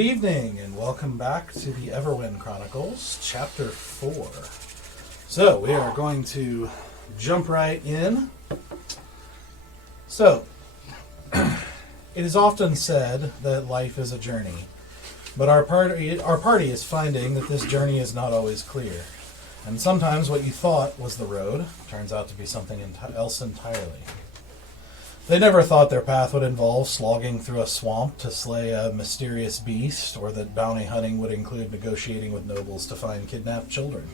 Good evening, and welcome back to the Everwind Chronicles, Chapter 4. So, we are going to jump right in. So, it is often said that life is a journey, but our party is finding that this journey is not always clear. And sometimes what you thought was the road turns out to be something else entirely. They never thought their path would involve slogging through a swamp to slay a mysterious beast, or that bounty hunting would include negotiating with nobles to find kidnapped children.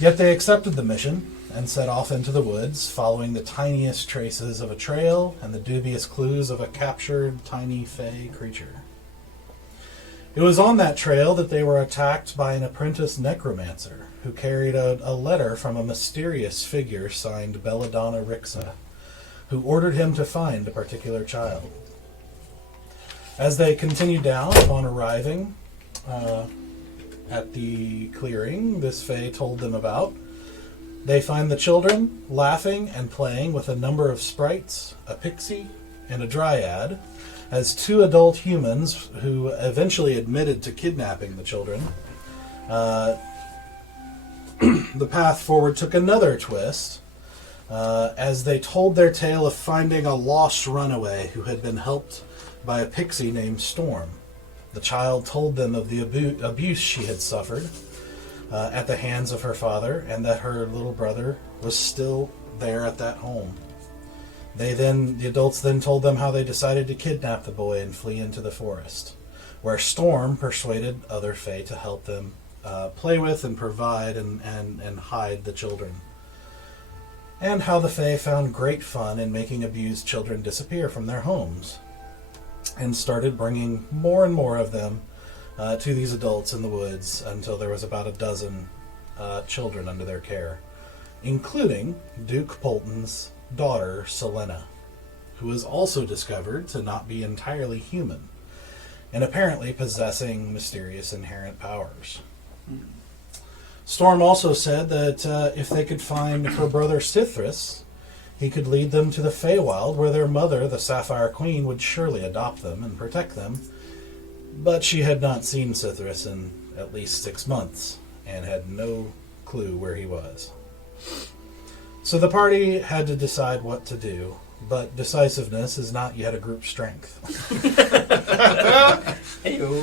Yet they accepted the mission and set off into the woods, following the tiniest traces of a trail and the dubious clues of a captured tiny fey creature. It was on that trail that they were attacked by an apprentice necromancer who carried a letter from a mysterious figure signed Belladonna Rixa, who ordered him to find a particular child. As they continued down, upon arriving at the clearing this Fae told them about, they find the children laughing and playing with a number of sprites, a pixie, and a dryad, as two adult humans who eventually admitted to kidnapping the children. The path forward took another twist, as they told their tale of finding a lost runaway who had been helped by a pixie named Storm. The child told them of the abuse she had suffered at the hands of her father, and that her little brother was still there at that home. The adults then told them how they decided to kidnap the boy and flee into the forest, where Storm persuaded other Fae to help them play with and provide and hide the children. And how the Fae found great fun in making abused children disappear from their homes, and started bringing more and more of them to these adults in the woods until there was about a dozen children under their care, including Duke Polton's daughter, Selena, who was also discovered to not be entirely human, and apparently possessing mysterious inherent powers. Storm also said that if they could find her brother Sithris, he could lead them to the Feywild, where their mother, the Sapphire Queen, would surely adopt them and protect them. But she had not seen Sithris in at least 6 months, and had no clue where he was. So the party had to decide what to do, but decisiveness is not yet a group strength.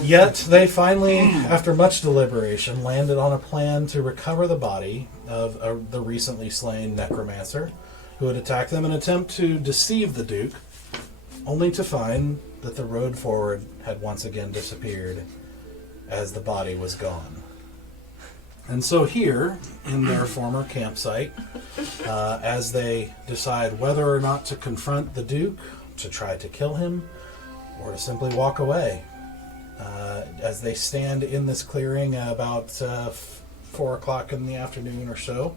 Yet they finally, after much deliberation, landed on a plan to recover the body of the recently slain necromancer who had attacked them and attempt to deceive the Duke, only to find that the road forward had once again disappeared as the body was gone. And so here, in their former campsite, as they decide whether or not to confront the Duke, to try to kill him, or to simply walk away, as they stand in this clearing about 4 o'clock in the afternoon or so,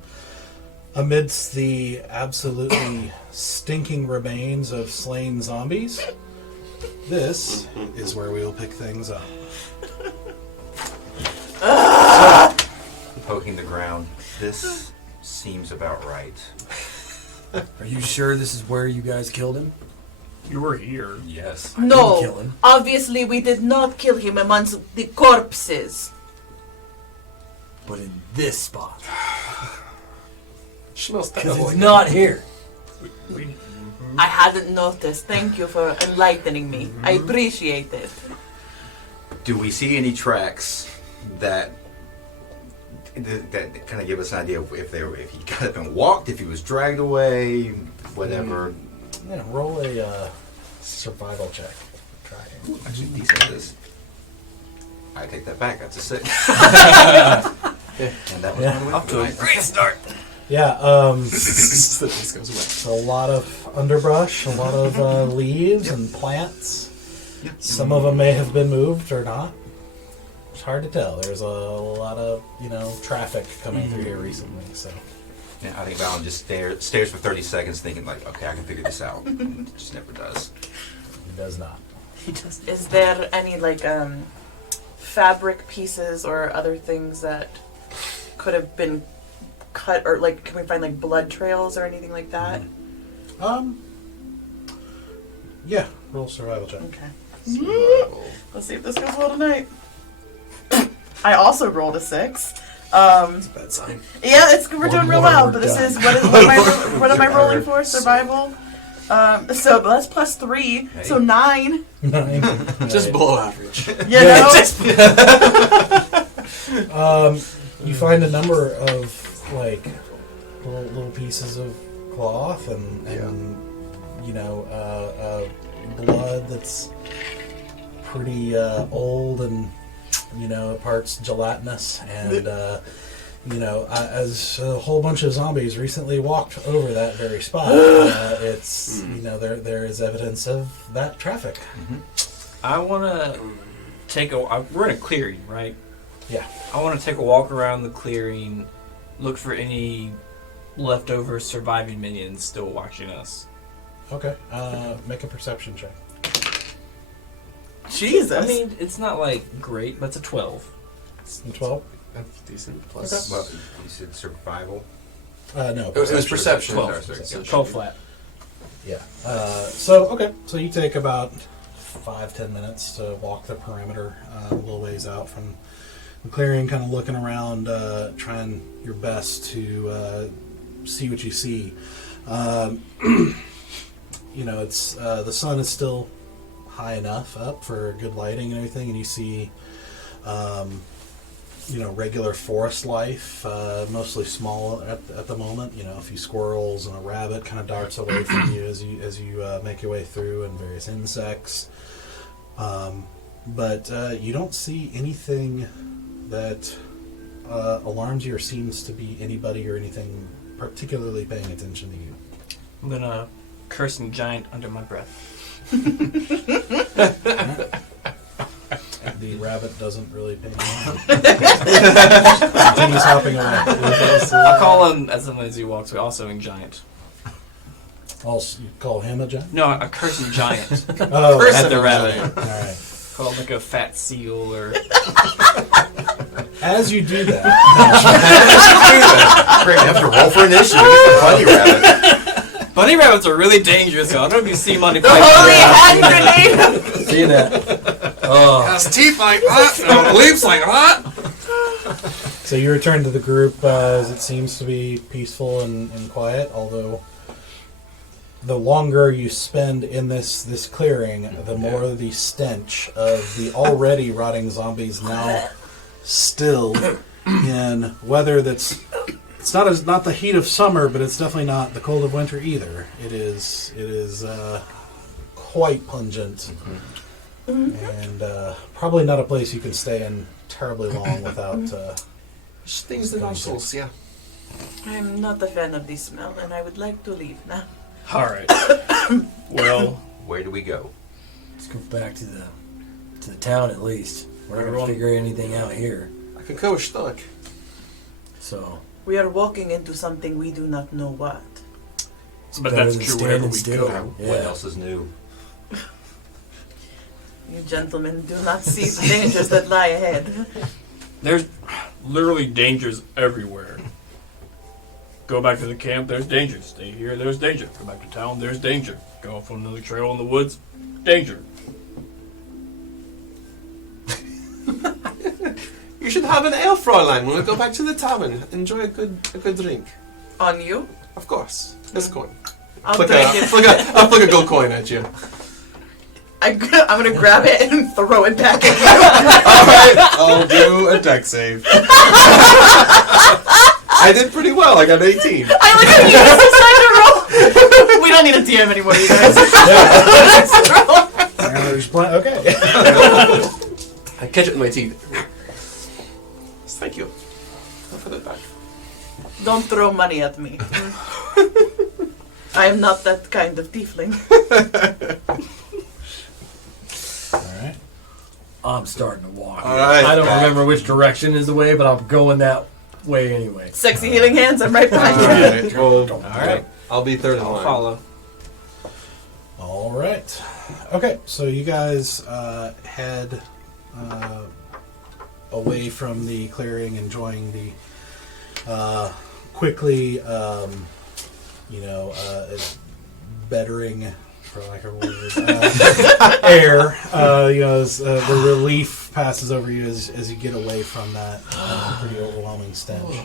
amidst the absolutely stinking remains of slain zombies, this is where we will pick things up. Poking the ground. This seems about right. Are you sure this is where you guys killed him? You were here. Yes. Didn't kill No, him. obviously we did not kill him amongst the corpses. But in this spot. Smells Because it's not here. I hadn't noticed. Thank you for enlightening me. I appreciate it. Do we see any tracks that kind of give us an idea of if he got up and walked, if he was dragged away, whatever? Yeah, roll a survival check. Try it. Ooh, actually, decent at this. I take that back. That's a 6. And that was Yeah. my Up to a win. great start. Yeah, This goes away. so a lot of underbrush, a lot of leaves and plants. Yep. Some of them may have been moved or not. It's hard to tell. There's a lot of, traffic coming through here recently, so. Yeah, I think Valen just stares for 30 seconds thinking like, okay, I can figure this out. And it just never does. It does not. Is there any fabric pieces or other things that could have been cut, or can we find blood trails or anything like that? Yeah, roll survival check. Okay. Survival. Let's see if this goes well tonight. I also rolled a 6. It's a bad sign. Yeah, we're One doing real more, well, we're but this done. is what am I rolling for? Survival. So that's plus 3, so 9. 9. Just below average. You know, You find a number of like little pieces of cloth and blood that's pretty old and parts gelatinous and as a whole bunch of zombies recently walked over that very spot, it's there is evidence of that traffic. I want to take we're in a clearing, right? Yeah. I want to take a walk around the clearing, look for any leftover surviving minions still watching us. Okay. Make a perception check. Jesus. I mean, it's not like great, but it's a 12. 12. That's decent. Plus. Well, you said survival. No. It was perception. 12. Sorry. 12 flat. Yeah. So you take about 5-10 minutes to walk the perimeter a little ways out from the clearing, kind of looking around, trying your best to see what you see. It's the sun is still high enough up for good lighting and everything, and you see regular forest life, mostly small at the moment. A few squirrels and a rabbit kind of darts away from you as you make your way through, and various insects. But you don't see anything that alarms you or seems to be anybody or anything particularly paying attention to you. I'm gonna curse in giant under my breath. The rabbit doesn't really pay attention. Continues hopping away. I'll call him as he walks away, also in giant. You call him a giant? No, a cursing giant. Oh, At the rabbit. all right. Call him like a fat seal or. As you do that, Great, you have to roll for initiative. It's the bunny rabbit. Bunny rabbits are really dangerous, so I don't know if you see money. the holy hand grenade. See that? Oh, Has teeth like that. Leaps like that. so you return to the group as it seems to be peaceful and quiet, although the longer you spend in this clearing, the more the stench of the already rotting zombies now still in weather that's not the heat of summer, but it's definitely not the cold of winter either. It is quite pungent, and probably not a place you can stay in terribly long without. Stings the nostrils, yeah. I'm not a fan of the smell, and I would like to leave now. All right. Well, Where do we go? let's go back to the town at least. We're not gonna figure anything out here. I can go stuck. So We are walking into something we do not know what. but better that's than true wherever standing we still. go. Yeah. What else is new? You gentlemen do not see the dangers that lie ahead. There's literally dangers everywhere. Go back to the camp, there's danger. Stay here, there's danger. Go back to town, there's danger. Go off on another trail in the woods, danger. You should have an ale, Fräulein, when we go back to the tavern. Enjoy a good drink. On you? Of course. This coin. I'll Flick take it. I'll flick a gold coin at you. I'm gonna grab it and throw it back at you. Alright, I'll do a deck save. I did pretty well. I got 18. I look at you as a roll. We don't need a DM anymore, you guys. Okay. I catch it in my teeth. Thank you. I'll put it back. Don't throw money at me. I am not that kind of tiefling. All right. I'm starting to walk. All right, I don't back. remember which direction is the way, but I'm going that way anyway. Sexy healing hands, I'm right behind you. Alright, well, Alright. I'll be third in I'll line. follow. All right. Okay, so you guys head away from the clearing, enjoying the quickly, bettering for lack of a word, air. As the relief passes over you as you get away from that pretty overwhelming stench.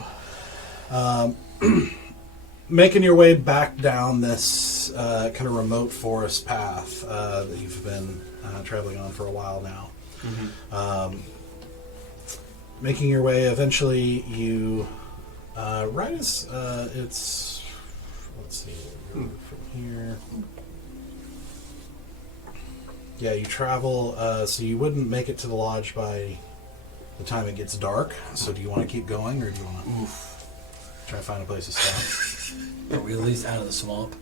Making your way back down this kind of remote forest path that you've been traveling on for a while now. Making your way, eventually you, right as it's, let's see, from here. Yeah, you travel, so you wouldn't make it to the lodge by the time it gets dark. So do you want to keep going, or do you want to try to find a place to stop? Are we at least out of the swamp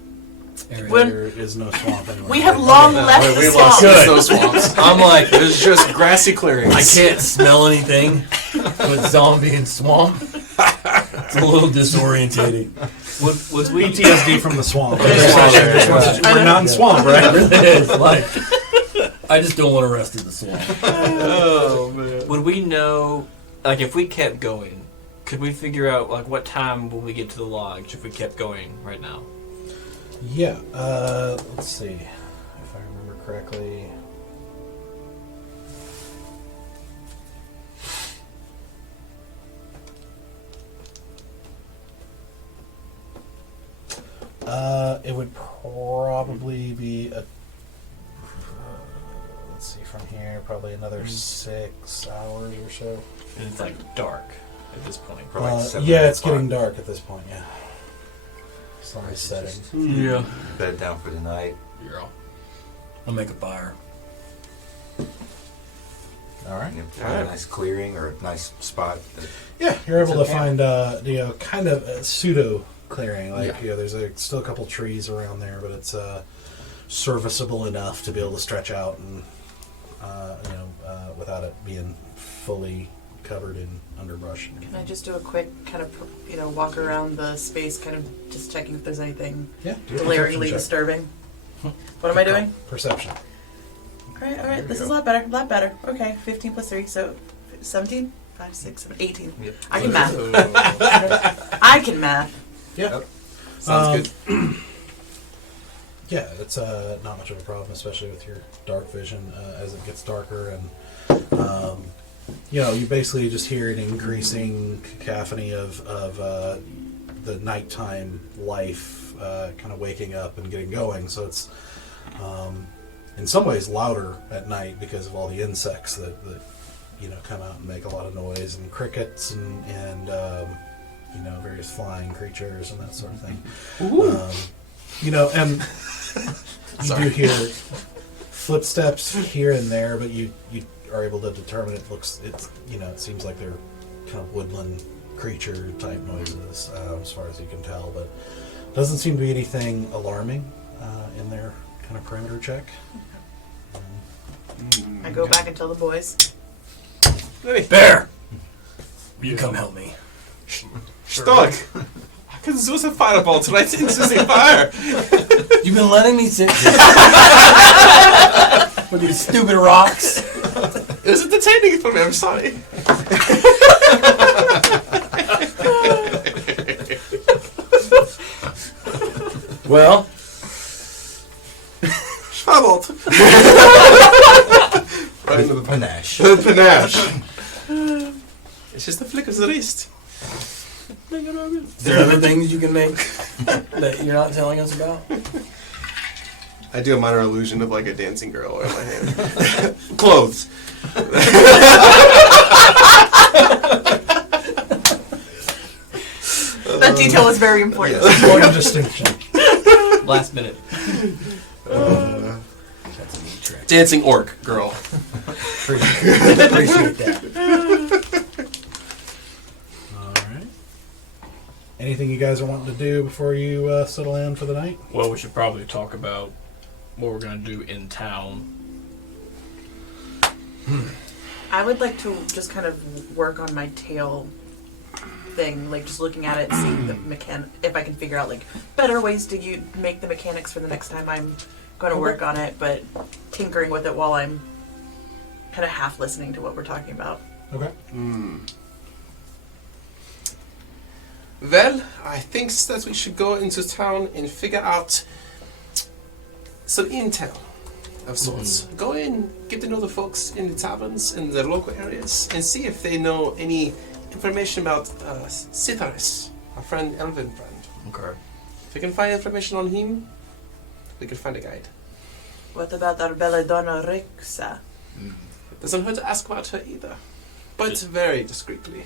area? There is no swamp anywhere. We have long left the We swamp. lost no swamps. I'm like, There's just grassy clearings. I can't smell anything with zombie and swamp. It's a little disorientating. Was we PTSD from the swamp. Yeah. We're not in swamp, right? It is like, I just don't want to rest in the swamp. Oh man. would we know, like, if we kept going, could we figure out, like, what time will we get to the lodge if we kept going right now? Yeah, let's see if I remember correctly. It would probably be let's see, from here, probably another 6 hours or so. And it's, like, dark at this point. For like 7 Yeah, minutes it's getting apart. dark at this point, yeah. Sun is setting. Yeah. Bed down for the night. Yeah. I'll make a fire. All right. You know, find a nice clearing or a nice spot. Yeah, you're able to It's okay. find kind of a pseudo clearing. Like Yeah. there's still a couple trees around there, but it's serviceable enough to be able to stretch out and without it being fully covered in underbrush. Can I just do a quick kind of, walk around the space, kind of just checking if there's anything Yeah. do a glaringly perception check. disturbing? What am I doing? Perception. All right. This is a lot better. Okay, 15 plus 3, so 17? 5, 6, 7, 18. Yep. I can math. I can math. Yeah. Sounds good. Yeah, it's not much of a problem, especially with your dark vision as it gets darker, and you basically just hear an increasing cacophony of the nighttime life kind of waking up and getting going. So it's in some ways louder at night because of all the insects that come out and make a lot of noise, and crickets and various flying creatures and that sort of thing. And you do hear footsteps here and there, but you are able to determine it seems like they're kind of woodland creature type noises as far as you can tell, but doesn't seem to be anything alarming in their kind of perimeter check. I go back and tell the boys. Bear! You come help me. Stuck. I can use a fireball tonight into the fire. You've been letting me sit here with these stupid rocks. It was entertaining for me. I'm sorry. Well, Firebolt. Right into the Panache. panache. It's just a flick of the wrist. is there other things you can make that you're not telling us about? I do a minor illusion of like a dancing girl in my hand. Clothes. That detail was very important. Important distinction. Last minute. That's a neat trick. Dancing orc girl. Appreciate that. All right. Anything you guys are wanting to do before you settle in for the night? Well, we should probably talk about what we're going to do in town. I would like to just kind of work on my tail thing, like just looking at it, seeing the if I can figure out like better ways to make the mechanics for the next time I'm going to work on it, but tinkering with it while I'm kind of half listening to what we're talking about. Okay. Well, I think that we should go into town and figure out some intel of sorts. Go in, get to know the folks in the taverns in the local areas, and see if they know any information about Sitharis, our friend, Elven friend. Okay. If we can find information on him, we can find a guide. What about our belladonna Rixa? It doesn't hurt to ask about her either, but very discreetly.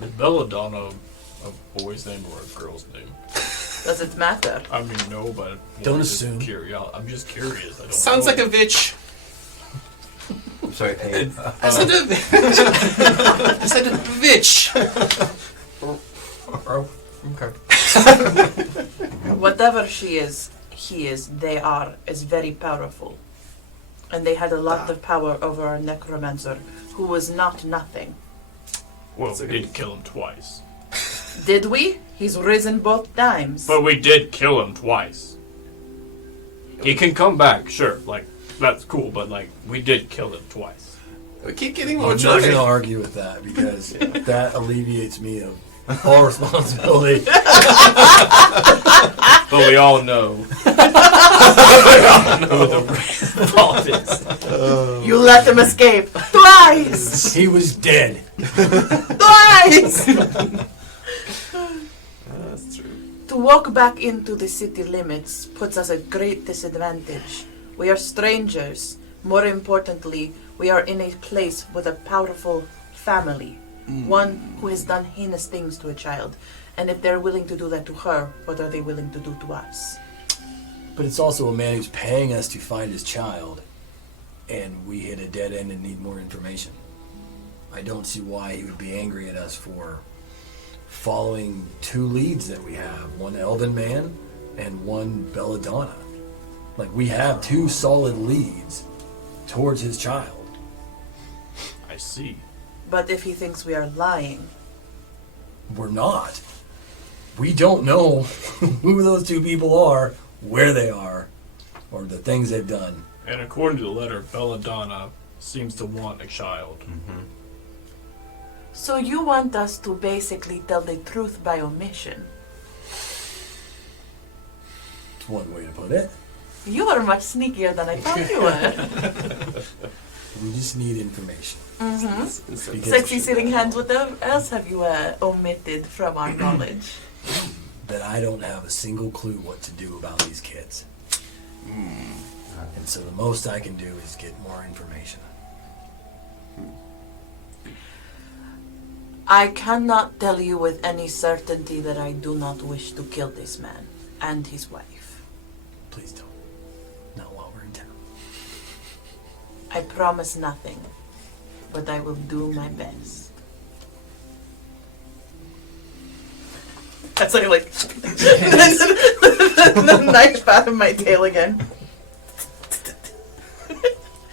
Is Belladonna a boy's name or a girl's name? Does it matter? I mean, no, but Don't just assume. I'm just curious. I don't Sounds know. like a bitch. I'm sorry. Hey, I said a I said a bitch. Okay. Whatever she is, he is, they are, is very powerful. And they had a lot of power over our necromancer, who was not nothing. Well, we did kill him twice. Did we? He's risen both times. But we did kill him twice. He can come back, sure. Like, that's cool, but like, we did kill him twice. We keep getting more I'm not going to joy. argue with that because that alleviates me of all responsibility. But we all know. Who the fault is. You let him escape. Twice! He was dead. Twice! That's true. To walk back into the city limits puts us at great disadvantage. We are strangers. More importantly, we are in a place with a powerful family. One who has done heinous things to a child. And if they're willing to do that to her, what are they willing to do to us? But it's also a man who's paying us to find his child, and we hit a dead end and need more information. I don't see why he would be angry at us for following two leads that we have, one elven man and one belladonna. Like, we have two solid leads towards his child. I see. But if he thinks we are lying, We're not. We don't know who those two people are, where they are, or the things they've done. And according to the letter, Belladonna seems to want a child. so you want us to basically tell the truth by omission. It's one way to put it. You are much sneakier than I thought you were. We just need information. Because- Sexy sitting hands, what else have you omitted from our knowledge? that I don't have a single clue what to do about these kids. And so the most I can do is get more information. I cannot tell you with any certainty that I do not wish to kill this man and his wife. Please don't. Not while we're in town. I promise nothing, but I will do my best. That's like the knife out of my tail again.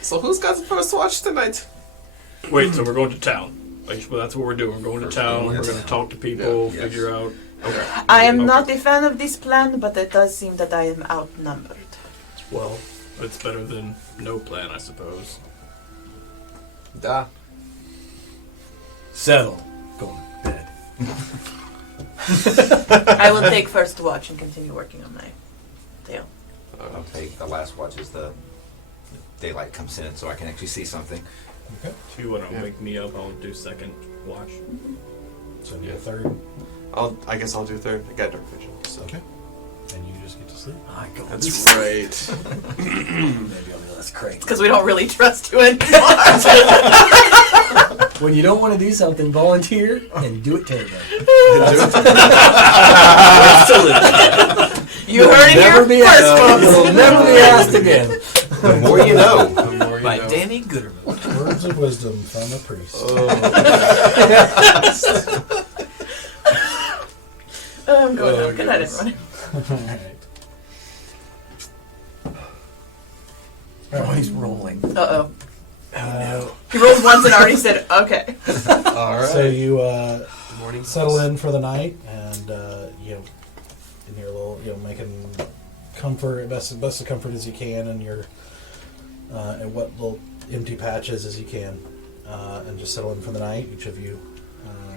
So who's got the first watch tonight? Wait, so we're going to town. Like, well, that's what we're doing. We're going to town. We're going to talk to people, Yeah. figure out. Okay. I am Okay. not a fan of this plan, but it does seem that I am outnumbered. Well, it's better than no plan, I suppose. Da. Settle. Go to bed. I will take first watch and continue working on my tail. I'll take the last watch as the daylight comes in, so I can actually see something. Okay. If you want to wake me up, I'll do second watch. So you third. I guess I'll do third. I got dark vision. So. Okay. And you just get to sleep. I go. That's right. Maybe I'll be less cranky. Because we don't really trust you anymore. When you don't want to do something, volunteer and do it terribly. You heard it Never be here first, asked. folks. You'll never be asked again. The more you know. By Danny Gooderman. Words of wisdom from a priest. I'm going now. Good night, everyone. All right. Oh, he's rolling. Uh-oh. He rolled once and already said, okay. All right. So you Morning. settle in for the night, and you know, in your little, you know, making comfort best of comfort as you can, and your and what little empty patches as you can, and just settle in for the night. Each of you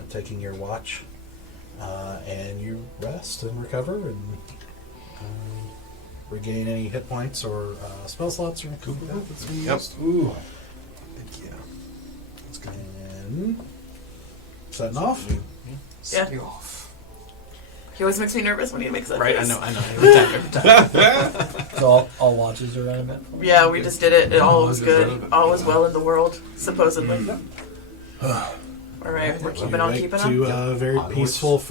taking your watch, and you rest and recover, and regain any hit points or spell slots or anything like that that's being Yep. used. Ooh. Thank you. Let's go. And setting off. Yeah. You off. He always makes me nervous when he makes that Right, I face. know. Every time. So all watches are on it. Yeah, we just did it. All was All good. is All was well in the world, supposedly. All right, we're You keeping on wake keeping to on. very Onwards. peaceful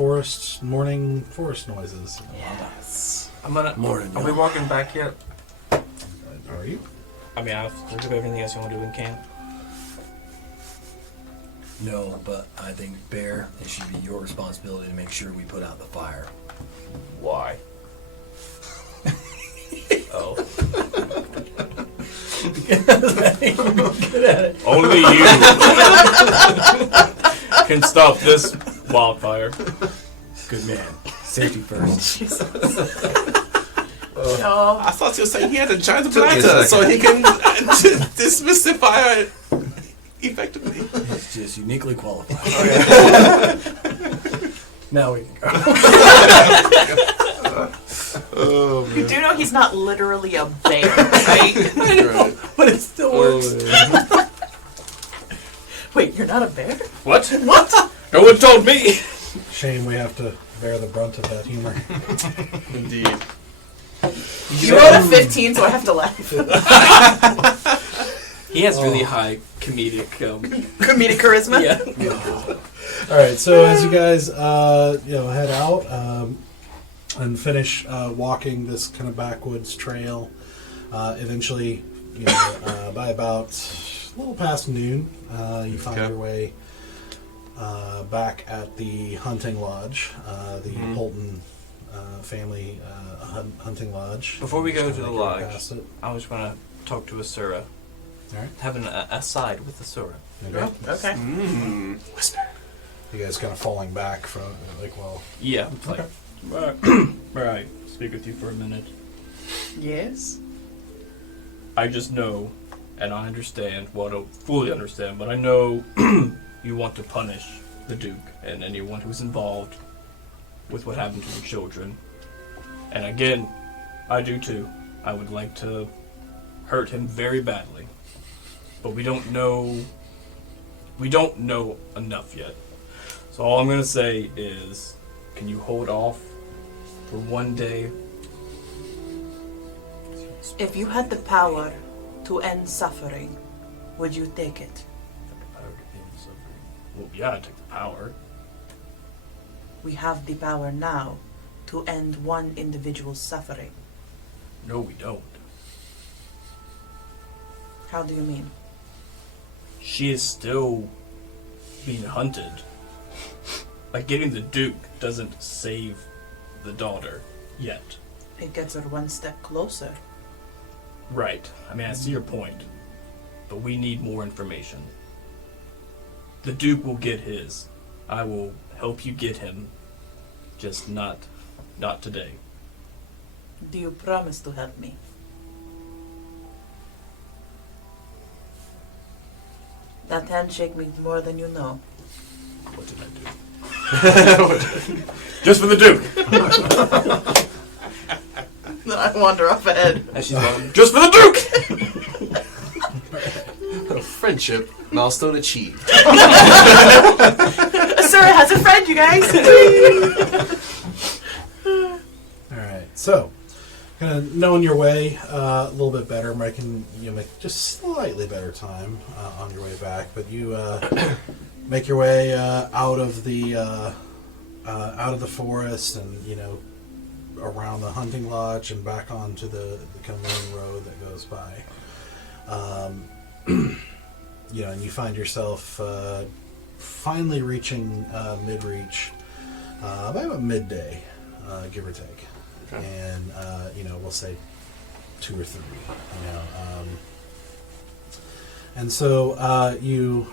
morning forest noises. Yes. I'm gonna. Morning, Are we y'all. walking back yet? Are you? I mean, I've looked at everything else you want to do in camp. No, but I think, Bear, it should be your responsibility to make sure we put out the fire. Why? Oh. Good at it. Only you can stop this wildfire. Good man. Safety first. Oh, I thought you were saying he had a giant Took me a bladder so second. he can dismiss the fire effectively. It's just uniquely qualified. Now we can go. Oh, you do know he's not literally a bear, right? Right. But it still works. Wait, you're not a bear? What? What? No one told me. Shame we have to bear the brunt of that humor. Indeed. You rolled a 15, so I have to laugh. He has really high comedic. Comedic charisma? Yeah. All right, so as you guys head out and finish walking this kind of backwoods trail, eventually, by about a little past noon, you find Okay. your way back at the hunting lodge, the Polton family hunting lodge. Before we go Just to the kinda go lodge, past it. I was going to talk to Asura. All right. Have an aside with Asura. Okay. Okay. Whisper. You guys kind of falling back from Yeah. Like, Right. Speak with you for a minute. Yes. I just know, and I understand. Well, I don't fully understand, but I know you want to punish the Duke and anyone who's involved with what happened to your children. And again, I do too. I would like to hurt him very badly. But we don't know enough yet. So all I'm going to say is, can you hold off for one day? If you had the power to end suffering, would you take it? Well, yeah, I take the power. We have the power now to end one individual's suffering. No, we don't. How do you mean? She is still being hunted. Like, getting the Duke doesn't save the daughter yet. It gets her one step closer. Right. I mean, I see your point. But we need more information. The Duke will get his. I will help you get him. Just not today. Do you promise to help me? That handshake means more than you know. What did I do? Just for the Duke! Then I wander off ahead. as she's going, Just for the Duke! Friendship milestone achieved. Sarah has a friend, you guys. All right, so kind of knowing your way a little bit better, making make just slightly better time on your way back, but you make your way out of the forest and around the hunting lodge and back onto the kind of main road that goes by. And you find yourself finally reaching Midreach by about midday, give or take. Okay. And we'll say 2 or 3. And so you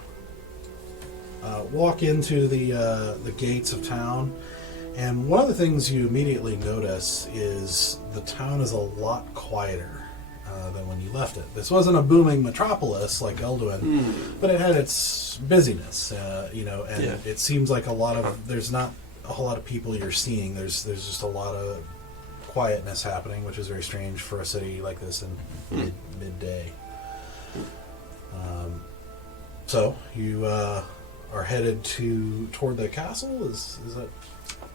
walk into the gates of town, and one of the things you immediately notice is the town is a lot quieter than when you left it. This wasn't a booming metropolis like Elduin, but it had its busyness, and Yeah. it seems like there's not a whole lot of people you're seeing. There's just a lot of quietness happening, which is very strange for a city like this in midday. So you are headed toward the castle. Is that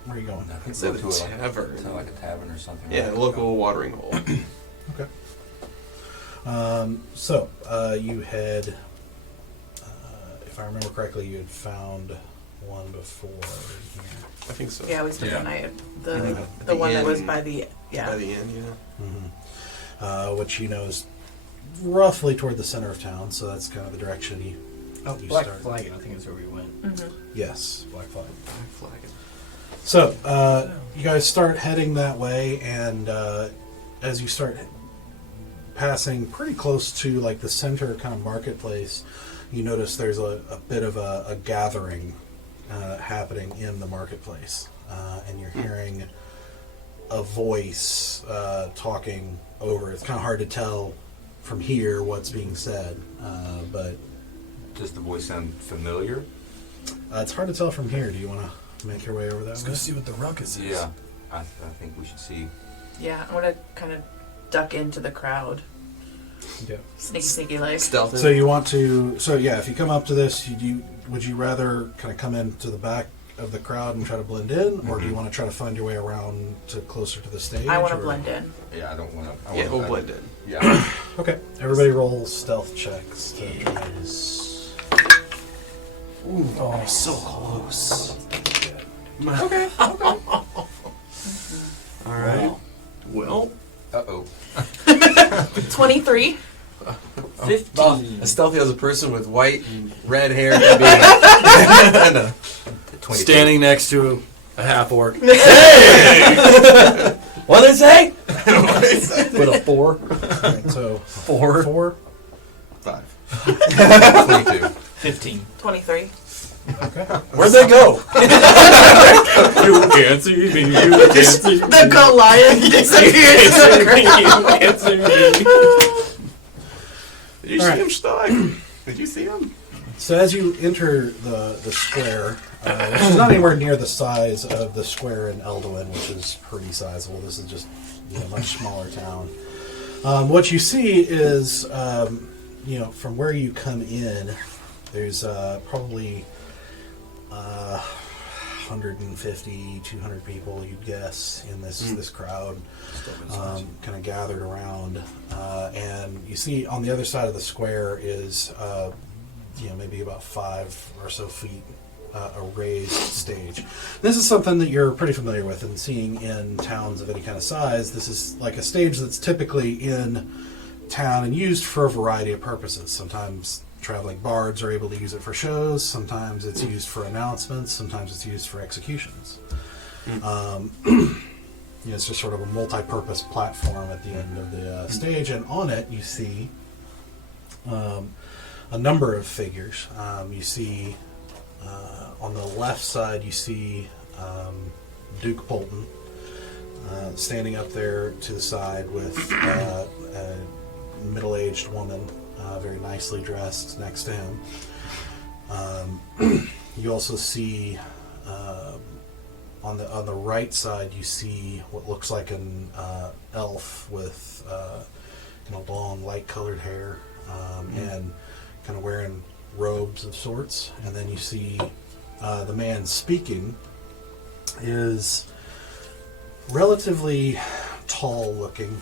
where are you going? I think Instead go of to tavern. to like a tavern or something. Yeah, right? local watering hole. Okay. So you had, if I remember correctly, you had found one before here. I think so. Yeah, we took Yeah. the night. Yeah. The one that was inn. by the By the end, yeah. Which you know is roughly toward the center of town, so that's kind of the direction you Black started. Flagon, I think is where we went. Mhm. Yes, Black Flag. Black Flagon. So you guys start heading that way, and as you start passing pretty close to like the center kind of marketplace, you notice there's a bit of a gathering happening in the marketplace, and you're hearing a voice talking over. It's kind of hard to tell from here what's being said, but Does the voice sound familiar? it's hard to tell from here. Do you want to make your way over that Let's way? go see what the ruckus is. Yeah, I think we should see. Yeah, I want to kind of duck into the crowd. Yeah. Sneaky like. Stealth. So you want to? So yeah, if you come up to this, would you rather kind of come into the back of the crowd and try to blend in, or do you want to try to find your way around to closer to the stage? I want to or- blend in. Yeah, I don't want to. Yeah, we'll blend in. Yeah. Okay, everybody roll stealth checks. Oh, so close. Okay. All right. Well, Uh-oh. 23. 15. as stealthy as a person with white and red hair can be. No. 22. Standing next to a half orc. Hey! What did it say? With a 4. Alright, so 4. 5. 22. 15. 23. Okay. Where'd they go? You can't see me. You can't see me. The Goliath disappears in the crowd. You can't see me. Did you All right. see him, Stein? Did you see him? So as you enter the square, which is not anywhere near the size of the square in Elduin, which is pretty sizable. This is just a much smaller town. What you see is, from where you come in, there's probably 150, 200 people, you'd guess, in this crowd, kind of gathered around. And you see on the other side of the square is, maybe about 5 or so feet, a raised stage. This is something that you're pretty familiar with and seeing in towns of any kind of size. This is like a stage that's typically in town and used for a variety of purposes. Sometimes traveling bards are able to use it for shows. Sometimes it's used for announcements. Sometimes it's used for executions. It's just sort of a multi-purpose platform at the end of the stage, and on it you see a number of figures. You see on the left side you see Duke Polton standing up there to the side with a middle-aged woman, very nicely dressed, next to him. You also see on the right side you see what looks like an elf with long light-colored hair and kind of wearing robes of sorts. And then you see the man speaking is relatively tall looking.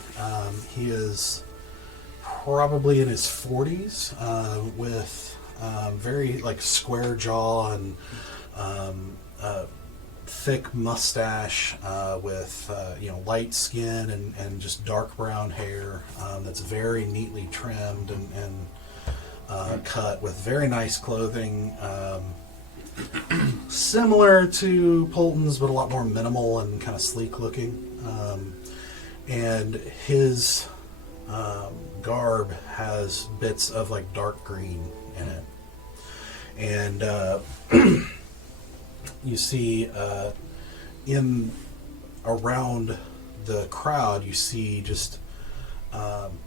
He is probably in his 40s, with very square jaw and thick mustache, with light skin and just dark brown hair that's very neatly trimmed and cut, with very nice clothing, similar to Polton's but a lot more minimal and kind of sleek looking. And his garb has bits of dark green in it. And you see in around the crowd you see just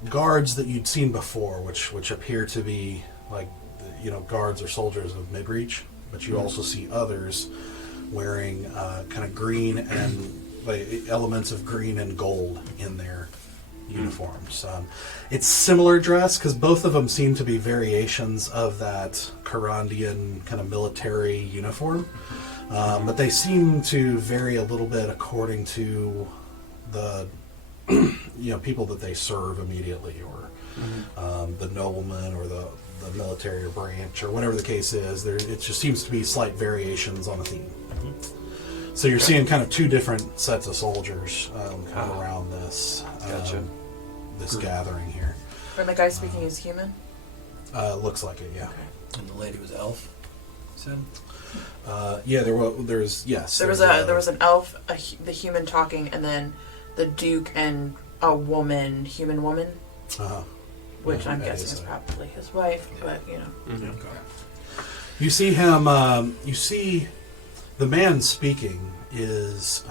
guards that you'd seen before, which appear to be guards or soldiers of Midreach, but you also see others wearing kind of green and elements of green and gold in their uniforms. It's similar dress because both of them seem to be variations of that Karandian kind of military uniform, but they seem to vary a little bit according to the people that they serve immediately, or the nobleman, or the military or branch, or whatever the case is. It just seems to be slight variations on a theme. So you're seeing kind of two different sets of soldiers kind of around this this gathering here. And the guy speaking is human? Looks like it, yeah. Okay. And the lady was elf, said? Yeah, there was an elf, the human talking, and then the Duke and a human woman, which I'm guessing is probably his wife, but You see him, you see the man speaking is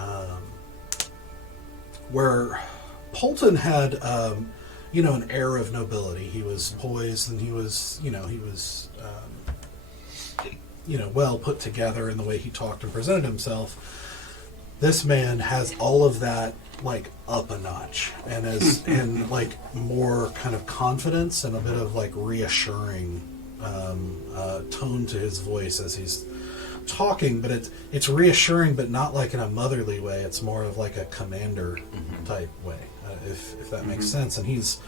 where Polton had, an air of nobility. He was poised, and he was well put together in the way he talked and presented himself. This man has all of that, like, up a notch, and and like more kind of confidence and a bit of like reassuring tone to his voice as he's talking, but it's reassuring, but not like in a motherly way. It's more of like a commander type way, if that makes sense. And he's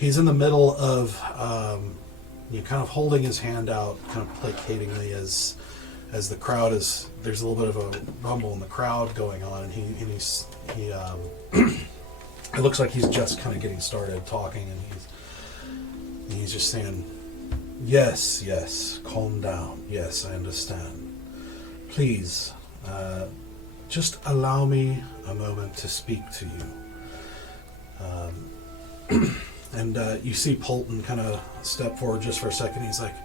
in the middle of kind of holding his hand out, kind of placatingly as the crowd is. There's a little bit of a rumble in the crowd going on, and he it looks like he's just kind of getting started talking, and he's just saying, Yes, calm down. Yes, I understand. Please, just allow me a moment to speak to you. And you see Polton kind of step forward just for a second. He's like,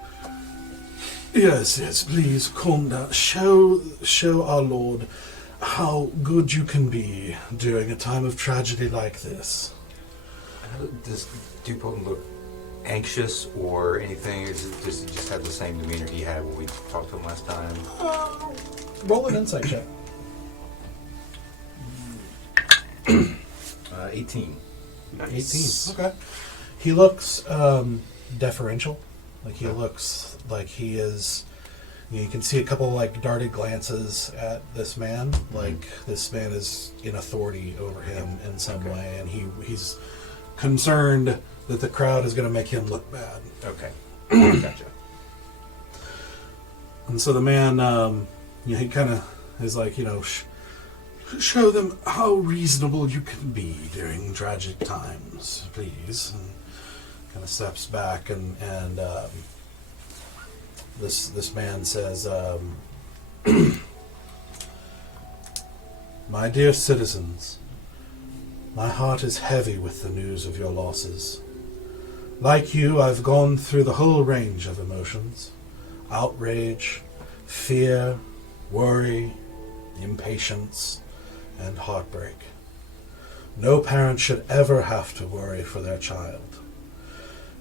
Yes, please, calm down. Show our Lord how good you can be during a time of tragedy like this. Does Duke Polton look anxious or anything? Or does he just have the same demeanor he had when we talked to him last time? Roll an insight check. 18. Nice. 18. Okay. He looks deferential. Like he looks like he is. You can see a couple like darted glances at this man. Like this man is in authority over him in some way, and he's concerned that the crowd is going to make him look bad. Okay. Gotcha. And so the man, he kind of is like, show them how reasonable you can be during tragic times, please. And kind of steps back, and this man says, My dear citizens, my heart is heavy with the news of your losses. Like you, I've gone through the whole range of emotions: outrage, fear, worry, impatience, and heartbreak. No parent should ever have to worry for their child,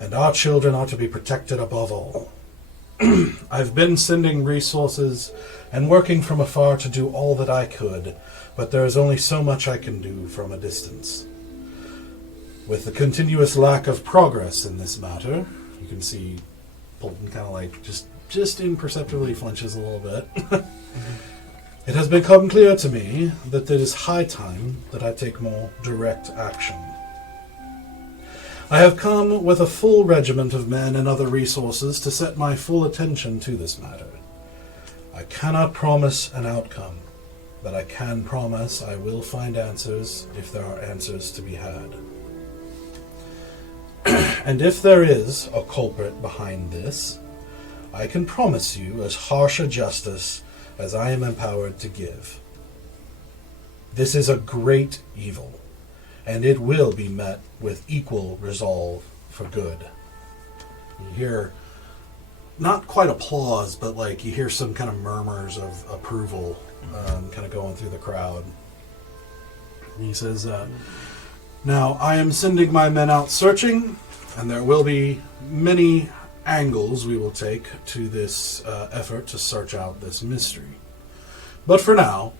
and our children are to be protected above all. I've been sending resources and working from afar to do all that I could, but there is only so much I can do from a distance. With the continuous lack of progress in this matter, you can see Polton kind of like just imperceptibly flinches a little bit. It has become clear to me that it is high time that I take more direct action. I have come with a full regiment of men and other resources to set my full attention to this matter. I cannot promise an outcome, but I can promise I will find answers if there are answers to be had. And if there is a culprit behind this, I can promise you as harsh a justice as I am empowered to give. This is a great evil, and it will be met with equal resolve for good. You hear, not quite applause, but like you hear some kind of murmurs of approval kind of going through the crowd. And he says, now I am sending my men out searching, and there will be many angles we will take to this effort to search out this mystery. But for now,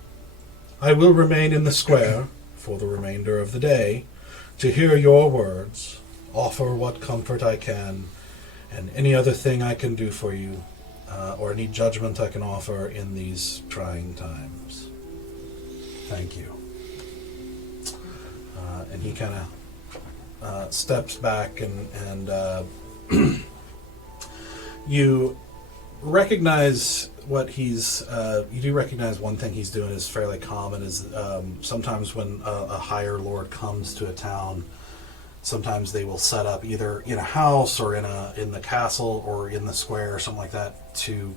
I will remain in the square for the remainder of the day to hear your words, offer what comfort I can, and any other thing I can do for you, or any judgment I can offer in these trying times. Thank you. And he kind of steps back, and you recognize what he's. You do recognize one thing he's doing is fairly common. Is sometimes when a higher lord comes to a town, sometimes they will set up either in a house or in the castle or in the square or something like that to.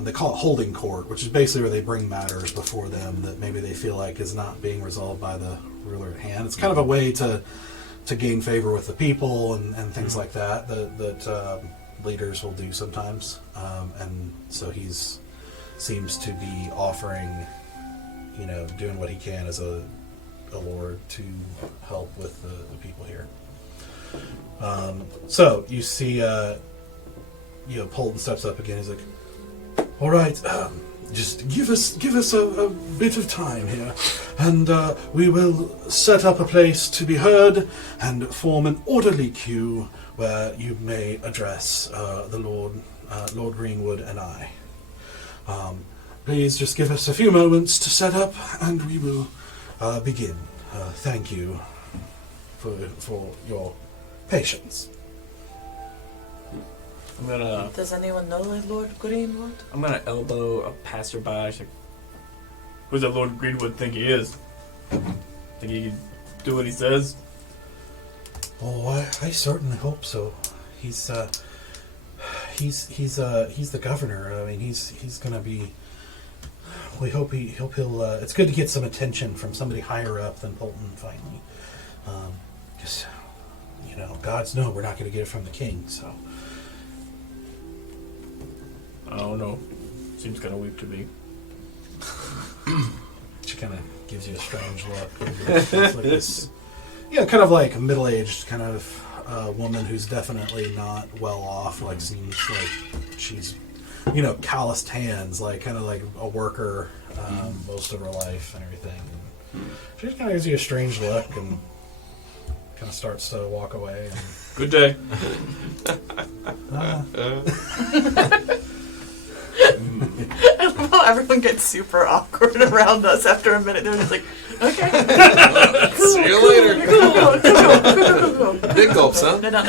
They call it holding court, which is basically where they bring matters before them that maybe they feel like is not being resolved by the ruler at hand. It's kind of a way to gain favor with the people and things like that that leaders will do sometimes. And so he's seems to be offering, doing what he can as a lord to help with the people here. So you see, Polton steps up again. He's like, all right, just give us a bit of time here, and we will set up a place to be heard and form an orderly queue where you may address the Lord Greenwood and I. Please just give us a few moments to set up, and we will begin. Thank you for your patience. Does anyone know Lord Greenwood? I'm gonna elbow a passerby. She's like, who does that Lord Greenwood think he is? Think he can do what he says? Oh, I certainly hope so. He's the governor. I mean, he's gonna be. We hope he'll. It's good to get some attention from somebody higher up than Polton finally. Because, gods know we're not going to get it from the king. So. I don't know. Seems kind of weak to me. She kind of gives you a strange look. It's like this, kind of like a middle-aged kind of woman who's definitely not well off. Like seems like she's, calloused hands, like kind of like a worker most of her life and everything. And she just kind of gives you a strange look and kind of starts to walk away. And, good day. Everyone gets super awkward around us after a minute. They're just like, okay. See you later. Cool. Big gulps, huh? No.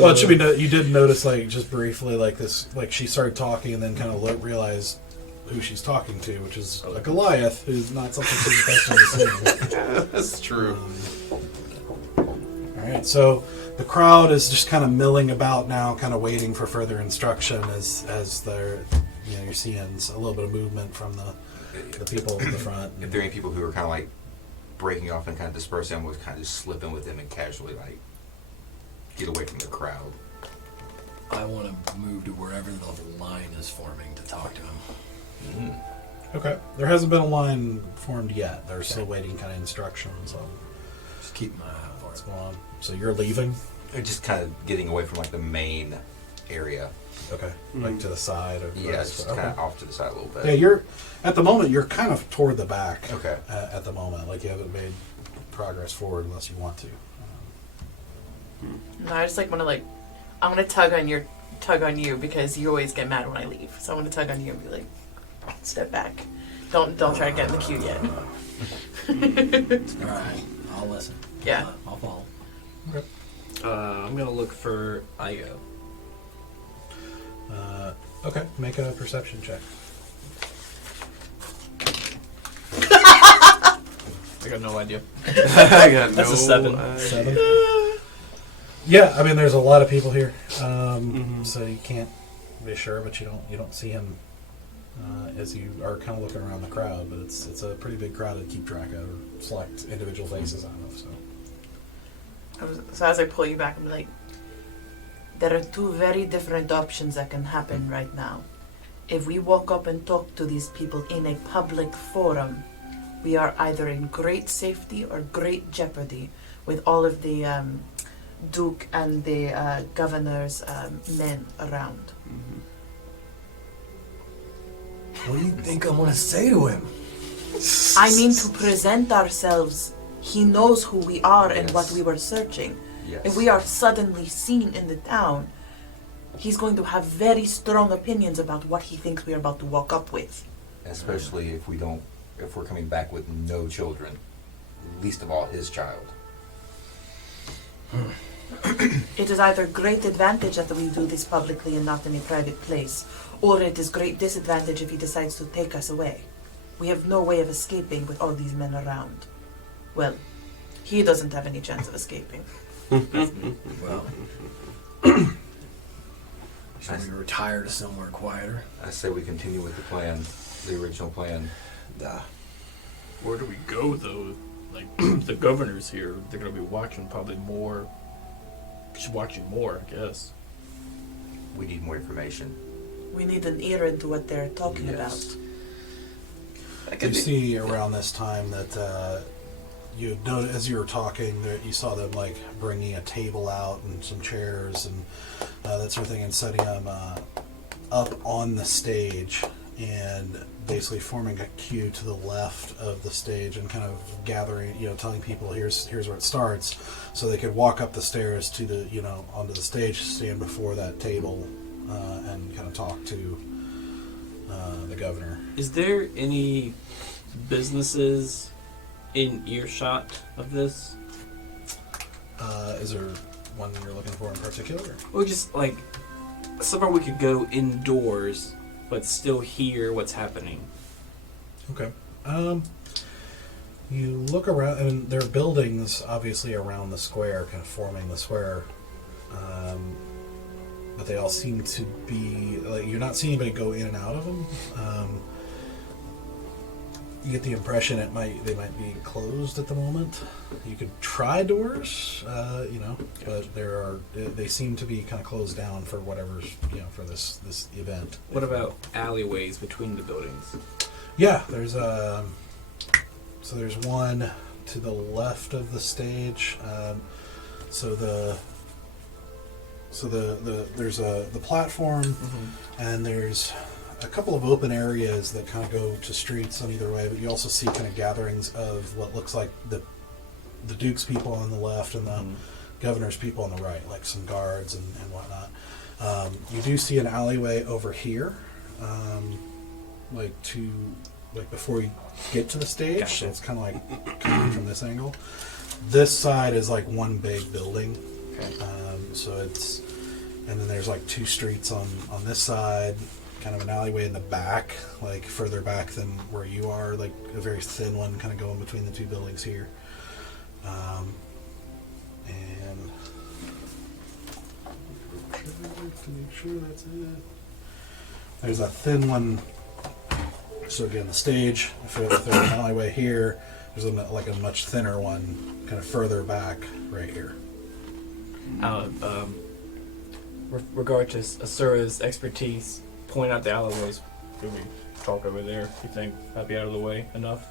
Well, it should be you did notice, like, just briefly, like this, like she started talking and then kind of realized who she's talking to, which is a Goliath, who's not something she's accustomed to seeing. That's true. All right, so the crowd is just kind of milling about now, kind of waiting for further instruction as they're, you're seeing a little bit of movement from the people in the front. If there are any people who are kind of like breaking off and kind of dispersing, I'm going to kind of just slip in with them and casually like get away from the crowd. I want to move to wherever the line is forming to talk to him. Okay. There hasn't been a line formed yet. They're still waiting kind of instructions on Just keep my eye out for what's it. going on. So you're leaving? Or just kind of getting away from like the main area. Okay. Like to the side? Or Yeah, just kind of off to the side a little bit. Yeah, at the moment, you're kind of toward the back. Okay. At the moment. Like you haven't made progress forward unless you want to. No, I just want to I'm gonna tug on you because you always get mad when I leave. So I'm gonna tug on you and be like, step back. Don't try to get in the queue yet. All right, I'll listen. Yeah. I'll follow. Okay. I'm gonna look for Io. Okay, make a perception check. I got no idea. I got That's no a 7. idea. 7. Yeah, I mean, there's a lot of people here, so you can't be sure, but you don't see him as you are kind of looking around the crowd. But it's a pretty big crowd to keep track of, or select individual faces out of. So as I pull you back, I'm like, there are two very different options that can happen right now. If we walk up and talk to these people in a public forum, we are either in great safety or great jeopardy with all of the Duke and the governor's men around. What do you think I'm gonna say to him? I mean to present ourselves. He knows who we are and what Yes. we were searching. Yes. If we are suddenly seen in the town, he's going to have very strong opinions about what he thinks we are about to walk up with. Especially if we're coming back with no children, least of all his child. It is either great advantage that we do this publicly and not in a private place, or it is great disadvantage if he decides to take us away. We have no way of escaping with all these men around. Well, he doesn't have any chance of escaping. Well, should we retire to somewhere quieter? I say we continue with the plan, the original plan. Where do we go though? Like the governor's here. They're gonna be watching probably more. Watching more, I guess. We need more information. We need an ear into what they're talking Yes. You see around this time that you noted as you were talking that you saw them like bringing a table out and some chairs and that sort of thing and setting them up on the stage and basically forming a queue to the left of the stage and kind of gathering, telling people here's where it starts, so they could walk up the stairs to the onto the stage, stand before that table, and kind of talk to the governor. Is there any businesses in earshot of this? Is there one you're looking for in particular? Or just like somewhere we could go indoors but still hear what's happening? Okay. You look around, and there are buildings obviously around the square, kind of forming the square, but they all seem to be like you're not seeing anybody go in and out of them. You get the impression they might be closed at the moment. You could try doors, but they seem to be kind of closed down for whatever's for this event. What about alleyways between the buildings? Yeah, there's one to the left of the stage. There's the platform, and there's a couple of open areas that kind of go to streets on either way. But you also see kind of gatherings of what looks like the Duke's people on the left and the governor's people on the right, like some guards and whatnot. You do see an alleyway over here, before you get to the stage. Gotcha. So it's kind of like coming from this angle. This side is like one big building. Okay. And then there's like two streets on this side, kind of an alleyway in the back, like further back than where you are, like a very thin one kind of going between the two buildings here. And to make sure that's it. There's a thin one. So again, the stage, if there's an alleyway here, there's a much thinner one kind of further back right here. Regard to Asura's expertise, point out the alleyways. Could we talk over there? You think that'd be out of the way enough?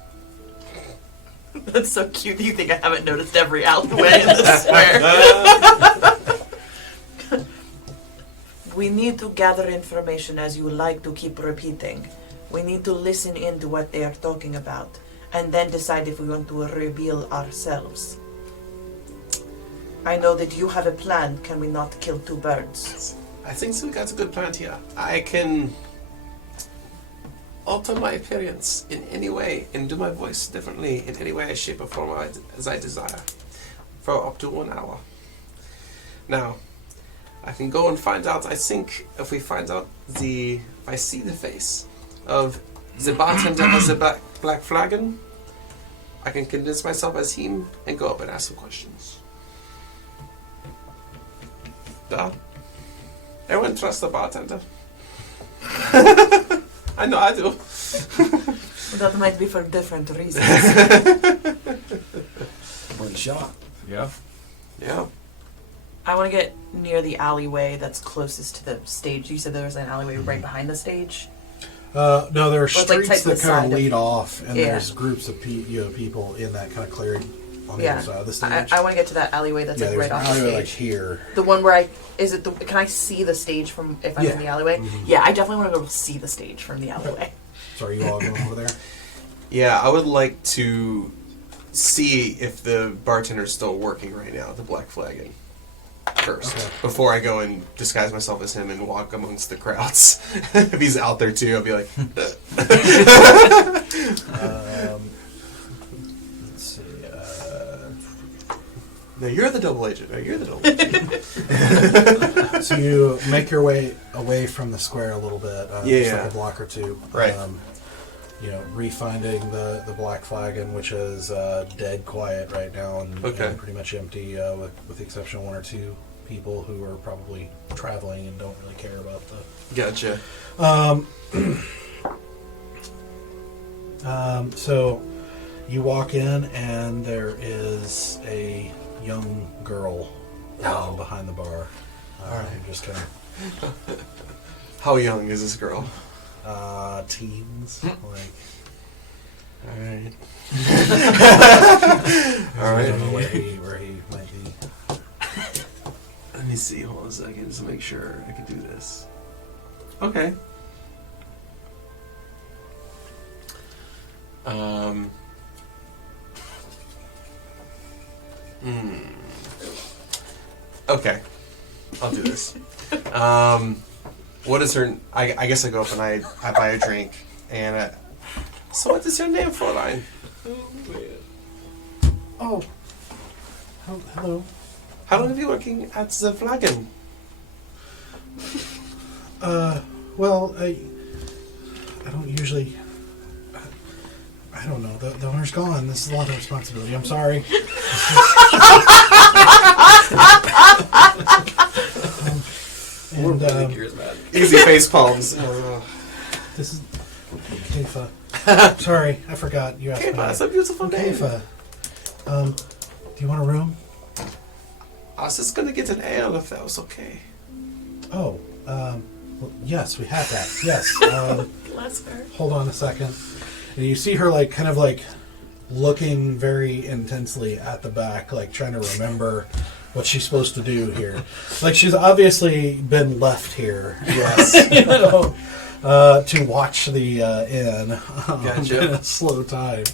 That's so cute. You think I haven't noticed every alleyway in the square? We need to gather information as you like to keep repeating. We need to listen in to what they are talking about, and then decide if we want to reveal ourselves. I know that you have a plan. Can we not kill two birds? I think so. We got a good plan here. I can alter my appearance in any way and do my voice differently in any way, shape, or form as I desire for up to 1 hour. Now, I can go and find out. I think if we find out if I see the face of the bartender as a black flagon, I can convince myself as him and go up and ask some questions. Duh. Everyone trusts the bartender. I know I do. That might be for different reasons. Worth a shot. Yeah. Yeah. I want to get near the alleyway that's closest to the stage. You said there was an alleyway right behind the stage? No, there are it's like streets tight to that the kind side of of- lead off, and Yeah. there's groups of people in that kind of clearing on the Yeah. other side of the stage. I want to get to that alleyway that's yeah, like there's right an off the alleyway stage. like here. The one where can I see the stage from if I'm in Yeah. the alleyway? Mhm. Yeah, I definitely want to go see the stage from the alleyway. So are you all going over there? Yeah, I would like to see if the bartender's still working right now, the Black Flagon, first. Okay. Before I go and disguise myself as him and walk amongst the crowds. If he's out there too, I'll be like... Let's see. No, you're the double agent. No, you're the double agent. So you make your way away from the square a little bit, just like a block or two. Right. Refinding the Black Flagon, which is dead quiet right now and pretty much empty, with the exception of one or two people who are probably traveling and don't really care about the... Gotcha. So you walk in and there is a young girl behind the bar. Just kind of... How young is this girl? Teens. Like... Alright. I don't know where he might be. Let me see. Hold on a second just to make sure I can do this. Okay. Okay. I'll do this. What is her... I guess I go up and I buy a drink. And so what is your name, Fräulein? Oh. Hello. How long have you been working at the Flagon? Well, I don't usually... I don't know. The owner's gone. This is a lot of responsibility. I'm sorry. Easy face palms. This is Keifa. Sorry, I forgot. You asked me. Keifa, that's a beautiful name. Keifa. Do you want a room? I was just gonna get an ale if that was okay. Oh, well, yes, we have that. Yes. Bless her. Hold on a second. And you see her kind of looking very intensely at the back, trying to remember what she's supposed to do here. She's obviously been left here. Yes. To watch the inn Gotcha. in a slow time.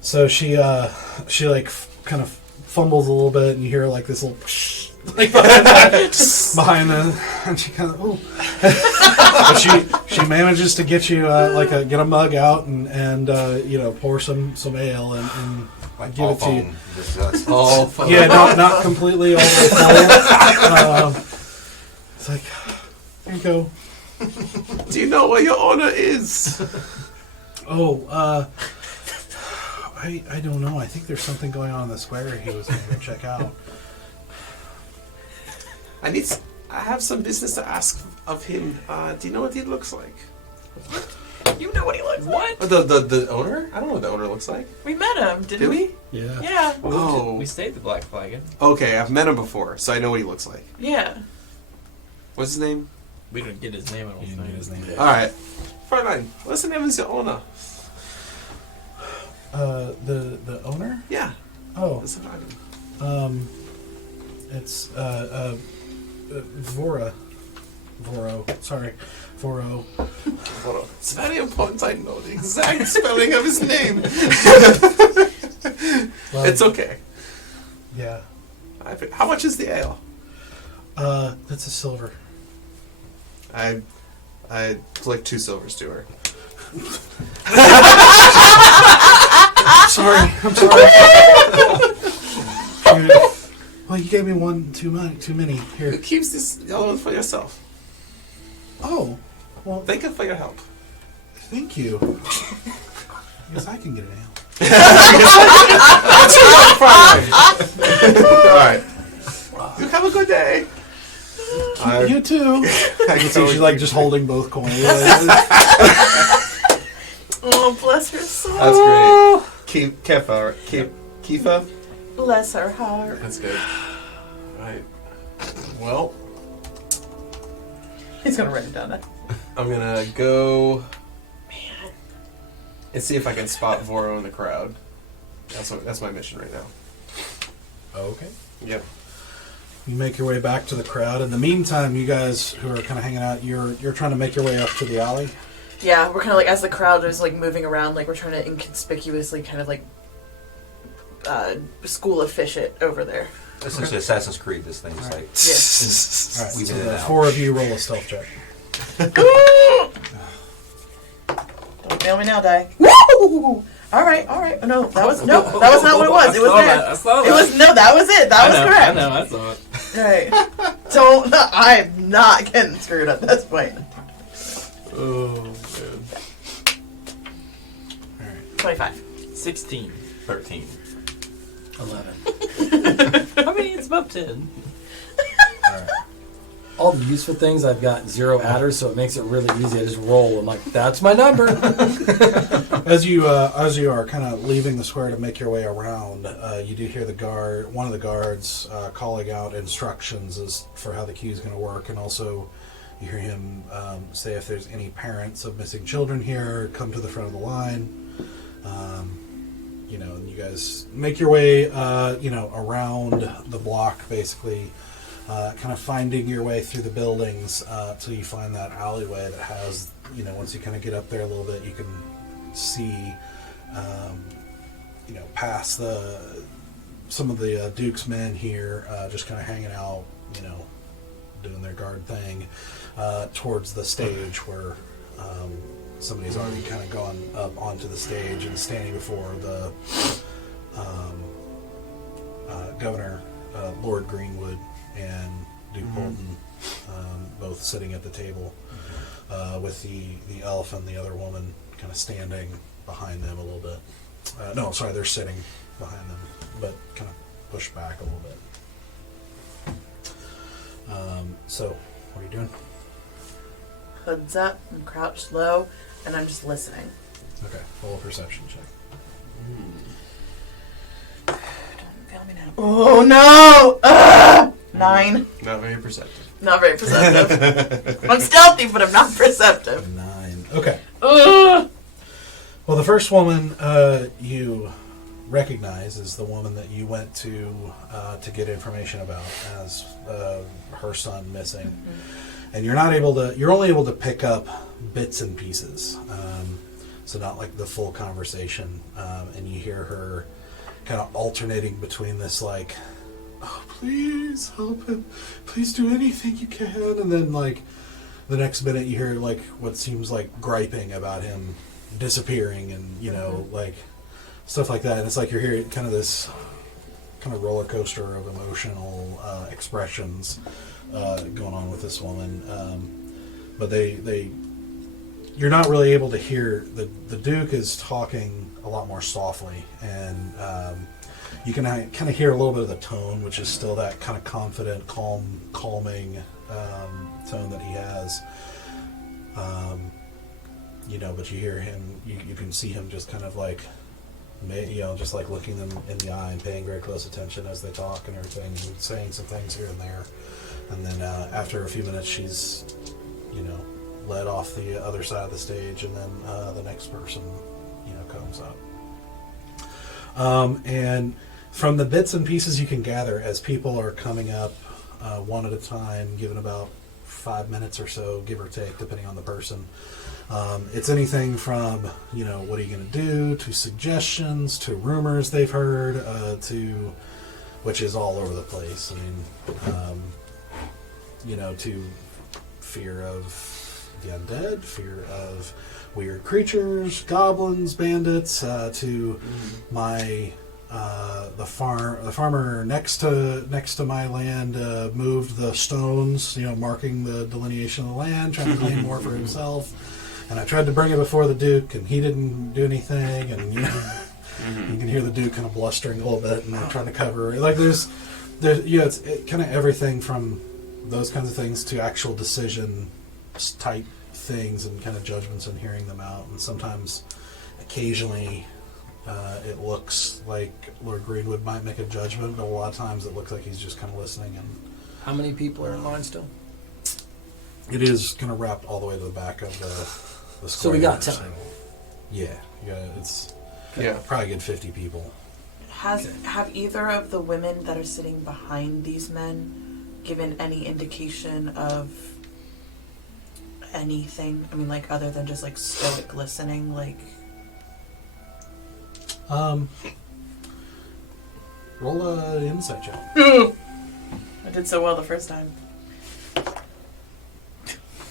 So she kind of fumbles a little bit, and you hear this little behind the, and she kind of but she manages to get you get a mug out and pour some ale and give it to you. Oh, Yeah, not completely all the way full. It's like, here you go. do you know where your owner is? Oh, I don't know. I think there's something going on in the square he was going to check out. I have some business to ask of him. Do you know what he looks like? You know what he looks like. Oh, the owner? I don't know what the owner looks like. We met him, didn't Did we? we? Yeah. Yeah. Oh. We stayed the Black Flagon. Okay, I've met him before, so I know what he looks like. Yeah. What's his name? We didn't get his name, I don't You didn't think. get his name. Alright. Fräulein, what's the name of your owner? The owner? Yeah. Oh, That's the Fräulein. it's Voro. Sorry, Voro. Hold on. It's very important I know the exact spelling of his name. Well, It's okay. Yeah. How much is the ale? That's a silver. I flick 2 silvers to her. I'm sorry. Well, you gave me one too many. Here. Who keeps this yellow for yourself? Oh, well, Thank you for your help. thank you. Yes, I can get an ale. Alright. You have a good day. You too. I You see, she's just holding both coins. Oh, bless her soul. That's great. Kifa? Bless her heart. That's good. Alright. Well, He's gonna write it down. I'm gonna go and see if I can spot Voro in the crowd. That's my mission right now. Okay. Yep. You make your way back to the crowd. In the meantime, you guys who are kind of hanging out, you're trying to make your way up to the alley. Yeah, we're kind of like, as the crowd is like moving around, like we're trying to inconspicuously kind of like school of fish it over there. Essentially Assassin's Creed, this thing's like... Yeah. All right, We've so been the out. 4 of you roll a stealth check. Don't fail me now, die. Woo! All right. No, that was not what it was. It was there. I saw that. It was that was it. That was correct. I know, I saw it. All right. I'm not getting screwed at this point. Oh, man. All right. 25. 16. 13. 11. I mean, it's above 10. All right. All the useful things, I've got 0 adders, so it makes it really easy. I just roll. I'm like, that's my number. As you are kind of leaving the square to make your way around, you do hear one of the guards calling out instructions as for how the key is going to work, and also you hear him say if there's any parents of missing children here, come to the front of the line. And you guys make your way, around the block, basically, kind of finding your way through the buildings till you find that alleyway that has, once you kind of get up there a little bit, you can see, past some of the Duke's men here, just kind of hanging out, doing their guard thing, towards the stage where somebody's already kind of gone up onto the stage and standing before the governor, Lord Greenwood, and Duke Polton, both sitting at the table, with the elf and the other woman kind of standing behind them a little bit. They're sitting behind them, but kind of pushed back a little bit. So, what are you doing? Hoods up, I'm crouched low, and I'm just listening. Okay, roll a perception check. Don't fail me now. Oh no! 9. Not very perceptive. Not very perceptive. I'm stealthy, but I'm not perceptive. 9. Okay. Well, the first woman you recognize is the woman that you went to get information about as her son missing. And you're only able to pick up bits and pieces. So not like the full conversation. And you hear her kind of alternating between this like, oh, please help him. Please do anything you can. And then like the next minute you hear like what seems like griping about him disappearing and, like stuff like that. And it's like you're hearing kind of this kind of roller coaster of emotional expressions going on with this woman. But you're not really able to hear, the Duke is talking a lot more softly, and you can kind of hear a little bit of the tone, which is still that kind of confident, calming tone that he has. But you hear him, you can see him just kind of like, just like looking them in the eye and paying very close attention as they talk and everything, and saying some things here and there. And then after a few minutes, she's, led off the other side of the stage, and then the next person, comes up. And from the bits and pieces you can gather as people are coming up one at a time, given about 5 minutes or so, give or take, depending on the person. It's anything from, what are you going to do, to suggestions, to rumors they've heard, to, which is all over the place. I mean, to fear of the undead, fear of weird creatures, goblins, bandits, to my the farmer next to my land moved the stones, marking the delineation of the land, trying to claim more for himself. And I tried to bring it before the Duke, and he didn't do anything. And you can hear the Duke kind of blustering a little bit, and they're trying to cover it. Like it's kind of everything from those kinds of things to actual decision type things and kind of judgments and hearing them out. And sometimes, occasionally, it looks like Lord Greenwood might make a judgment, but a lot of times it looks like he's just kind of listening. And How many people are in line still? it is kind of wrapped all the way to the back of the square. So we got time. It's Yeah. probably a good 50 people. Have either of the women that are sitting behind these men given any indication of anything? I mean, like, other than just, like, stoic listening, like... Roll an insight check. I did so well the first time.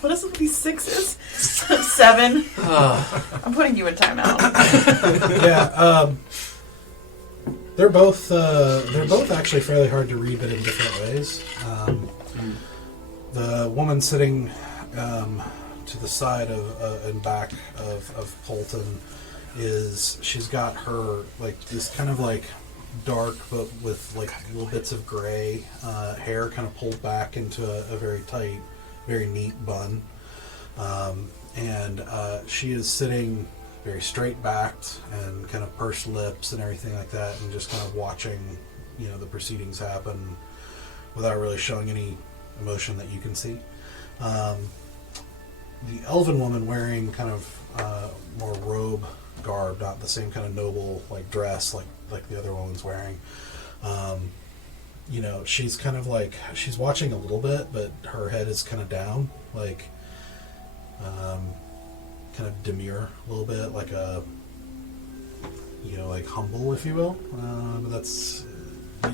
What is it with these sixes? 7. I'm putting you in timeout. Yeah, they're both actually fairly hard to read, but in different ways. The woman sitting to the side of and back of Polton she's got her like this kind of like dark but with like little bits of gray hair kind of pulled back into a very tight, very neat bun, and she is sitting very straight backed and kind of pursed lips and everything like that, and just kind of watching the proceedings happen without really showing any emotion that you can see. The elven woman wearing kind of more robe garb, not the same kind of noble like dress like the other woman's wearing. She's kind of like she's watching a little bit, but her head is kind of down, like kind of demure a little bit, like a like humble, if you will. But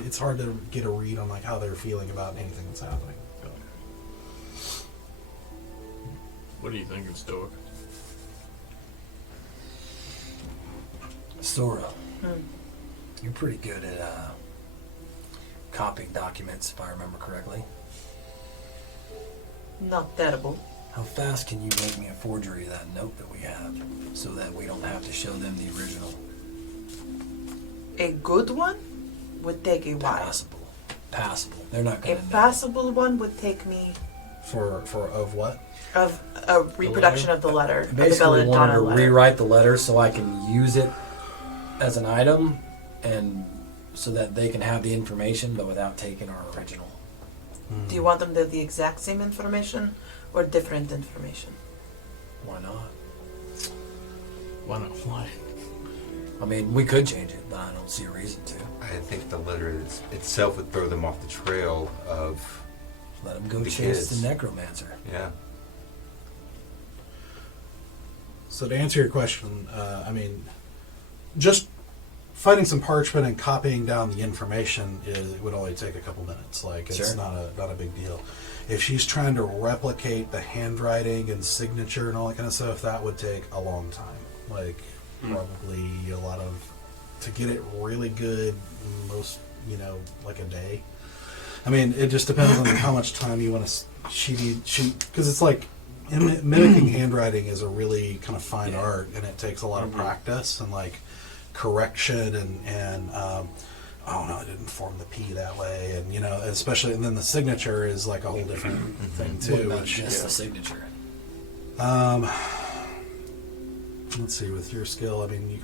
it's hard to get a read on like how they're feeling about anything that's happening. What do you think of Stoic? Sora, you're pretty good at copying documents, if I remember correctly. Not terrible. How fast can you make me a forgery of that note that we have, so that we don't have to show them the original? A good one would take a while. Passable. They're not A going to know. passable one would take me For of what? of a reproduction of the letter. Of the Basically, wanted Belladonna to letter. rewrite the letter so I can use it as an item, and so that they can have the information, but without taking our original. Do you want them to have the exact same information or different information? Why not? Why not? Why? I mean, we could change it, but I don't see a reason to. I think the letter itself would throw them off the trail of Let them go The chase kids. the necromancer. yeah. So to answer your question, just finding some parchment and copying down the information would only take a couple minutes. Like it's Sure. not a big deal. If she's trying to replicate the handwriting and signature and all that kind of stuff, that would take a long time. Like probably a lot of to get it really good. Most like a day. I mean, it just depends on how much time you want to. She because it's like. Mimicking handwriting is a really kind of fine art, and it takes a lot of practice and like correction and oh no, I didn't form the P that way, and especially, and then the signature is like a whole different thing What too. about Which, just the signature? let's see, with your skill, I mean, you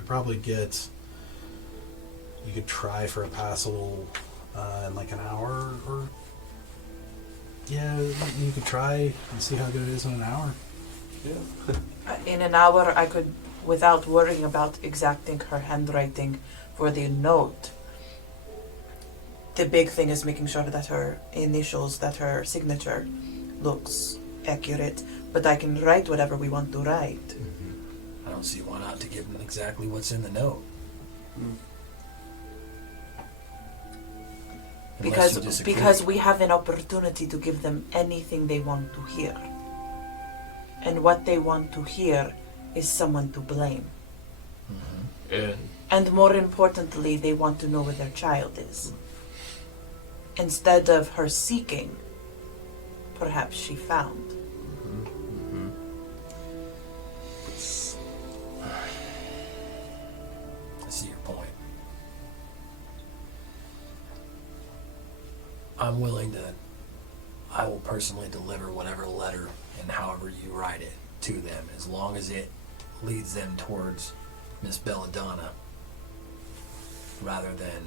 could try for a passable in like an hour or. Yeah, you could try and see how good it is in an hour. In an hour, I could, without worrying about exacting her handwriting for the note. The big thing is making sure that her initials, that her signature looks accurate. But I can write whatever we want to write. I don't see why not to give them exactly what's in the note. Unless you disagree. Because we have an opportunity to give them anything they want to hear. And what they want to hear is someone to blame. And And more importantly, they want to know where their child is. Instead of her seeking, perhaps she found. I see your point. I'm willing to. I will personally deliver whatever letter and however you write it to them, as long as it leads them towards Miss Belladonna rather than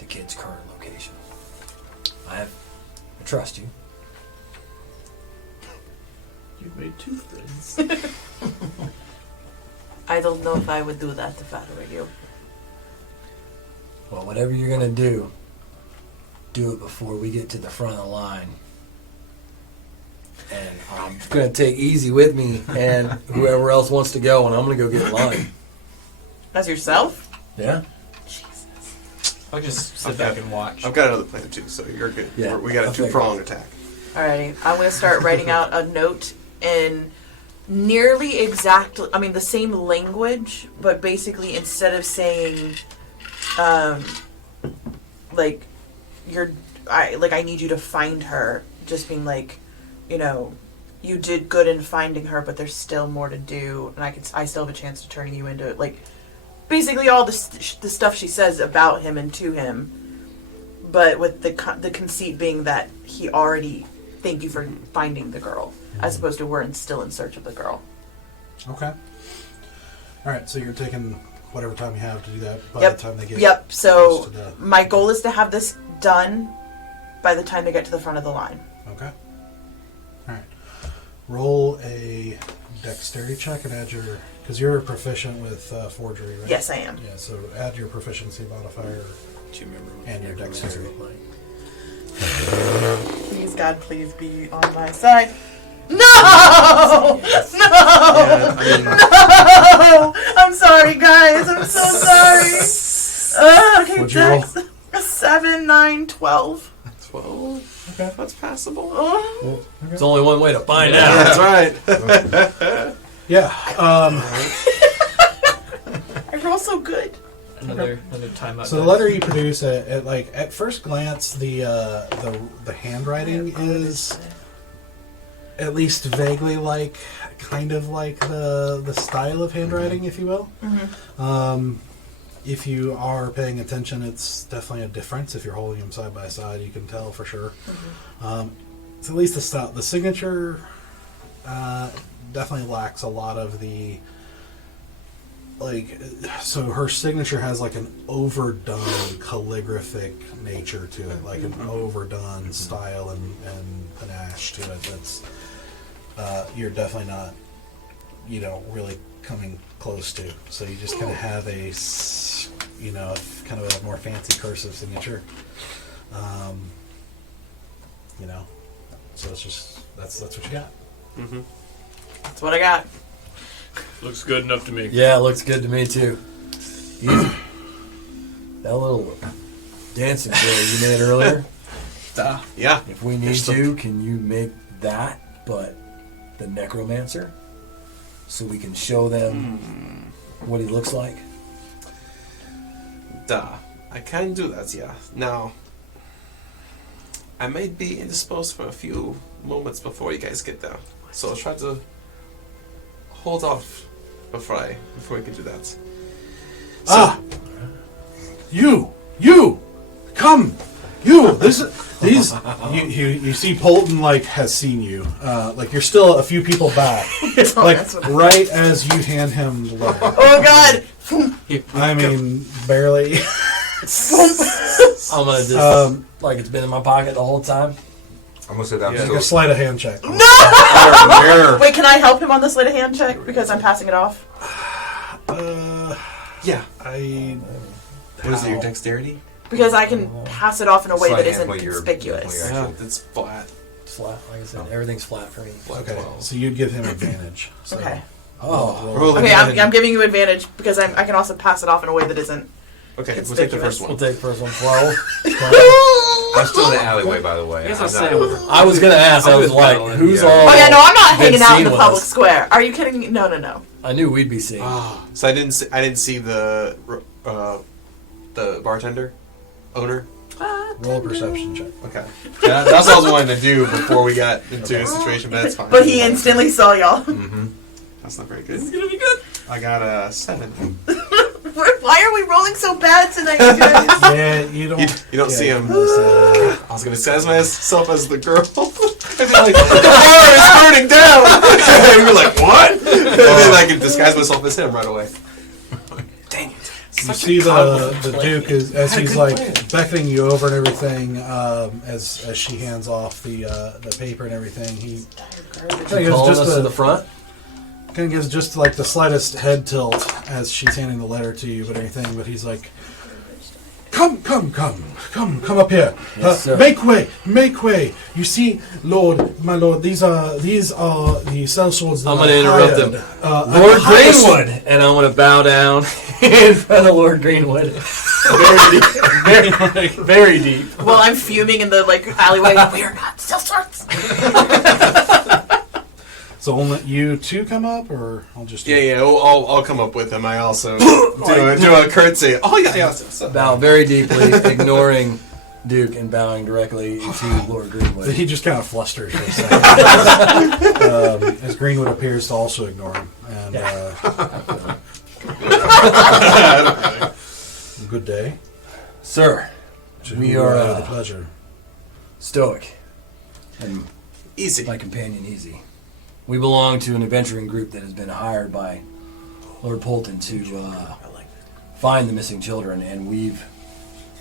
the kid's current location. I trust you. you've made 2 threads. I don't know if I would do that if I were you. Well, whatever you're gonna do it before we get to the front of the line. And and I'm gonna take easy with me and whoever else wants to go, and I'm gonna go get in line. As yourself? Yeah. I'll just sit back and watch. I've got another plan too, so you're good. Yeah, We got a I figured. 2-prong attack. Alrighty. I'm going to start writing out a note in nearly exactly, I mean, the same language, but basically instead of saying, like, I need you to find her, just being like, you know, you did good in finding her, but there's still more to do, and I still have a chance to turn you into it. Like, basically all the stuff she says about him and to him, but with the conceit being that he already thank you for finding the girl, as opposed to we're still in search of the girl. Okay. All right, so you're taking whatever time you have to do that by Yep. the time they get. Yep. So close to the- my goal is to have this done by the time they get to the front of the line. Okay. All right. Roll a dexterity check and add your, because you're proficient with forgery, right? Yes, I am. Yeah. So add your proficiency modifier. Do you remember what And your necromancer dexterity. looked like? Please, God, please be on my side. No! Yes. No! Yeah, I mean, No! I'm sorry, guys. I'm so sorry. Okay, What'd you roll? Dex. 7, 9, 12. 12. Okay. That's passable. Oh. There's only one way to find Yeah, out. that's right. Yeah. I roll so good. Another timeout. So the letter you produce, at first glance, the handwriting is at least vaguely like, kind of like the style of handwriting, if you will. Mm-hmm. If you are paying attention, it's definitely a difference. If you're holding them side by side, you can tell for sure. It's at least the style. The signature definitely lacks a lot of the, like, so her signature has like an overdone calligraphic nature to it, like an overdone style and panache to it. That's you're definitely not, really coming close to. So you just kind of have a, kind of a more fancy cursive signature. So it's just that's what you got. Mm-hmm. That's what I got. Looks good enough to me. Yeah, it looks good to me too. Easy. That little dancing girl you made earlier. Yeah. If we need to, can you make that, but the necromancer, so we can show them what he looks like? I can do that, yeah. Now, I might be indisposed for a few moments before you guys get there. So I'll try to hold off before we can do that. You, come, these. You see, Polton has seen you. You're still a few people back. Right as you hand him the letter. Oh, God. I mean, barely. I'm gonna just like it's been in my pocket the whole time. I'm gonna say that. Yeah. Make a sleight of hand check. No! Wait, can I help him on the sleight of hand check because I'm passing it off? Yeah. What is it, your dexterity? Because I can pass it off in a way Sleight that of hand, isn't but you're conspicuous. definitely Yeah, it's flat. It's flat, like I said, everything's flat for me. Flat Okay, 12. so you'd give him advantage. So. Okay. Oh, Roll Okay, advantage. I'm giving you advantage because I can also pass it off in a way that isn't. Okay, we'll take the first we'll one. take the first one. 12. I'm still in the alleyway, by the way. I guess I'm I'll say not- I was gonna ask. I I'm was with like, Madeline, who's yeah. all? Oh yeah, no, I'm not been hanging out in seen the with public us? square. Are you kidding me? No. I knew we'd be seen. So I didn't see the bartender owner. Roll a perception check. Okay, yeah, that's what I was wanting to do before we got into a situation, but that's fine. But he instantly saw y'all. That's not very good. It's gonna be good. I got a 7. Why are we rolling so bad tonight, you guys? Yeah, you don't. You don't see him. you don't see I was gonna disguise myself as the girl. And be like, the bar is burning down. And you're like, what? And then I can disguise myself as him right away. Dang it. You see the Duke as Had a he's good like plan. beckoning you over and everything. As she hands off the paper and everything, he kind of gives Calling just us to the front. kind of gives just like the slightest head tilt as she's handing the letter to you, but everything. But he's like, Come up here. Yes, sir. Make way. You see, my lord, these are the sellswords that I'm gonna I interrupt hired. him. Lord Greenwood, and I'm going to bow down in front of Lord Greenwood. Very deep. While I'm fuming in the alleyway, we are not sellswords. So I'll let you two come up, or I'll just... Yeah. I'll come up with him. I also do a curtsy. Oh, yeah. So. Bow very deeply, ignoring Duke and bowing directly to Lord Greenwood. He just kind of flusters for a second. As Greenwood appears to also ignore him. And, good day. Sir, To we who, are the pleasure. Stoic, and Easy. my companion Easy. We belong to an adventuring group that has been hired by Lord Polton to find the missing children, and we've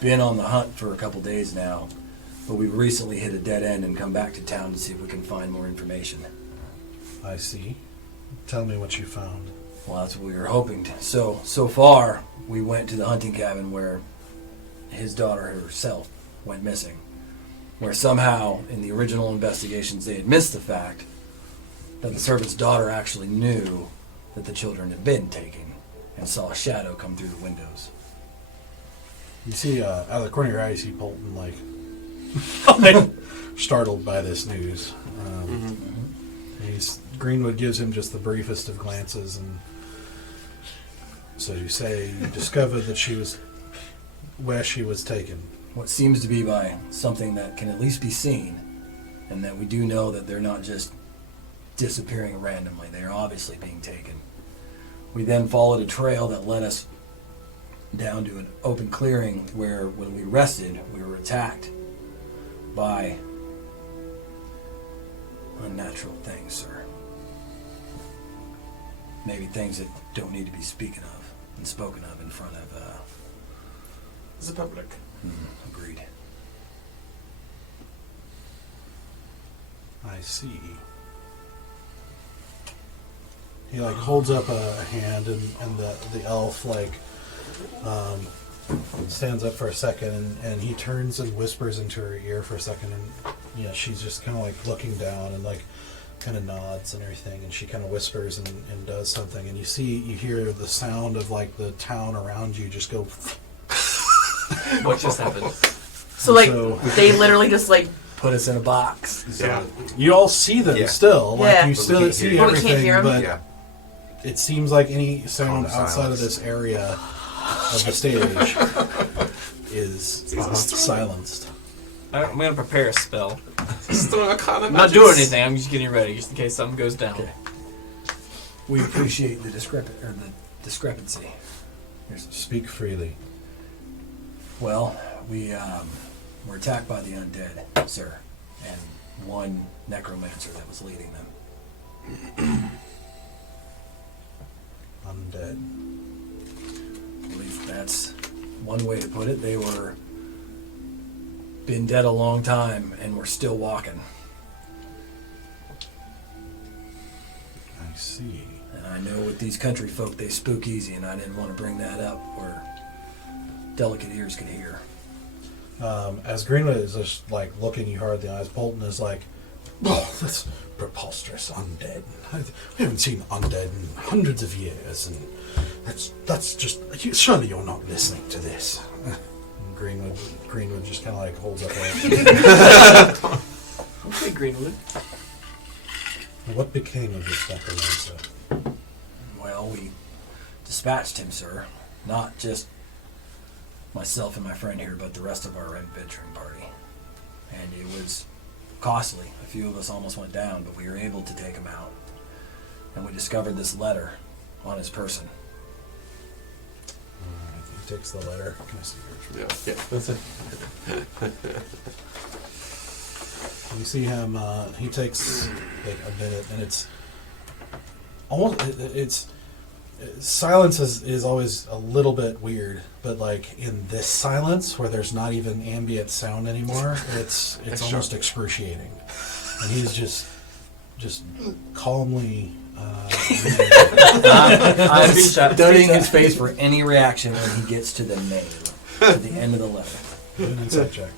been on the hunt for a couple days now, but we've recently hit a dead end and come back to town to see if we can find more information. I see. Tell me what you found. Well, that's what we were hoping to. So far, we went to the hunting cabin where his daughter herself went missing, where somehow in the original investigations they had missed the fact that the servant's daughter actually knew that the children had been taken and saw a shadow come through the windows. You see, out of the corner of your eye, you see Polton, startled by this news. Greenwood gives him just the briefest of glances, and so you say you discovered that she was where she was taken. What seems to be by something that can at least be seen, and that we do know that they're not just disappearing randomly. They are obviously being taken. We then followed a trail that led us down to an open clearing where, when we rested, we were attacked by unnatural things, sir. Maybe things that don't need to be spoken of in front of, The public. agreed. I see. He holds up a hand, and the elf stands up for a second, and he turns and whispers into her ear for a second, and she's just kind of looking down and kind of nods and everything, and she kind of whispers and does something, and you hear the sound of the town around you just go. What just happened? So they literally just Put us in a box. Yeah. You all see them Yeah. still, Yeah. you But we still can't see hear them. But we can't everything, hear 'em? but Yeah. it seems like any sound Calm outside of silence. this area of the stage is silenced. I'm gonna prepare a spell. I'm not doing anything. I'm just getting ready, just in case something goes down. Okay. We appreciate the discrepancy. Speak freely. Well, we were attacked by the undead, sir, and one necromancer that was leading them. Undead. I believe that's one way to put it. They were been dead a long time and were still walking. I see. And I know with these country folk, they spook easy, and I didn't want to bring that up where delicate ears could hear. As Greenwood is just looking you hard in the eyes, Polton is oh, that's preposterous. Undead. We haven't seen undead in hundreds of years, and that's just. Surely you're not listening to this. And Greenwood just kind of holds up. Okay, Greenwood. What became of this necromancer? Well, we dispatched him, sir. Not just myself and my friend here, but the rest of our adventuring party. And it was costly. A few of us almost went down, but we were able to take him out. And we discovered this letter on his person. Alright, he takes the letter. Can I see yours? Yeah. That's it. You see him, he takes a minute, and it's almost, silence is always a little bit weird, but in this silence where there's not even ambient sound anymore, it's almost excruciating. And he's just calmly I'm studying his face for any reaction when he gets to the name. at the end of the letter. Do an insight check.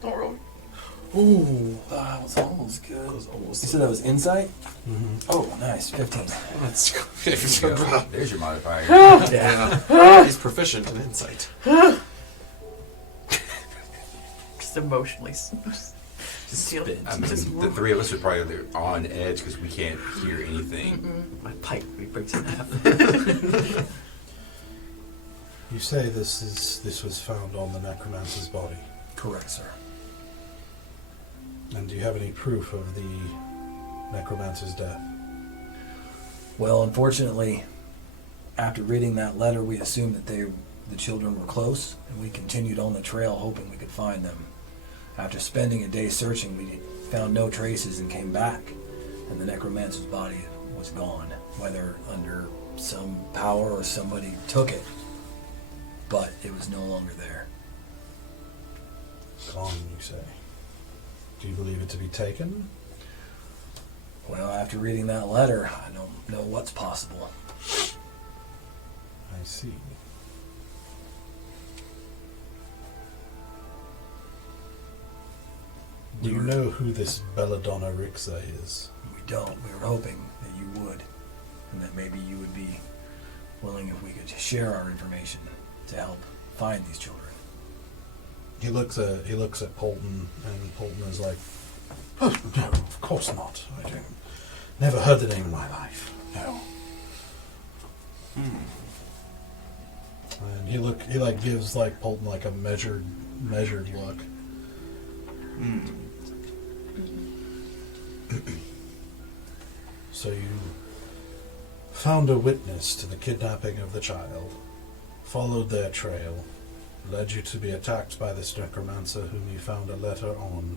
Don't roll. Ooh, that was almost good. That was almost. You said that was insight? Mm-hmm. Oh, nice. 15. Let's go. There you go. There's your modifier. Yeah. He's proficient in insight. Just emotionally steal. I mean, the three of us are probably on edge because we can't hear anything. My pipe breaks in half. You say this was found on the necromancer's body. Correct, sir. And do you have any proof of the necromancer's death? Well, unfortunately, after reading that letter, we assumed that the children were close, and we continued on the trail hoping we could find them. After spending a day searching, we found no traces and came back, and the necromancer's body was gone, whether under some power or somebody took it, but it was no longer there. Gone, you say. Do you believe it to be taken? Well, after reading that letter, I don't know what's possible. I see. Do you know who this Belladonna Rixa is? We don't. We were hoping that you would, and that maybe you would be willing if we could share our information to help find these children. He looks at Polton, and Polton is like, "Oh no, of course not. I don't. Never heard the name in my life. No." And he like gives like Polton like a measured look. So you found a witness to the kidnapping of the child, followed their trail, led you to be attacked by this necromancer whom you found a letter on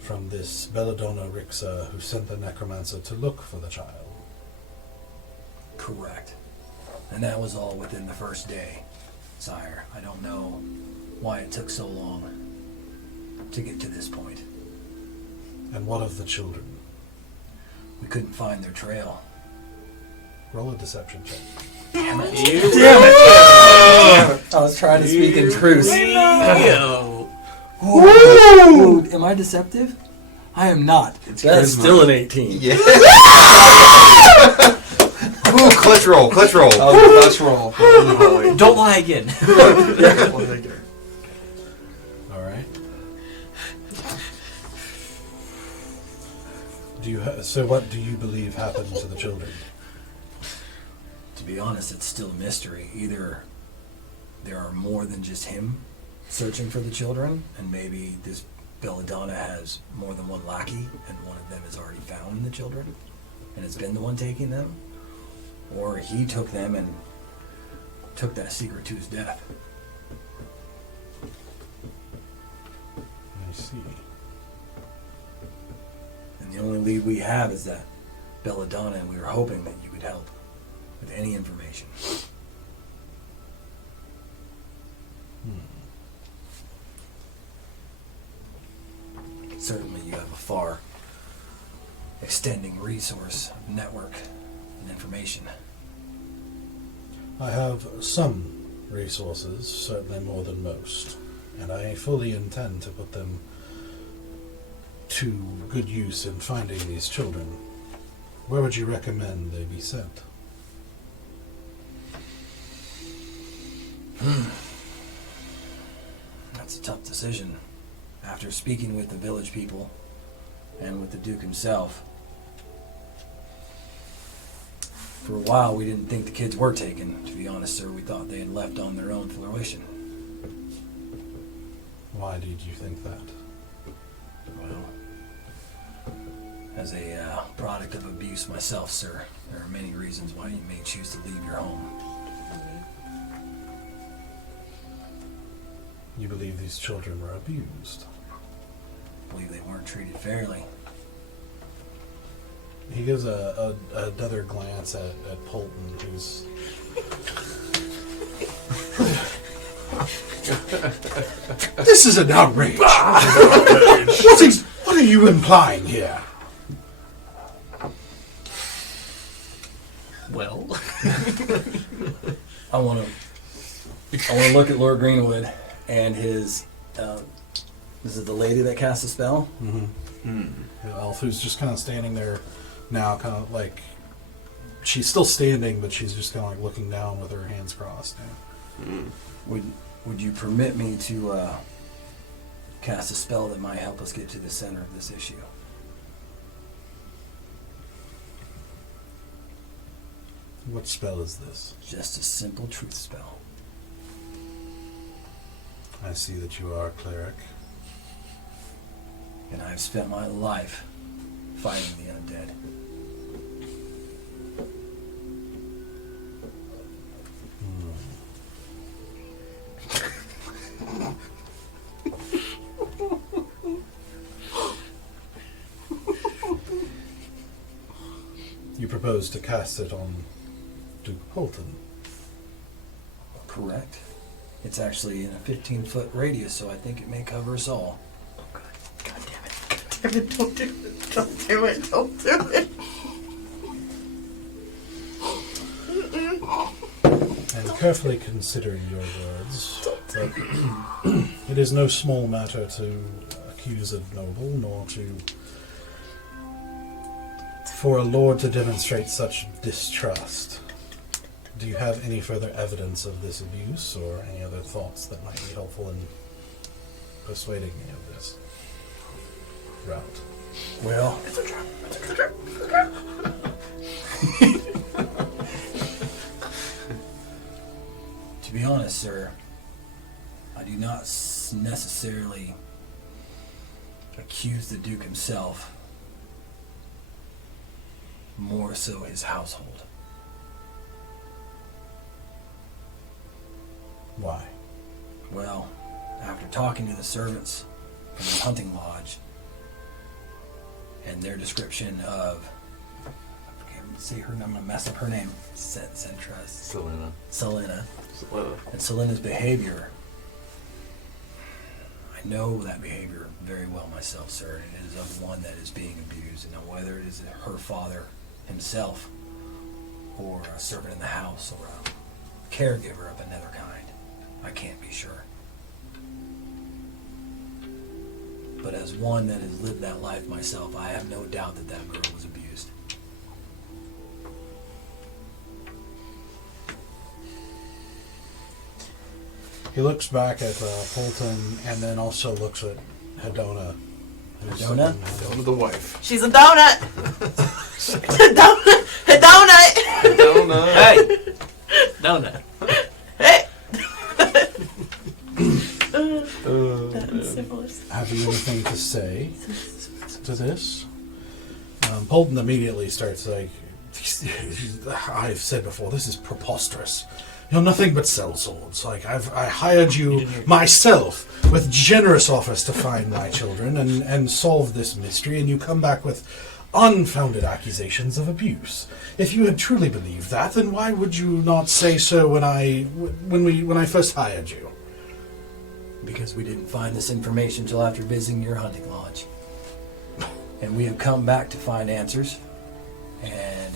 from this Belladonna Rixa who sent the necromancer to look for the child. Correct. And that was all within the first day, sire. I don't know why it took so long to get to this point. And what of the children? We couldn't find their trail. Roll a deception check. Damn it! I was trying to speak in truth. Ooh, am I deceptive? I am not. That's still an 18. Yeah. Ooh, clutch roll. Clutch roll. Don't lie again. All right. So what do you believe happened to the children? To be honest, it's still a mystery. Either there are more than just him searching for the children, and maybe this Belladonna has more than one lackey, and one of them has already found the children, and has been the one taking them, or he took them and took that secret to his death. I see. And the only lead we have is that Belladonna, and we were hoping that you would help with any information. Certainly you have a far extending resource of network and information. I have some resources, certainly more than most, and I fully intend to put them to good use in finding these children. Where would you recommend they be sent? That's a tough decision. After speaking with the village people and with the Duke himself, for a while we didn't think the kids were taken. To be honest, sir, we thought they had left on their own fruition. Why did you think that? Well, as a product of abuse myself, sir, there are many reasons why you may choose to leave your home. You believe these children were abused? I believe they weren't treated fairly. He gives another glance at Polton, who's... This is an outrage! What are you implying here? Well, I want to I want to look at Lord Greenwood and his. Is it the lady that cast a spell? Mm-hmm. The elf who's just kind of standing there now, kind of like she's still standing, but she's just kind of like looking down with her hands crossed. Yeah. Would you permit me to cast a spell that might help us get to the center of this issue? What spell is this? Just a simple truth spell. I see that you are a cleric. And I've spent my life fighting the undead. You propose to cast it on Duke Polton. Correct. It's actually in a 15-foot radius, so I think it may cover us all. God damn it. God damn it. Don't do it. Don't do it. Don't do it. And carefully considering your words, that it is no small matter to accuse a noble, nor for a lord to demonstrate such distrust. Do you have any further evidence of this abuse, or any other thoughts that might be helpful in persuading me of this route? Well, It's a trap. It's a trap. It's a trap. to be honest, sir, I do not necessarily accuse the Duke himself, more so his household. Why? Well, after talking to the servants from the hunting lodge and their description of, I can't say her name, I'm going to mess up her name, Selena. Selena, and Selena's behavior, I know that behavior very well myself, sir, and it is of one that is being abused. And now whether it is her father himself, or a servant in the house, or a caregiver of another kind, I can't be sure. But as one that has lived that life myself, I have no doubt that that girl was abused. He looks back at Polton and then also looks at Hedona. Hedona? Hedona the wife. She's a donut. A donut. A donut. Hedona. Hey! Donut. Hey. That's syphilis. Have you anything to say to this? Polton immediately starts like, I've said before, this is preposterous. You're nothing but sellswords. Like, I hired you myself with generous offers to find my children and solve this mystery, and you come back with unfounded accusations of abuse. If you had truly believed that, then why would you not say so when I first hired you? Because we didn't find this information until after visiting your hunting lodge. And we have come back to find answers, and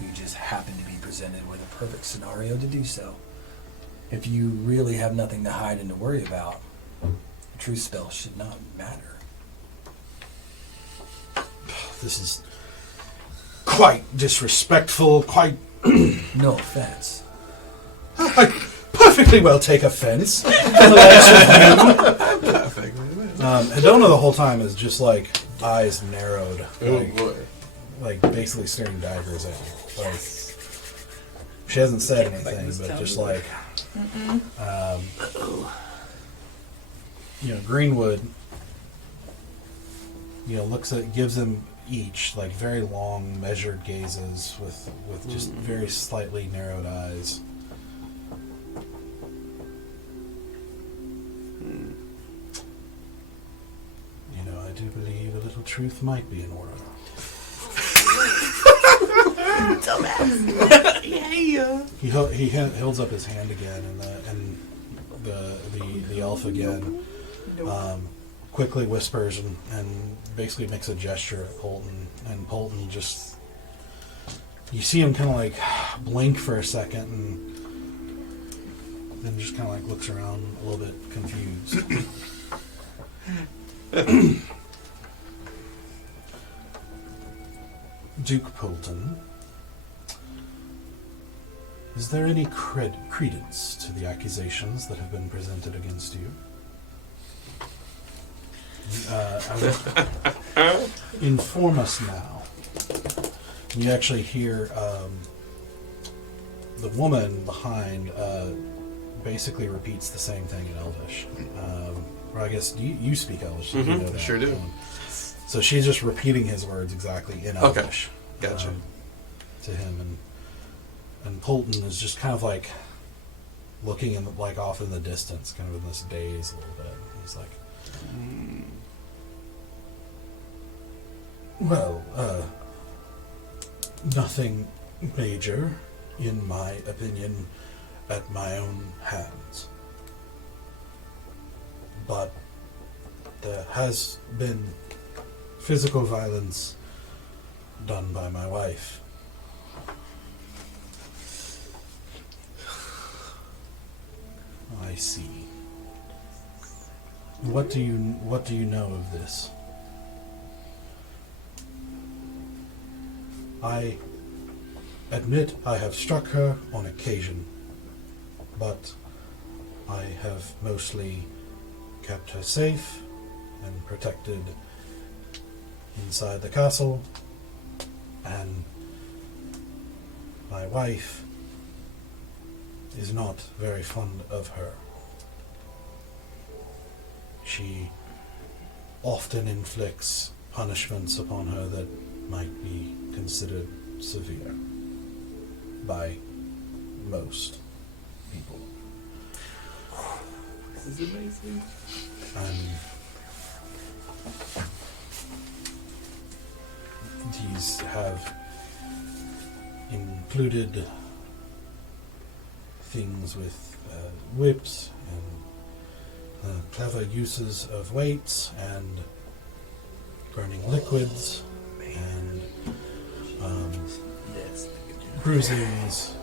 you just happen to be presented with a perfect scenario to do so. If you really have nothing to hide and to worry about, a truth spell should not matter. This is quite disrespectful, quite... No offense. I perfectly well take offense. Hedona the whole time is just like eyes narrowed. Oh like, boy. like basically staring daggers at you. Like, she hasn't said anything, but just like, Greenwood, gives them each like very long, measured gazes with just very slightly narrowed eyes. I do believe a little truth might be in order. Dumbass. Yeah. He holds up his hand again, and the elf again quickly whispers and basically makes a gesture at Polton, and Polton just, you see him kind of like blink for a second, and and just kind of like looks around a little bit confused. Duke Polton, is there any credence to the accusations that have been presented against you? Inform us now. You actually hear the woman behind basically repeats the same thing in Elvish. Or I guess you speak Elvish. So you know that. Sure do. So she's just repeating his words exactly in Elvish. Gotcha. To him, and Polton is just kind of like looking in like off in the distance, kind of in this daze a little bit. He's like, well, nothing major, in my opinion, at my own hands. But there has been physical violence done by my wife. I see. What do you know of this? I admit I have struck her on occasion, but I have mostly kept her safe and protected inside the castle, and my wife is not very fond of her. She often inflicts punishments upon her that might be considered severe by most people. This is amazing. And these have included things with whips and clever uses of weights and burning liquids and bruisings,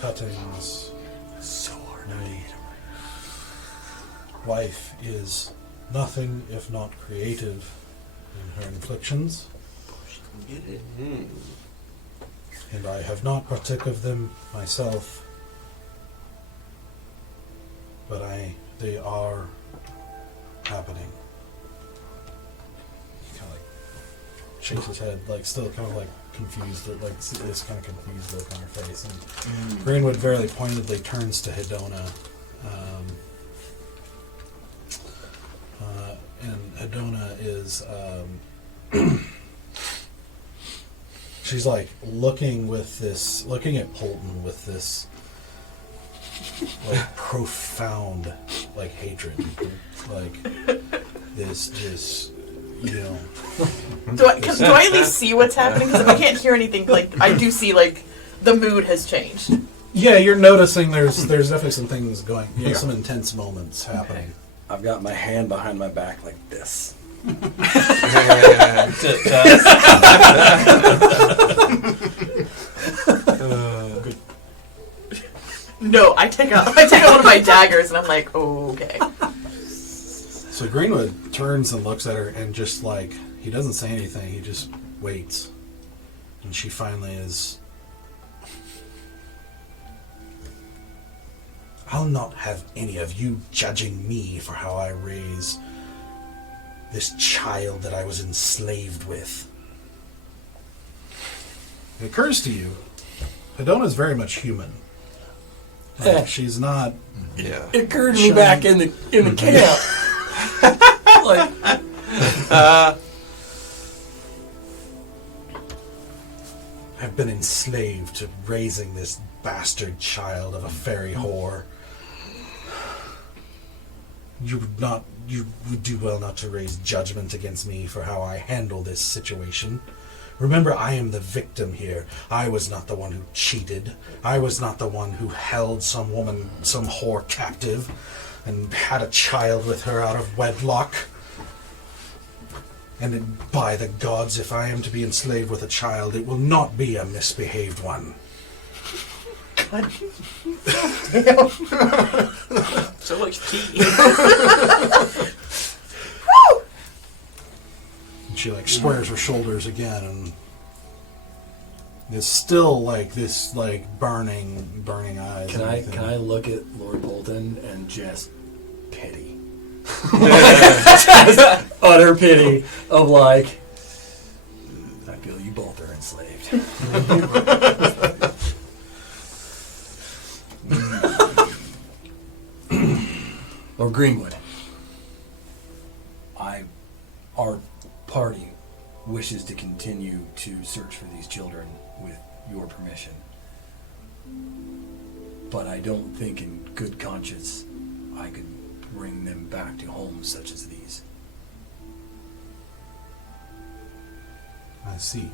cuttings. So hard. My wife is nothing if not creative in her inflictions, and I have not partook of them myself, but they are happening. He kind of like shakes his head, like still kind of like confused, like this kind of confused look on her face, and Greenwood very pointedly turns to Hedona, and Hedona is she's like looking at Polton with this like profound like hatred, like this just, you know. Do I at least see what's happening? Because if I can't hear anything, like I do see like the mood has changed. Yeah, you're noticing there's definitely some things going, some intense moments happening. I've got my hand behind my back like this. No, I take out one of my daggers and I'm like, okay. So Greenwood turns and looks at her and just like, he doesn't say anything, he just waits. And she finally is, I'll not have any of you judging me for how I raise this child that I was enslaved with. It occurs to you, Hedona is very much human. Like, she's not. Yeah. It occurred to me back in the camp. Like, I've been enslaved to raising this bastard child of a fairy whore. You would do well not to raise judgment against me for how I handle this situation. Remember, I am the victim here. I was not the one who cheated. I was not the one who held some woman, some whore captive and had a child with her out of wedlock. And by the gods, if I am to be enslaved with a child, it will not be a misbehaved one. God. So much tea. And she like squares her shoulders again, and it's still like this, like burning eyes. Can and I everything. can I look at Lord Polton and just pity? Just utter pity of like, I feel you both are enslaved. Or Greenwood. Our party wishes to continue to search for these children with your permission. But I don't think in good conscience I could bring them back to homes such as these. I see.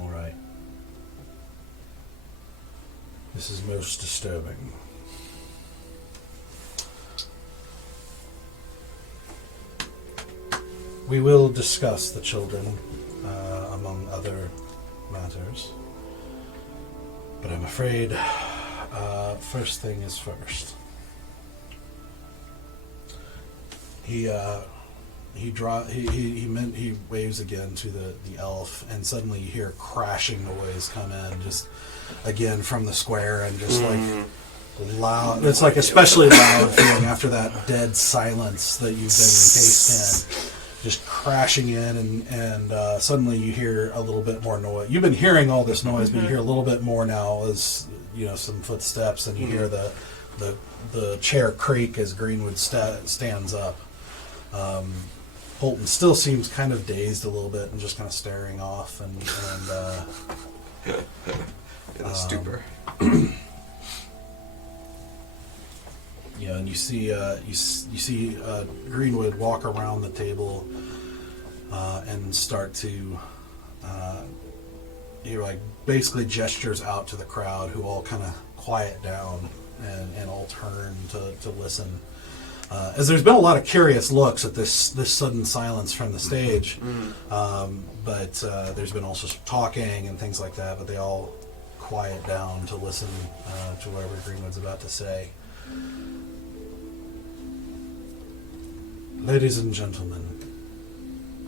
All right. This is most disturbing. We will discuss the children, among other matters. But I'm afraid, first thing is first. He waves again to the elf, and suddenly you hear crashing noise come in, just again from the square, and just like loud. It's like especially loud feeling after that dead silence that you've been encased in. Just crashing in, and suddenly you hear a little bit more noise. You've been hearing all this noise, but you hear a little bit more now as some footsteps, and you hear the chair creak as Greenwood stands up. Polton still seems kind of dazed a little bit and just kind of staring off, and In a stupor. and you see Greenwood walk around the table and start to he like basically gestures out to the crowd, who all kind of quiet down and all turn to listen. As there's been a lot of curious looks at this sudden silence from the stage, but there's been also some talking and things like that, but they all quiet down to listen to whatever Greenwood's about to say. Ladies and gentlemen,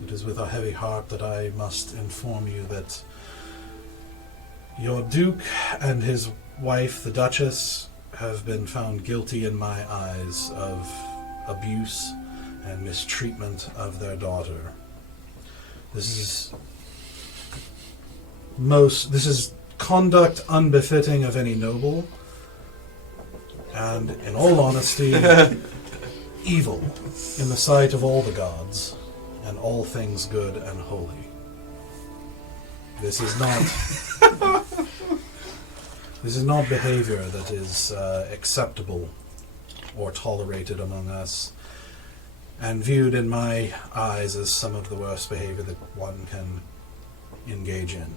it is with a heavy heart that I must inform you that your Duke and his wife, the Duchess, have been found guilty in my eyes of abuse and mistreatment of their daughter. This is conduct unbefitting of any noble, and in all honesty, evil in the sight of all the gods and all things good and holy. This is not behavior that is acceptable or tolerated among us, and viewed in my eyes as some of the worst behavior that one can engage in.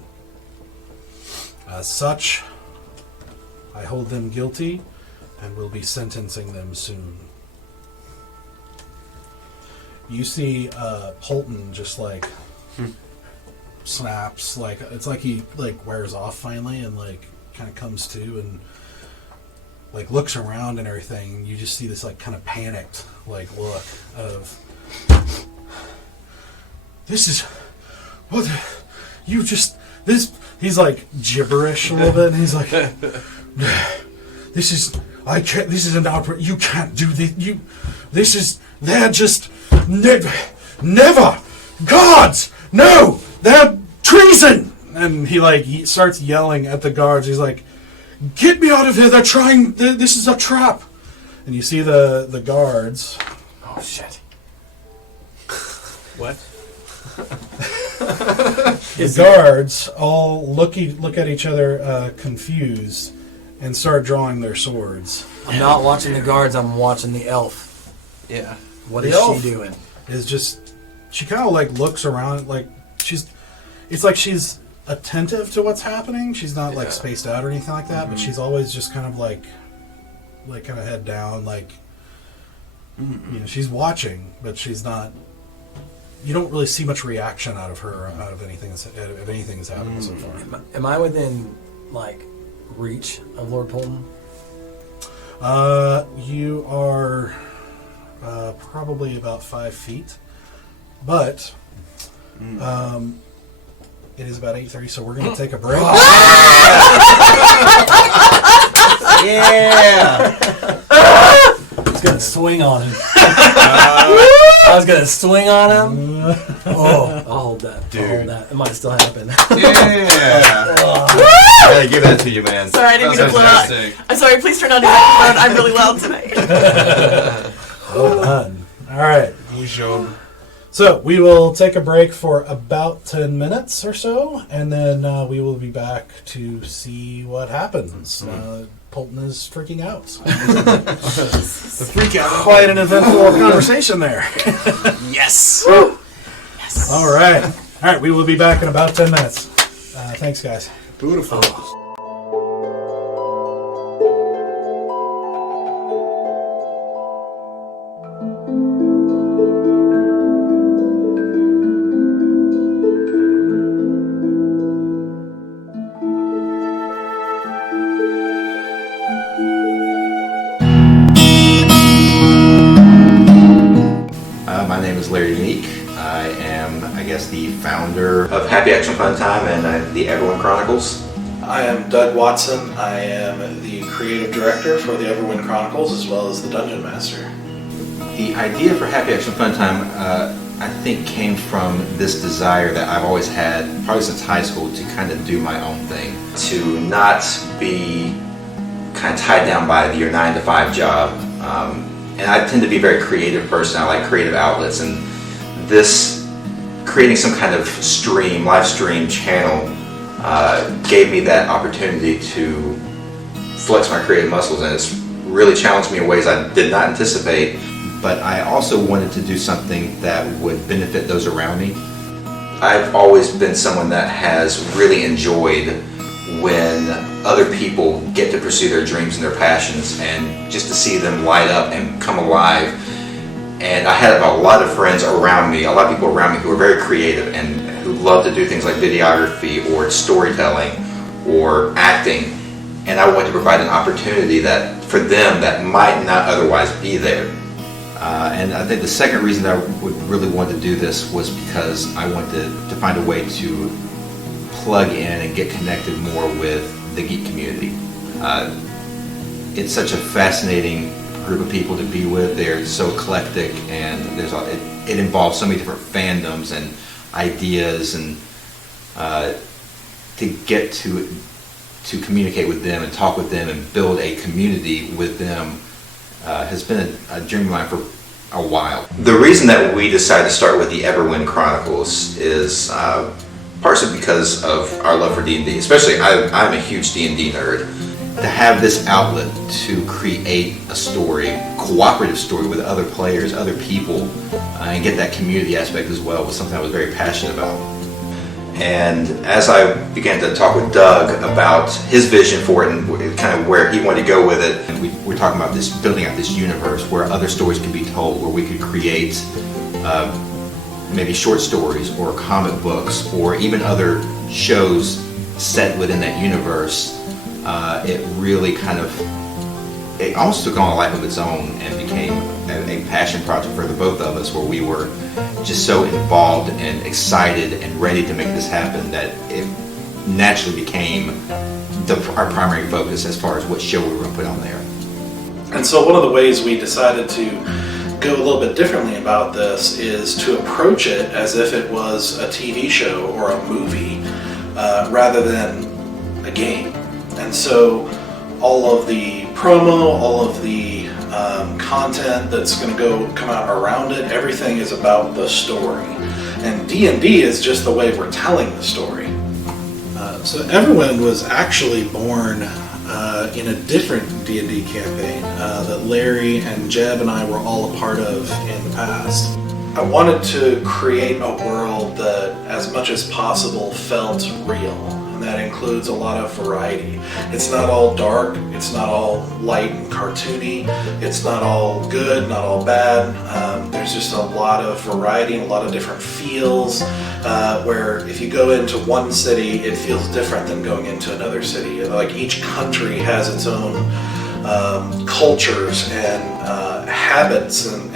As such, I hold them guilty and will be sentencing them soon. You see Polton just like snaps, like it's like he like wears off finally and like kind of comes to and like looks around and everything. You just see this like kind of panicked like look of this is what you just this. He's like gibberish a little bit, and he's like, "This is I can't. This is an outbreak. You can't do this. This is they're just never gods. No, they're treason." And he starts yelling at the guards. He's like, "Get me out of here! They're trying. This is a trap." And you see the guards. Oh shit! What? The guards all look at each other confused and start drawing their swords. I'm not watching the guards. I'm watching the elf. Yeah. What The is elf she doing? Is just she kind of like looks around like it's like she's attentive to what's happening. She's not like spaced out or anything like that, but she's always just kind of like kind of head down, like she's watching, but she's not you don't really see much reaction out of her, out of anything that's happened so far. Am I within, like, reach of Lord Polton? You are probably about 5 feet, but it is about 8:30, so we're going to take a break. Yeah! I was gonna swing on him. Oh, I'll hold that. Dude. I'll hold that. It might still happen. Yeah. Oh. I gotta give that to you, man. Sorry, I didn't mean to blow out. Fantastic. I'm sorry, please turn on your microphone. I'm really loud tonight. Well done. All right. We showed. So we will take a break for about 10 minutes or so, and then we will be back to see what happens. Polton is freaking out. The freak out. Quite an eventful conversation there. Yes. Yes. All right. All right. We will be back in about 10 minutes. Thanks, guys. Beautiful. My name is Larry Meek. I am, I guess, the founder of Happy Action Fun Time and the Everwind Chronicles. I am Doug Watson. I am the creative director for the Everwind Chronicles as well as the Dungeon Master. The idea for Happy Action Fun Time, I think, came from this desire that I've always had, probably since high school, to kind of do my own thing. To not be kind of tied down by your 9-to-5 job. And I tend to be a very creative person. I like creative outlets, and this creating some kind of live stream channel gave me that opportunity to flex my creative muscles, and it's really challenged me in ways I did not anticipate. But I also wanted to do something that would benefit those around me. I've always been someone that has really enjoyed when other people get to pursue their dreams and their passions, and just to see them light up and come alive. And I had a lot of friends around me, a lot of people around me who were very creative and who love to do things like videography or storytelling or acting. And I wanted to provide an opportunity that for them that might not otherwise be there. And I think the second reason that I would really want to do this was because I wanted to find a way to plug in and get connected more with the geek community. It's such a fascinating group of people to be with. They're so eclectic, and it involves so many different fandoms and ideas, and to get to communicate with them and talk with them and build a community with them has been a dream of mine for a while. The reason that we decided to start with the Everwind Chronicles is partially because of our love for D&D. Especially, I'm a huge D&D nerd. To have this outlet to create a story, cooperative story with other players, other people, and get that community aspect as well was something I was very passionate about. And as I began to talk with Doug about his vision for it and kind of where he wanted to go with it, and we're talking about this, building out this universe where other stories could be told, where we could create maybe short stories or comic books or even other shows set within that universe. It really it almost took on a life of its own and became a passion project for the both of us, where we were just so involved and excited and ready to make this happen that it naturally became our primary focus as far as what show we were going to put on there. And so one of the ways we decided to go a little bit differently about this is to approach it as if it was a TV show or a movie rather than a game. And so all of the promo, all of the content that's going to come out around it, everything is about the story. And D&D is just the way we're telling the story. So Everwind was actually born in a different D&D campaign that Larry and Jeb and I were all a part of in the past. I wanted to create a world that, as much as possible, felt real. and that includes a lot of variety. It's not all dark, it's not all light and cartoony, it's not all good, not all bad. There's just a lot of variety and a lot of different feels, where if you go into one city, it feels different than going into another city. Like each country has its own cultures and habits and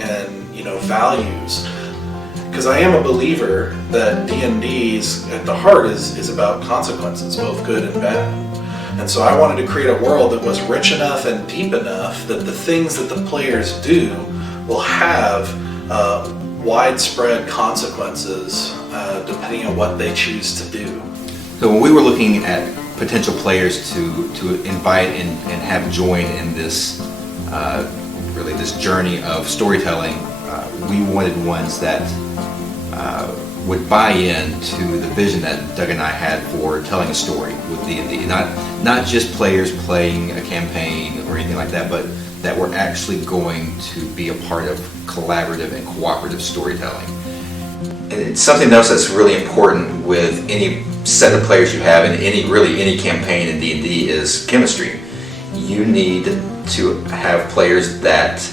values. Because I am a believer that D&D's at the heart is about consequences, both good and bad. And so I wanted to create a world that was rich enough and deep enough that the things that the players do will have widespread consequences depending on what they choose to do. So when we were looking at potential players to invite and have join in this really this journey of storytelling, we wanted ones that would buy into the vision that Doug and I had for telling a story with D&D. Not just players playing a campaign or anything like that, but that we're actually going to be a part of collaborative and cooperative storytelling. And it's something else that's really important with any set of players you have in any campaign in D&D is chemistry. You need to have players that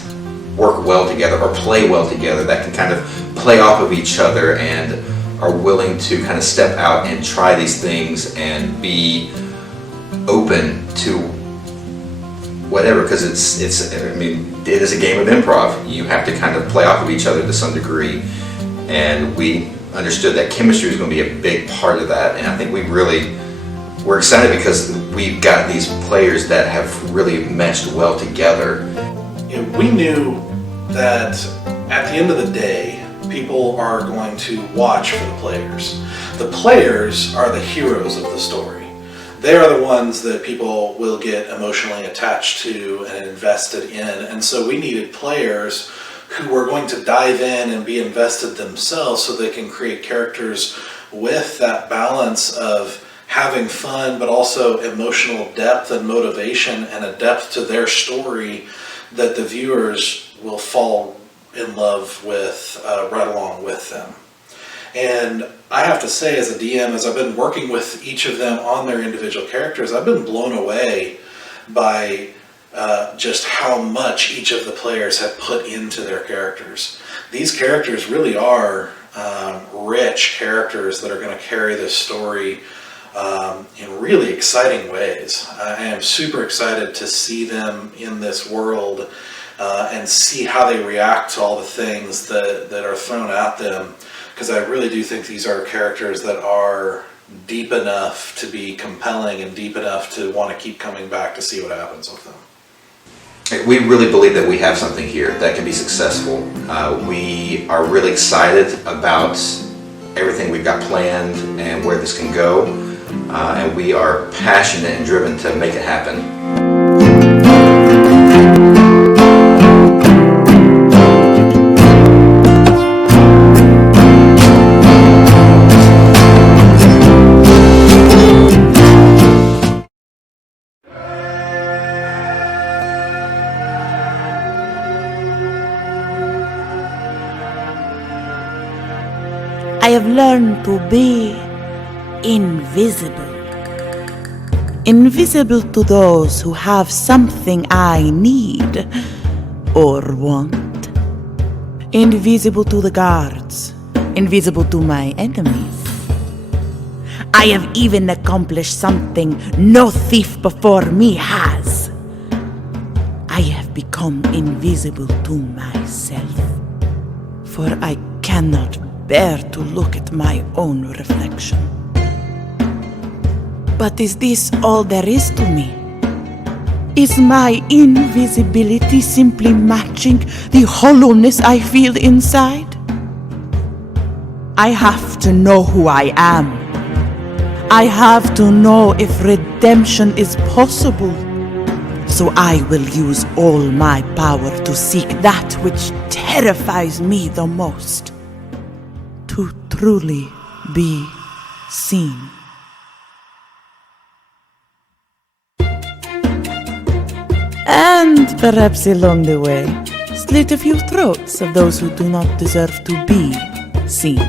work well together or play well together, that can kind of play off of each other and are willing to kind of step out and try these things and be open to whatever, because it is a game of improv. You have to kind of play off of each other to some degree, and we understood that chemistry was going to be a big part of that. And I think we're excited because we've got these players that have really meshed well together. We knew that at the end of the day, people are going to watch for the players. The players are the heroes of the story. They are the ones that people will get emotionally attached to and invested in. And so we needed players who were going to dive in and be invested themselves so they can create characters with that balance of having fun, but also emotional depth and motivation and a depth to their story that the viewers will fall in love with right along with them. And I have to say, as a DM, as I've been working with each of them on their individual characters, I've been blown away by just how much each of the players have put into their characters. These characters really are rich characters that are going to carry this story in really exciting ways. I am super excited to see them in this world and see how they react to all the things that are thrown at them, because I really do think these are characters that are deep enough to be compelling and deep enough to want to keep coming back to see what happens with them. We really believe that we have something here that can be successful. We are really excited about everything we've got planned and where this can go. And we are passionate and driven to make it happen. I have learned to be invisible. Invisible to those who have something I need or want. Invisible to the guards. Invisible to my enemies. I have even accomplished something no thief before me has. I have become invisible to myself. For I cannot bear to look at my own reflection. But is this all there is to me? Is my invisibility simply matching the hollowness I feel inside? I have to know who I am. I have to know if redemption is possible. So I will use all my power to seek that which terrifies me the most. To truly be seen. And perhaps along the way, slit a few throats of those who do not deserve to be seen.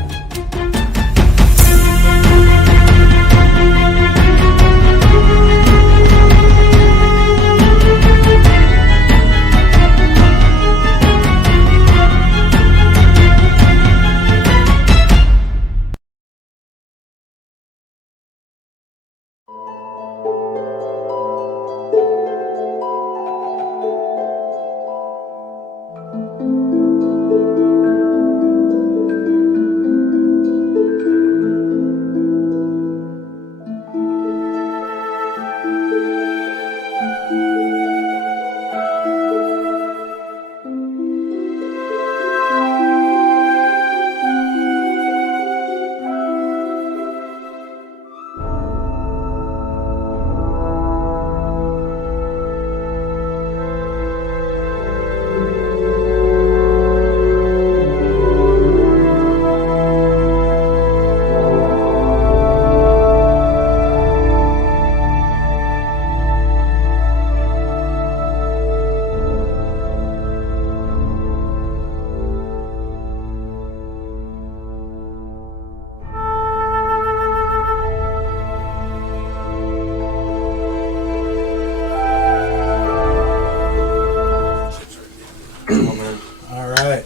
Oh, man. All right.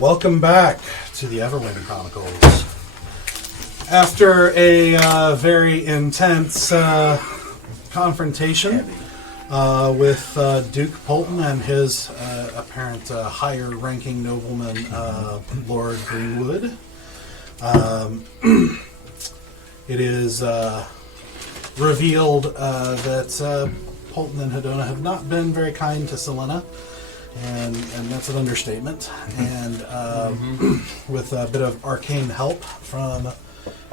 Welcome back to the Everwind Chronicles. After a very intense confrontation with Duke Polton and his apparent higher-ranking nobleman, Lord Greenwood, it is revealed that Polton and Hedona have not been very kind to Selena. And that's an understatement. And with a bit of arcane help from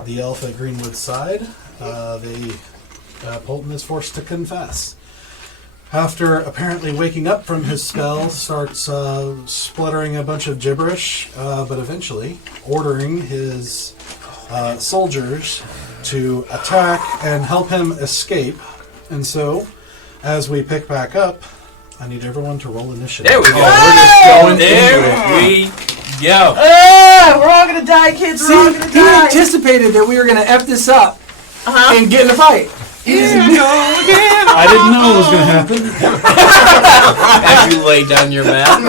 the elf at Greenwood's side, Polton is forced to confess. After apparently waking up from his spell, starts spluttering a bunch of gibberish, but eventually ordering his soldiers to attack and help him escape. And so, as we pick back up, I need everyone to roll initiative. There we go. We're just going there. We go. We're all gonna die, kids. We're all gonna He die. anticipated that we were going to F this up and get in a fight. I didn't know it was going to happen. As you lay down your map.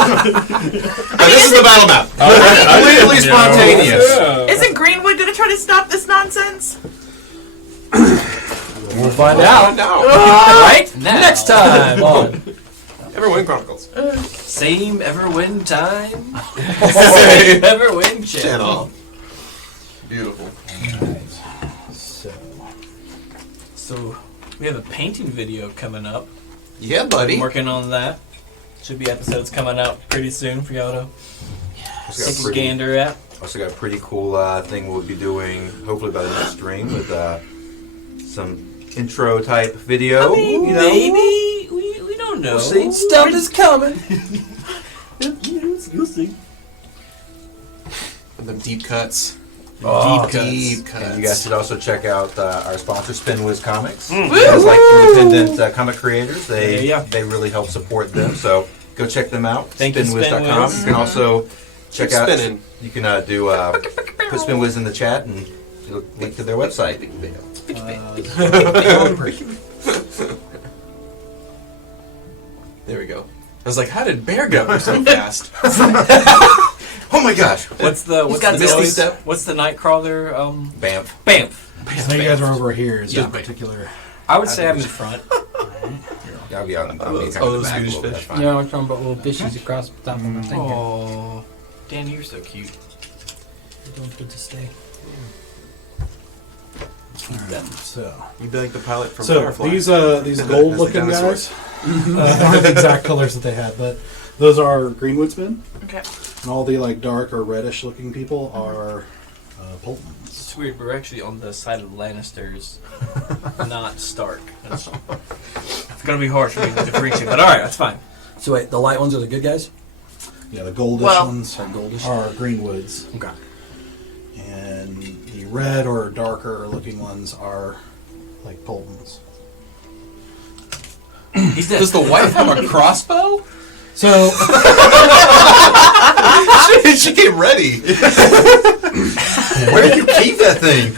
This is the battle map. Completely spontaneous. Isn't Greenwood gonna try to stop this nonsense? We'll find out. Right now. Next time on Everwind Chronicles. Same Everwind time. Same Everwind channel. Beautiful. So we have a painting video coming up. Yeah, buddy. I'm working on that. Should be episodes coming out pretty soon for y'all to take a gander at. Also got a pretty cool thing we'll be doing, hopefully by the next stream, with some intro type video. Maybe we don't know. We'll see. Stuff is coming. You'll see. And them deep cuts. Deep cuts. And you guys should also check out our sponsor, Spinwiz Comics. As like independent comic creators, they really help support them. So go check them out. Thank you, Spinwiz.com. Spinwiz. You can also check out. Spinning. You can put Spinwiz in the chat and it'll link to their website. There we go. I was like, how did Bear go so fast? Oh my gosh! What's the got Misty noise? Step. What's the Nightcrawler? Bamf. Bamf. So you guys are over here. Is Yeah. that particular? I would say I'm in front. I'll be on. I'll be kind Oh, of those back a Swedish little bit. fish. That's fine. Yeah, we're talking about little fishies across the top of my thing. Oh, Danny, you're so cute. You're doing good to stay. So, You'd be like the pilot from so Firefly. these That's the gold-looking dinosaur. guys, I don't have the exact colors that they had, but those are Greenwoodsmen, Okay. and all the like dark or reddish-looking people are Poltons. It's weird. We're actually on the side of the Lannisters, not Stark. It's gonna be hard for me to differentiate, but all right, that's fine. So wait, the light ones are the good guys? Yeah, the goldish Well- ones Or goldish? are Greenwoods, Okay. and the red or darker-looking ones are like Poltons. He's dead. Does the wife have a crossbow? So, she came ready. Where did you keep that thing?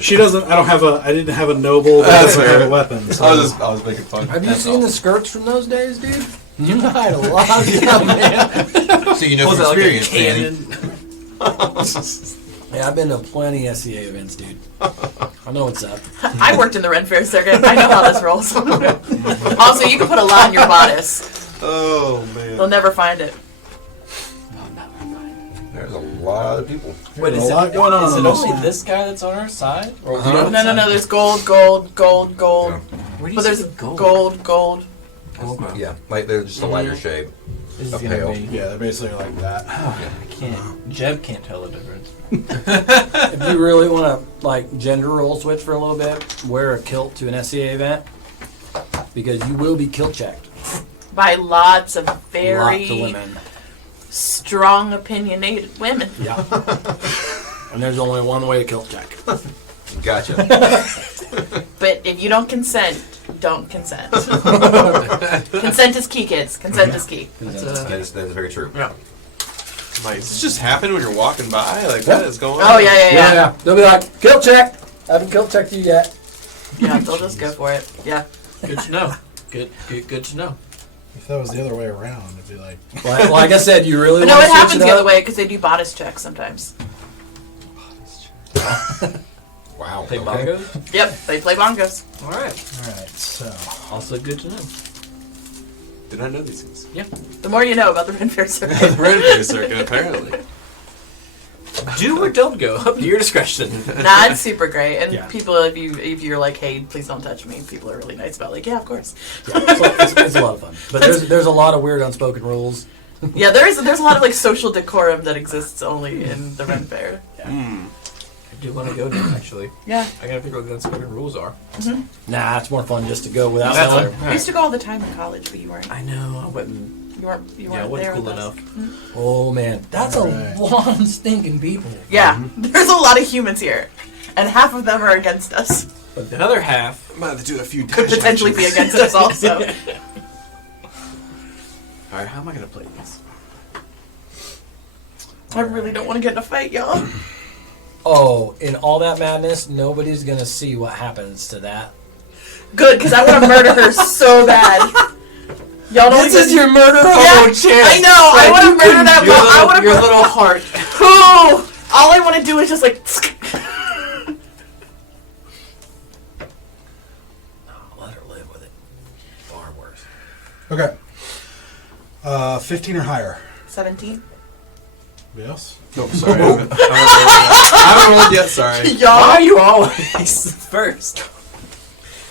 she doesn't. I didn't have a noble that That's doesn't have fair. a weapon. So. I was making fun. Have you seen the skirts from those days, dude? You hide a lot of stuff, man. So you know Was from that like a experience, Danny. cannon? Yeah, I've been to plenty of SCA events, dude. I know what's up. I worked in the Ren Fair circuit. I know how this rolls. Also, you can put a lot in your bodice. Oh, man. They'll never find it. There's a lot of people. Wait, There's a lot going on Is it on this only one. this guy that's on our side? Or Uh-huh. No. There's gold, gold, gold, gold. Where do you But there's see gold? gold, gold. Yeah, like they're just a lighter shade. This is A gonna pale. be. Yeah, they're basically like that. I can't. Jeb can't tell the difference. If you really want to like gender role switch for a little bit, wear a kilt to an SCA event because you will be kilt checked. By lots of very Lots of women. strong, opinionated women. Yeah. And there's only one way to kilt check. Gotcha. But if you don't consent, don't consent. Consent is key, kids. Consent is key. that is very true. Yeah. Like, does this just happen when you're walking by? Like, what is going on? Oh, yeah. They'll be like, kilt check. I haven't kilt checked you yet. Yeah, they'll just go for it. Yeah. Good to know. Good to know. If that was the other way around, it'd be like... Well, like I said, you really But no, want it to switch happens it the up? other way because they do bonus checks sometimes. Wow. Play okay. bongos? Yep, they play bongos. Alright. Alright, so... Also good to know. Did not know these things. The more you know about the Ren Fair Circuit. The Ren Fair Circuit, apparently. Do or don't go, up to your discretion. Nah, it's super great. And Yeah. people, if you're like, hey, please don't touch me, people are really nice about like, yeah, of course. Yeah, it's a lot of fun. But there's a lot of weird unspoken rules. Yeah, there's a lot of like social decorum that exists only in the Ren Fair. I do want to go now, actually. Yeah. I gotta figure out what the unspoken rules are. Nah, it's more fun just to go without That's knowing. fair. I used to go all the time in college, but you weren't. I know, I wouldn't. You weren't. You Yeah, I weren't wasn't there cool with enough. us. Oh man, that's Alright. a lot of stinking people. Yeah, there's a lot of humans here, and half of them are against us. But the other half, I might have to do a few Could dash potentially be actions. against us also. alright, how am I gonna play this? I really don't want to get in a fight, y'all. Oh, in all that madness, nobody's gonna see what happens to that. Good, because I want to murder her so bad. Y'all don't This even- is your murder Yeah, hobo chance. I know. I want to murder that. Your I little, want to your little heart. Ooh, all I want to do is just like. Let her live with it. Far worse. Okay. 15 or higher. 17. Anybody else? No, sorry. I haven't rolled yet, sorry. Why Y'all, are you always first?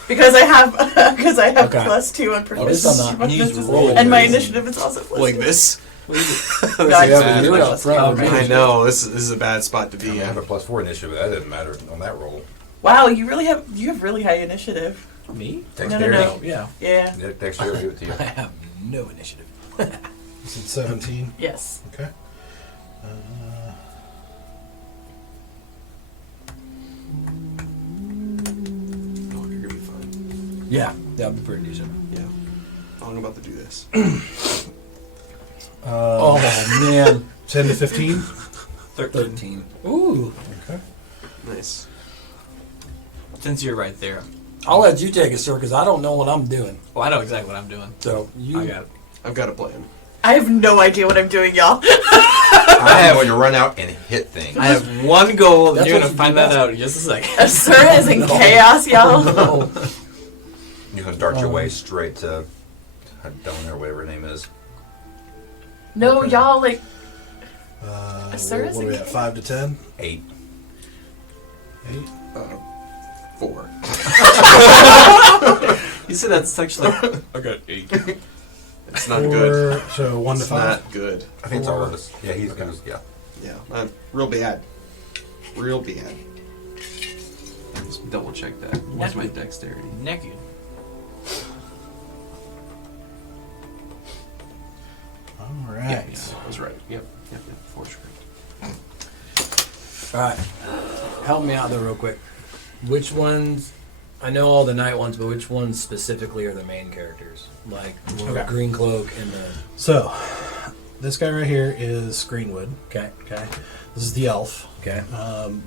because I have Okay. +2 on Oh, this I'm proficiency, not. Use roll. and my initiative is also +2. Like this? No, Yeah, it's- but you're up front. Okay. I know, this is a bad spot to I be have in. a +4 initiative, but that didn't matter on that roll. Wow, you have really high initiative. Me? Dexterity. No. Yeah. Yeah. Dexterity will give it to you. I have no initiative. This is 17. Yes. Okay. Oh, you're gonna be fine. Yeah, that would be pretty decent. Yeah. I'm about to do this. Oh man, 10 to 15. 13. Ooh, Okay. Nice. Since you're right there. I'll let you take it, sir, because I don't know what I'm doing. Well, I know exactly what I'm doing. So you. I got it. I've got a plan. I have no idea what I'm doing, y'all. I have when you run out and hit things. I have one goal, and That's you're what gonna you find do that best. out in just a second. Asura is in chaos, y'all. No. You're gonna dart your way straight to Donna or whatever her name is. No, y'all like. What are we at? 5 to 10? 8. 8? 4. You said that's actually. I got 8. It's not good. So 1 to It's 5. not good. I think it's all of us. Yeah, he's Okay. yeah. Yeah, real bad. Real bad. Let's double check that. What's my dexterity? Naked. All Yeah, right. I was right. Yep. 4 script. All right, help me out there real quick. Which ones? I know all the night ones, but which ones specifically are the main characters? Like the Green Cloak and the. So, this guy right here is Greenwood. Okay. This is the elf. Okay.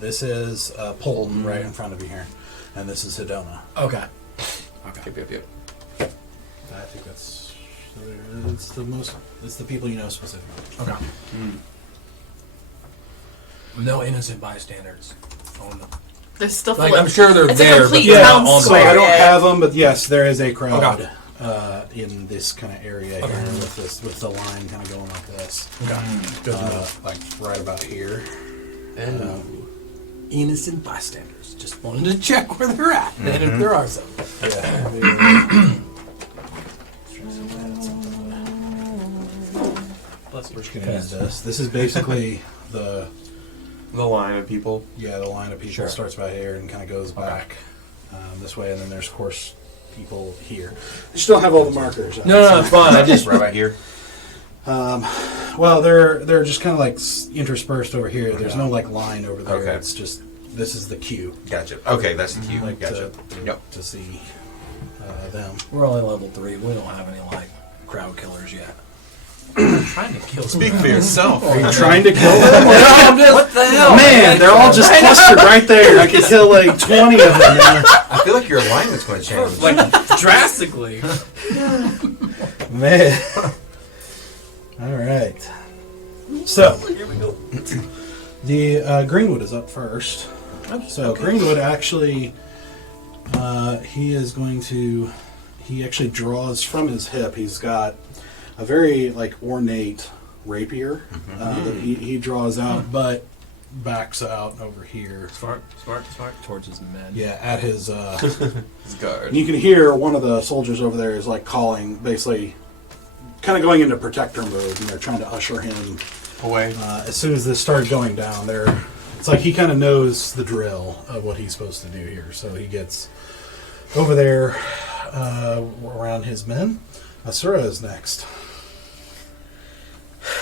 This is Polton right in front of you here. And this is Hedona. Okay. Yep. I think it's the people you know specifically. Okay. No innocent bystanders. Oh, no. There's still Like I'm sure they're It's a there, but complete they're town not on So square. I don't Yeah. have them, but yes, there is a crowd Okay. in this kind of area Okay. here with the line kind of going like this. Okay. Good to know. Like right about here. And Innocent bystanders. Just wanted to check where they're at, and if there are some. Yeah. Bless you. We're just gonna use this. This is basically the line of people. the line of people Sure. starts by here and kind of goes back this way, and then there's of course people here. You just don't have all the markers. No, it's fine. I just Right about here. Well, they're just kind of like interspersed over here. There's no like line over there. Okay. It's just this is the queue. Gotcha. Okay, that's the cue. Like Gotcha. to see them. we're only level 3. We don't have any like crowd killers yet. I'm trying to kill Speak for yourself. Are you trying to kill them? What the hell? Man, they're all just clustered right there. I could kill like 20 of them. I feel like your alignment's going to change. Like drastically. Man. All right. So, Here we go. the Greenwood is up first. So Greenwood actually, he actually draws from his hip. He's got a very ornate rapier that he draws out, but backs out over here. Smart. Towards his men. Yeah, at his His guard. and you can hear one of the soldiers over there is calling, basically, kind of going into protector mode, and they're trying to usher him Away. as soon as this started going down. It's like he kind of knows the drill of what he's supposed to do here, so he gets over there around his men. Asura is next.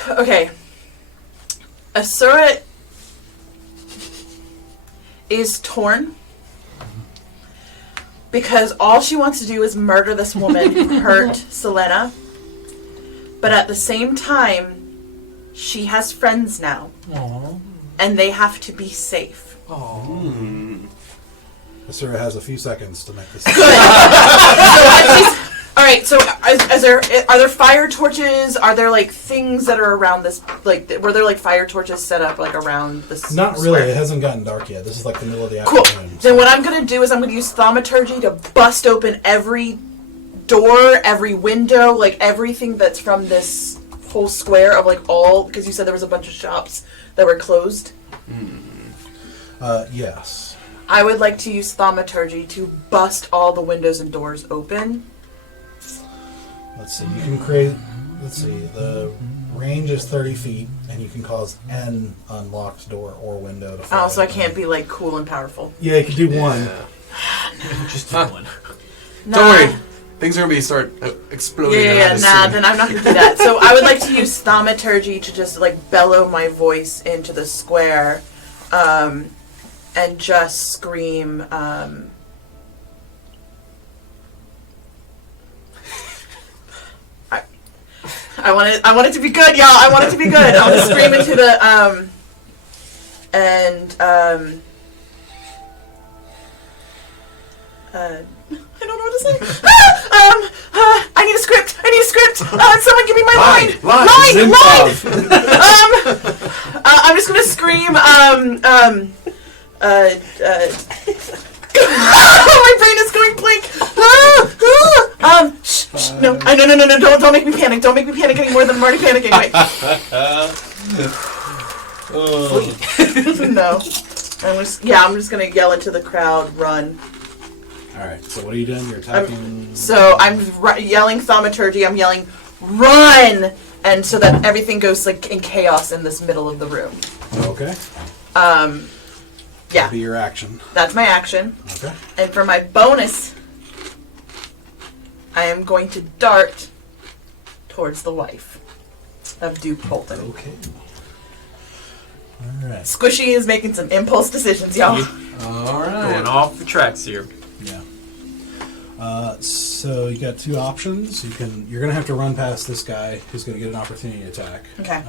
Okay. Asura is torn because all she wants to do is murder this woman who hurt Selena. But at the same time, she has friends now. Aww. And they have to be safe. Asura has a few seconds to make this. Good. So at least, all right. So are there fire torches? Are there things that are around this? Were there fire torches set up around this? Not really. square? It hasn't gotten dark yet. This is the middle of the Cool. afternoon. Then what I'm gonna do is I'm gonna use thaumaturgy to bust open every door, every window, everything that's from this whole square of all, because you said there was a bunch of shops that were closed. Yes. I would like to use thaumaturgy to bust all the windows and doors open. Let's see. You can create. Let's see. The range is 30 feet, and you can cause an unlocked door or window to fly. Oh, so I can't be cool and powerful. Yeah, you can do one. Just one. Nah. Don't worry. Things are going to start exploding. Yeah, then I'm not going to do that. So I would like to use thaumaturgy to just bellow my voice into the square, and just scream. I want it to be good, y'all. I want it to be good. I want to scream into the I don't know what to say. I need a script. Someone give me my line. I'm just gonna scream. My brain is going blank. Shh, no, don't make me panic. Don't make me panic any more than I'm already panicking. Wait. No. I'm just gonna yell into the crowd, run. Alright, so what are you doing? You're attacking... I'm yelling thaumaturgy, I'm yelling, run! And so that everything goes in chaos in this middle of the room. Okay. Yeah. That'll be your action. That's my action. Okay. And for my bonus, I am going to dart towards the wife of Duke Polton. Okay. Alright. Squishy is making some impulse decisions, y'all. Alright. Going off the tracks here. Yeah. So you got two options. You're gonna have to run past this guy who's gonna get an opportunity attack. Okay.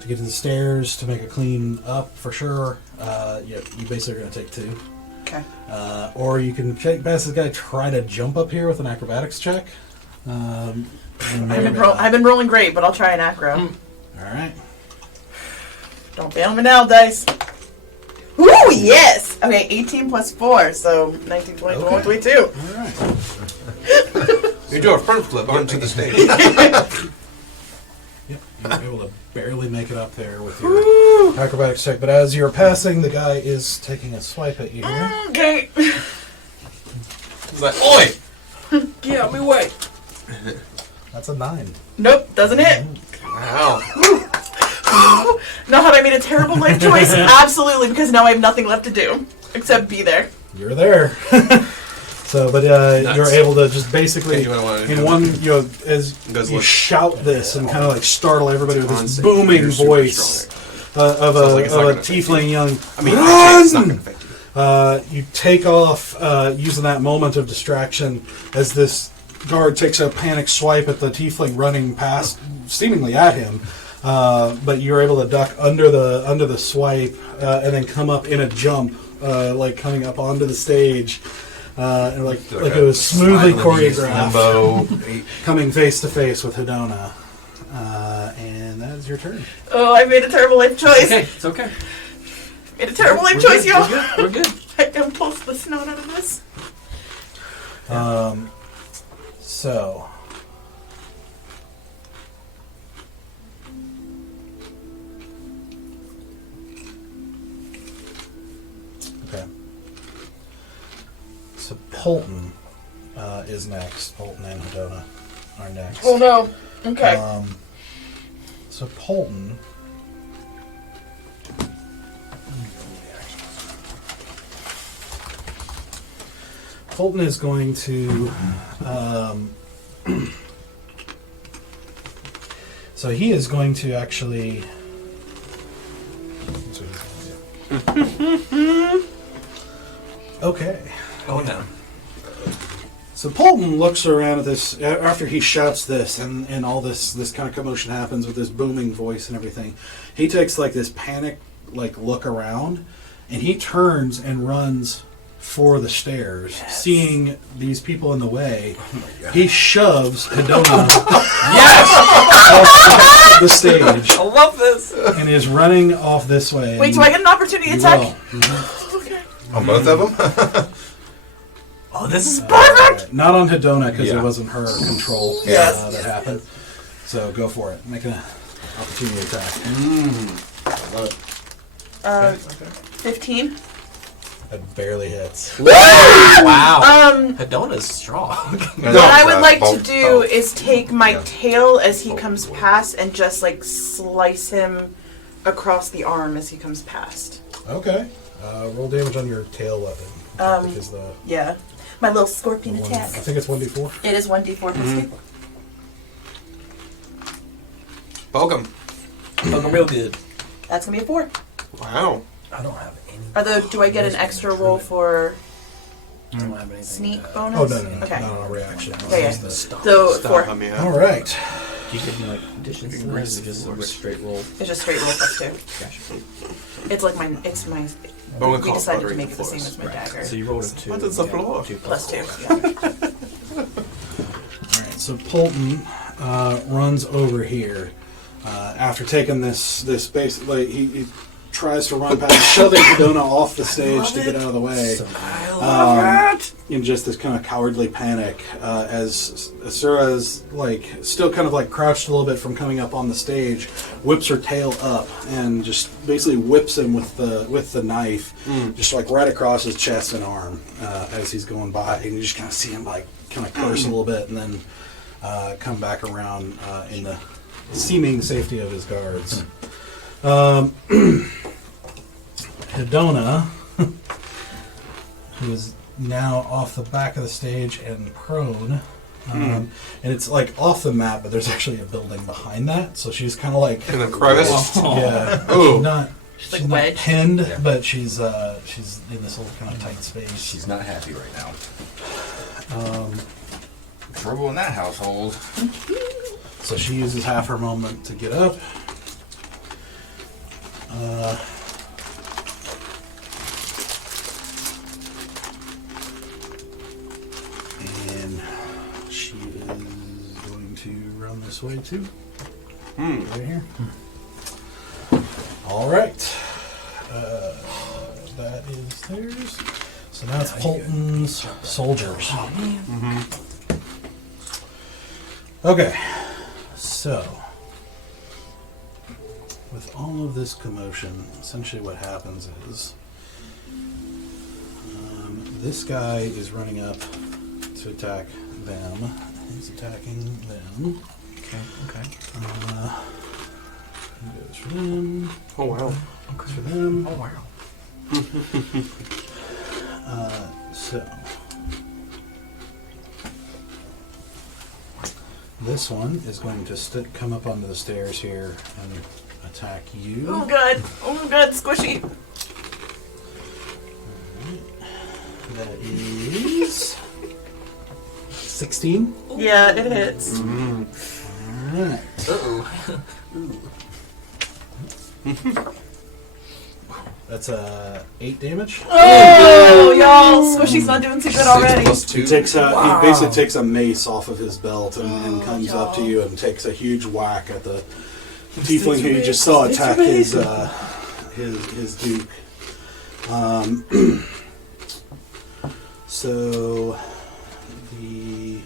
To get to the stairs to make a clean up for sure. You basically are gonna take two. Okay. Or you can check past this guy, try to jump up here with an acrobatics check. I've been rolling great, but I'll try an acro. All right. Don't fail me now, dice. Ooh, yes! Okay, 18 plus 4, so 19, 20, 21, 22. All right. You do a front flip onto the stage. Yep, you're able to barely make it up there with your acrobatics check, but as you're passing, the guy is taking a swipe at you here. Okay. He's like, oi! Get out of my way. That's a 9. Nope, doesn't hit. Wow. Now have I made a terrible life choice? Absolutely, because now I have nothing left to do except be there. You're there. So, but you're able to just basically, in one, as you shout this and kind of startle everybody with this booming voice of a tiefling young, run! You take off using that moment of distraction as this guard takes a panic swipe at the tiefling running past, seemingly at him. But you're able to duck under the swipe and then come up in a jump, coming up onto the stage. and like it was smoothly choreographed, Limbo. coming face to face with Hedona. And that is your turn. Oh, I made a terrible life choice. Okay, it's okay. Made a terrible life We're choice, good, y'all. We're good. I am pulls the snot out of this. So. Okay. So Polton is next. Polton and Hedona are next. Oh no. Okay. So Polton. Polton is going to. So he is going to actually. That's what he's going to do. Okay. Oh no. So Polton looks around at this after he shouts this, and all this kind of commotion happens with this booming voice and everything. He takes like this panic look around, and he turns and runs for the stairs, seeing these people in the way. He shoves Hedona off the stage. I love this. And is running off this way. Wait, do I get an opportunity You attack? will. Mhm. Okay. On both of them? Oh, this is Perfect! Not on Hedona because Yeah. it wasn't her control Yes. that happened. So go for it. Make an opportunity attack. I love it. 15. That barely hits. wow. Hedona's strong. What I would like to both. do is take my Yeah. tail as he comes past and just slice him across the arm as he comes past. Okay. Roll damage on your tail weapon. Because the Yeah. My little scorpion one, attack. I think it's 1d4. It is 1d4 plus 2. Welcome. Looking real good. That's gonna be a 4. Wow. I don't have any. Do I get an extra roll for I don't have anything. sneak bonus? Oh, no. Okay. Not a reaction. Yeah. Just the- So Stop 4. on me. All right. Do you get any additions to that, or just a straight roll? It's just straight roll plus 2. Gotcha. It's like my. It's my. But we We call decided to buttering make it the the same floors. as my dagger. So you rolled a 2. What is the floor? 2 Plus 2. 4. Yeah. All right. So Polton runs over here after taking this basically he tries to run past, shoving Hedona off the stage to get out of the way. In just this kind of cowardly panic, as Asura is still kind of crouched a little bit from coming up on the stage, whips her tail up and just basically whips him with the knife, just right across his chest and arm as he's going by, and you just kind of see him kind of curse a little bit and then come back around in the seeming safety of his guards. Hedona, who is now off the back of the stage and prone, and it's off the map, but there's actually a building behind that, so she's kind of In a crevice? yeah, Ooh. she's like not wedged? pinned, but she's in this little kind of tight space. She's not happy right now. Trouble in that household. So she uses half her moment to get up. And she is going to run this way too. Right here. All right. That is theirs. So now it's Polton's soldiers. Okay. So, with all of this commotion, essentially what happens is this guy is running up to attack them. He's attacking them. Okay. He goes for them. Oh, wow. Goes for them. Oh, wow. So this one is going to come up onto the stairs here and attack you. Oh god. Oh god, squishy. That is 16. Yeah, it hits. Alright. Uh-oh. That's 8 damage. Oh, y'all! Squishy's not doing too good already. 6 + 2. He takes Wow. he basically takes a mace off of his belt and comes up to you and takes a huge whack at the tiefling who you just saw attack his Duke. So the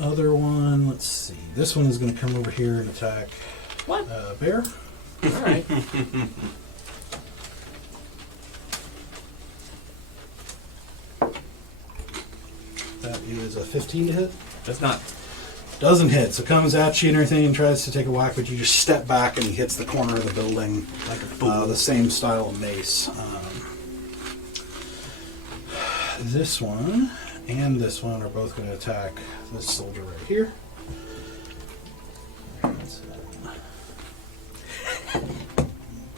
other one, let's see. This one is going to come over here and attack Bear. All right. That is a 15 to hit. That's not. Doesn't hit, so comes at you and everything and tries to take a whack, but you just step back and he hits the corner of the building Like a fool. the same style of mace. This one and this one are both going to attack this soldier right here.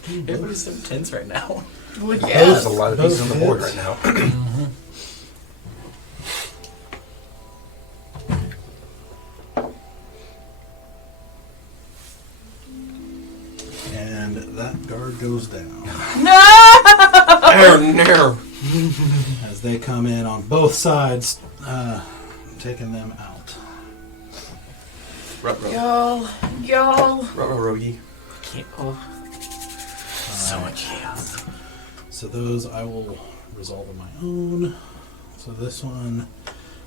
Everybody's so tense right now. Well, There's a lot of Both pieces on the board hits. right now. And that guard goes down No! as they come in on both sides, taking them out. Y'all. Rogi. Can't. Oh. So much chaos. So those I will resolve on my own. So this one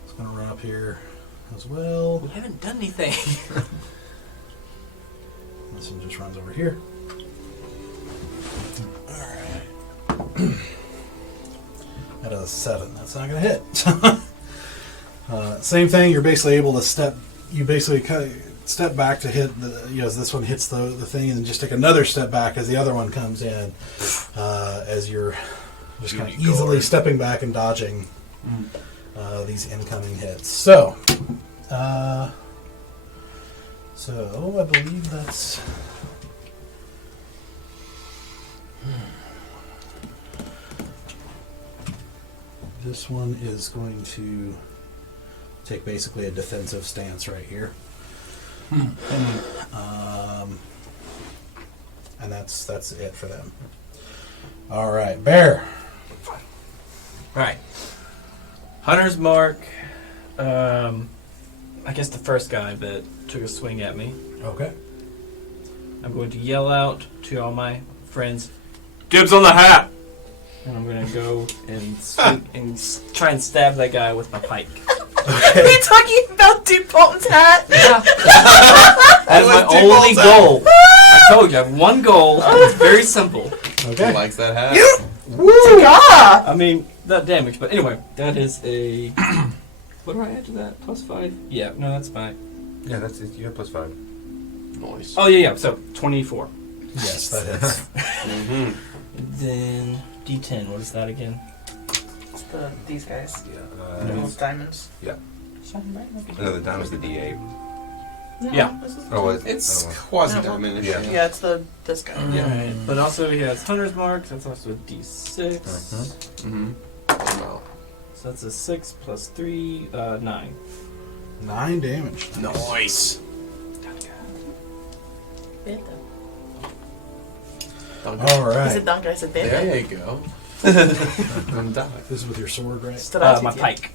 is going to run up here as well. We haven't done anything. This one just runs over here. Alright. At a 7. That's not going to hit. Same thing, you're basically able to step back to hit the, as this one hits the thing, and then just take another step back as the other one comes in, as you're just kind of easily stepping back and dodging these incoming hits. So I believe that's this one is going to take basically a defensive stance right here. And that's it for them. All right, Bear. All right. Hunter's mark. I guess the first guy that took a swing at me. Okay. I'm going to yell out to all my friends, "Dibs on the hat!" And I'm going to go and swing and try and stab that guy with my pike. Are you talking about Duke Polton's hat? Yeah. That's my only goal. I told you, I have one goal. It's very simple. Okay. Likes that hat. Yeah. I mean, not damage, but anyway, that is a... What do I add to that? +5? Yeah, no, that's fine. Yeah, that's it. You have +5. Nice. Oh, yeah, so 24. Yes, that is. Mm-hmm. Then D10, what is that again? It's these guys. Yeah. Those diamonds. No, the diamond's the D8. No, Yeah. This is Oh, It's oh, quasi-diamond. Yeah. yeah, it's this guy. Alright, but also he has Hunter's Mark, that's also a D6. Mm-hmm. Wow. So that's a 6 + 3, 9. 9 damage. Nice. All I right. said Duncan, I said There bandit. you go. I'm done. This is with your sword, right? Stood out My to you. pike.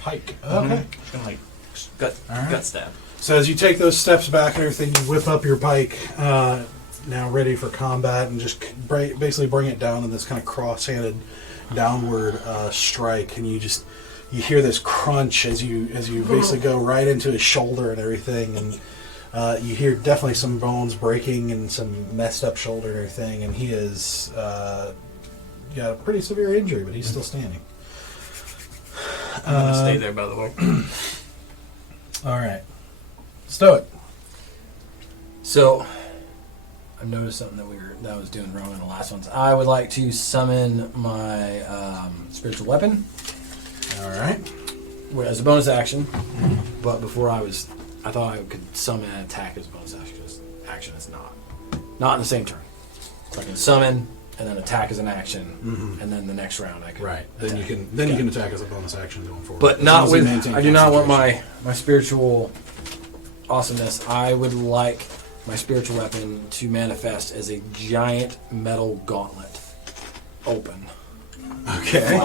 Pike. Okay. Just gonna like gut Alright. stab. So as you take those steps back and everything, you whip up your pike, now ready for combat, and just basically bring it down in this kind of cross-handed downward strike, and you hear this crunch as you basically go right into his shoulder and everything, and you hear definitely some bones breaking and some messed up shoulder and everything, and he is got a pretty severe injury, but he's still standing. I'm gonna stay there, by the way. All right, Stoic. So, I've noticed something that I was doing wrong in the last ones. I would like to summon my spiritual weapon All right. as a bonus action. But before I thought I could summon and attack as a bonus action. Action is not in the same turn. So I can summon and then attack as an action, and then the next round I can Right. Then attack. you can attack as a bonus action going forward. But As not long as you with. maintain I do not want concentration. my spiritual awesomeness. I would like my spiritual weapon to manifest as a giant metal gauntlet open. Okay.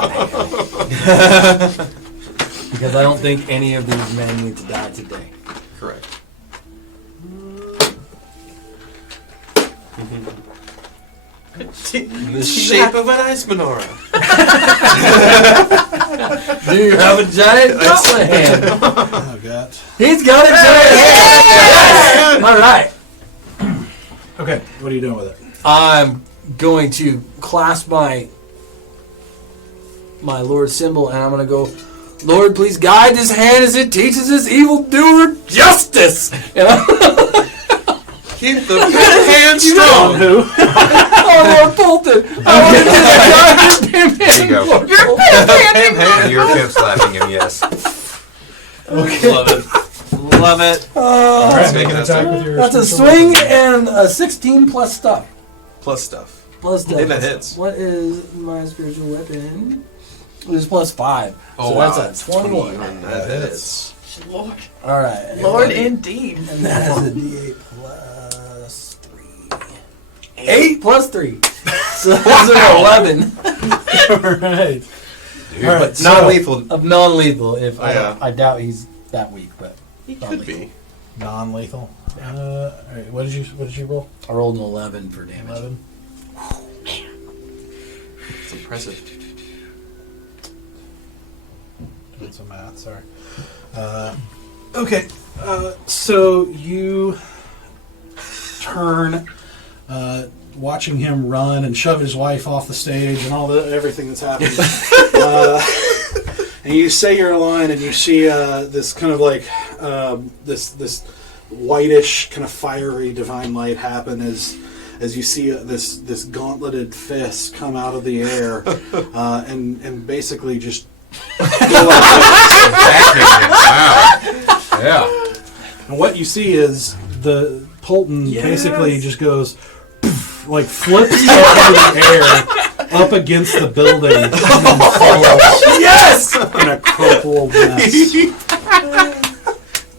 Because I don't think any of these men need to die today. Correct. In the shape of an ice menorah. Do you have a giant gauntlet hand? Oh god. He's got a giant hand! Yes! All right. Okay, what are you doing with it? I'm going to clasp my Lord symbol, and I'm going to go, Lord, please guide this hand as it teaches this evildoer justice. You know? Keep the hand strong. Who? Oh, Lord Polton. I want to do that. There you go. You're pimp slapping him, yes. Okay. Love it. Love it. Alright, make make an that attack so. with your That's a special swing weapon. and a 16 plus stuff. Plus stuff. Plus stuff. Hey, that hits. What is my spiritual weapon? It was plus 5. Oh, so wow. that's a 21. That hits. Lord. All right. Lord, indeed. And that is a D8 plus 3. 8 plus 3. So that's an 11 Alright. Alright, But non-lethal. of non-lethal. If Yeah. I doubt he's that weak, but He could non-lethal. be. Non-lethal. Alright, what did you roll? I rolled an 11 for damage. 11. It's impressive. Doing some math, sorry. Okay, so you turn, watching him run and shove his wife off the stage and everything that's happening. And you say your line, and you see this kind of like this whitish kind of fiery divine light happen as you see this gauntleted fist come out of the air and basically just go like Wow. Yeah. and what you see is the Polton basically just goes like flips up into the air up against the building and then falls Yes! in a crumpled mess.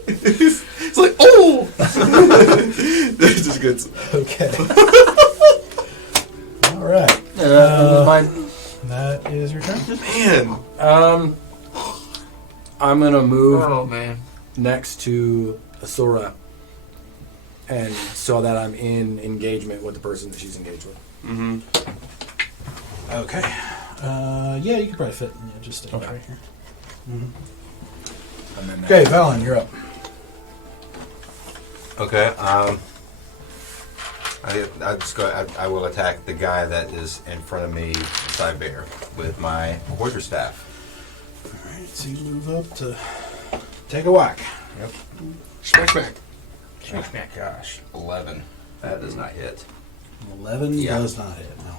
It's like, oh! This is good. Okay. All right. That is your turn. Man. I'm gonna move Oh man. next to Asura, and so that I'm in engagement with the person that she's engaged with. Mm-hmm. Okay. Yeah, you can probably fit. Yeah, just stay right here. And then Okay, Valen, you're up. Okay. I just go. I will attack the guy that is in front of me, Cybear, with my quarterstaff. All right, so you move up to take a whack. Yep. Smack, smack. Gosh, 11. That does not hit. 11 Yeah. does not hit. No.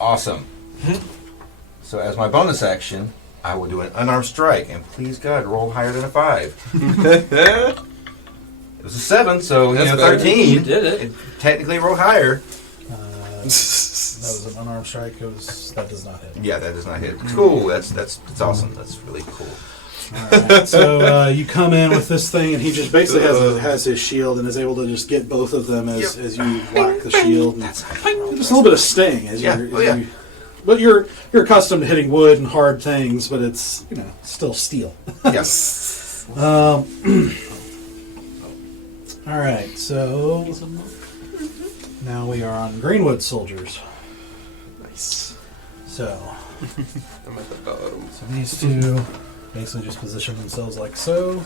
Awesome. So as my bonus action, I will do an unarmed strike, and please God, roll higher than a 5. It was a 7, so That's you know, better. 13. You did it. Technically roll higher. That was an unarmed strike. That does not hit. Yeah, that does not hit. Cool. That's awesome. That's really cool. All right, so you come in with this thing, and he just basically has his shield and is able to just get both of them as you whack the shield. And just a little bit of sting as Yeah. you're. Oh, yeah. But you're accustomed to hitting wood and hard things, but it's still steel. Yes. All right, so now we are on Greenwood soldiers. Nice. So I'm at the bottom. these two basically just position themselves like so.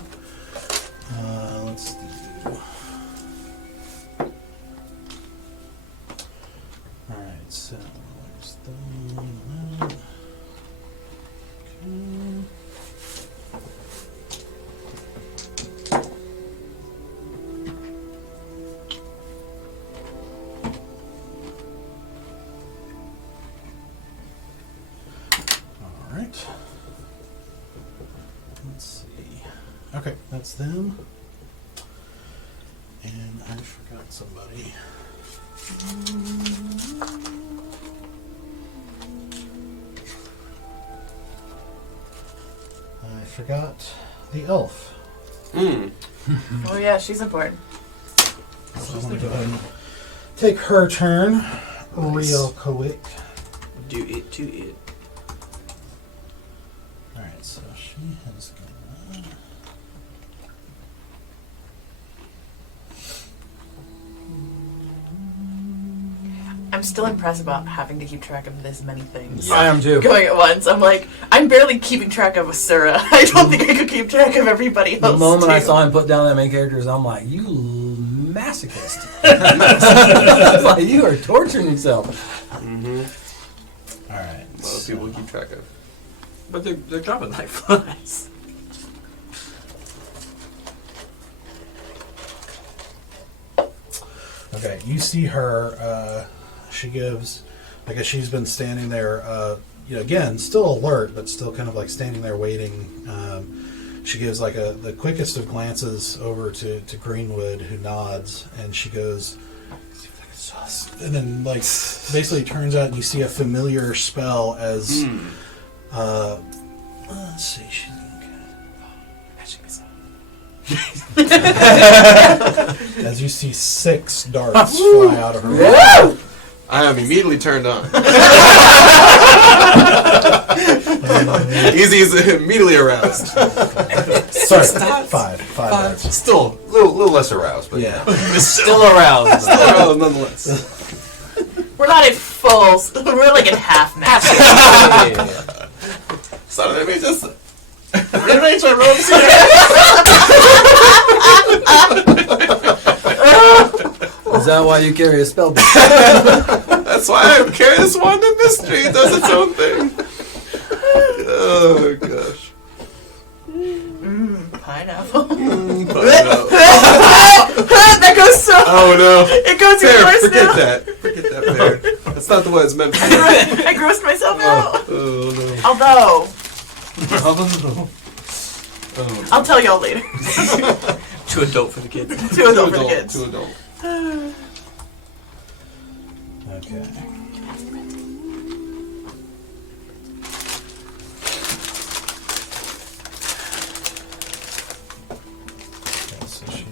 Let's do. All right, so there's that. Okay. All right. Let's see. Okay, that's them. And I forgot somebody. I forgot the elf. Mm. Oh yeah, she's important. So I'm going to go ahead and take her turn real quick. Do it to it. Alright, so she has gone. I'm still impressed about having to keep track of this many things. I am too. Going at once. I'm like, I'm barely keeping track of Asura. I don't think I could keep track of everybody else. The moment too. I saw him put down that main characters, I'm like, you masochist. It's like, you are torturing yourself. Mm-hmm. Alright. Most people keep track of. But they're dropping like flies. Okay, you see her, she gives, I guess she's been standing there, again, still alert, but still kind of like standing there waiting. She gives like the quickest of glances over to Greenwood, who nods, and she goes, and then like basically turns out and you see a familiar spell as, let's see, she's as you see 6 darts fly out of her mouth. I am immediately turned on. Easy's immediately aroused. Sorry, 5 darts. Still a little less aroused, but Yeah. Still around. Still aroused nonetheless. We're not at full. We're like at half now. So let me just rearrange our robes here. Is that why you carry a spell book? That's why I carry this wand of mystery. It does its own thing. Oh gosh. Pineapple. Pineapple. That goes so. Oh no. It goes Fair, even worse forget now. that. Forget that, Fair. That's not the way it's meant to be. I grossed myself out. Oh no. Although, Oh, I'll tell y'all later. Too adult for the kids. Too adult for the kids. Too adult. Okay. So she.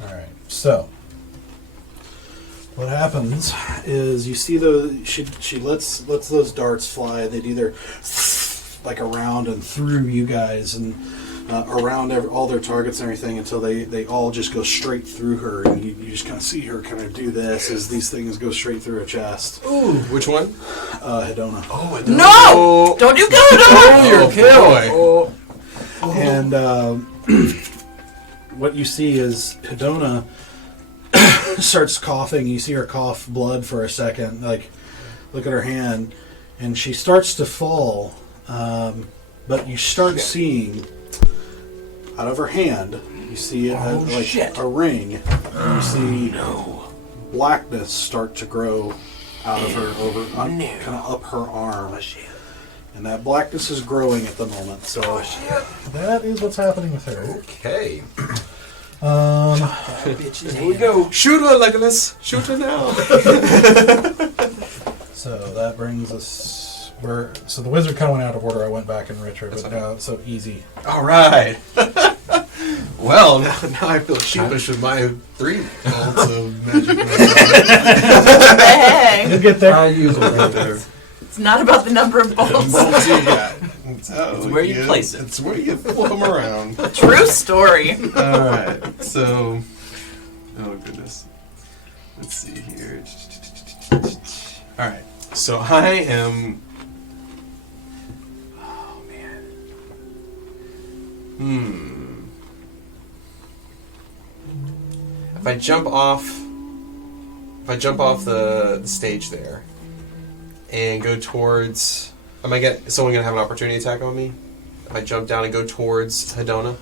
All right. So what happens is you see those. She lets those darts fly. And they do their like around and through you guys and around all their targets and everything until they all just go straight through her, and you just kind of see her kind of do this as these things go straight through her chest. Ooh, which one? Hedona. Oh, No! Don't you go to Oh, you're killed. And what you see is Hedona starts coughing. You see her cough blood for a second. Like, look at her hand, and she starts to fall. But you start seeing out of her hand, you see a ring. And you see blackness start to grow out of her kind of up her arm. And that blackness is growing at the moment. So that is what's happening with her. okay. Here we go. Shoot her, Legolas. Shoot her now. So that brings us. So the wizard kind of went out of order. I went back in retro, but now it's so easy. All right. Well, now I feel sheepish with my 3 bolts of magic. Hey, You'll get there. I use it right there. it's not about the number of bolts. Bolts you got. It's where you place it. It's where you flip them around. True story. All right. So, oh goodness. Let's see here. All right. So I am. Oh man. If I jump off the stage there, and go towards, someone gonna have an opportunity attack on me? If I jump down and go towards Hedona?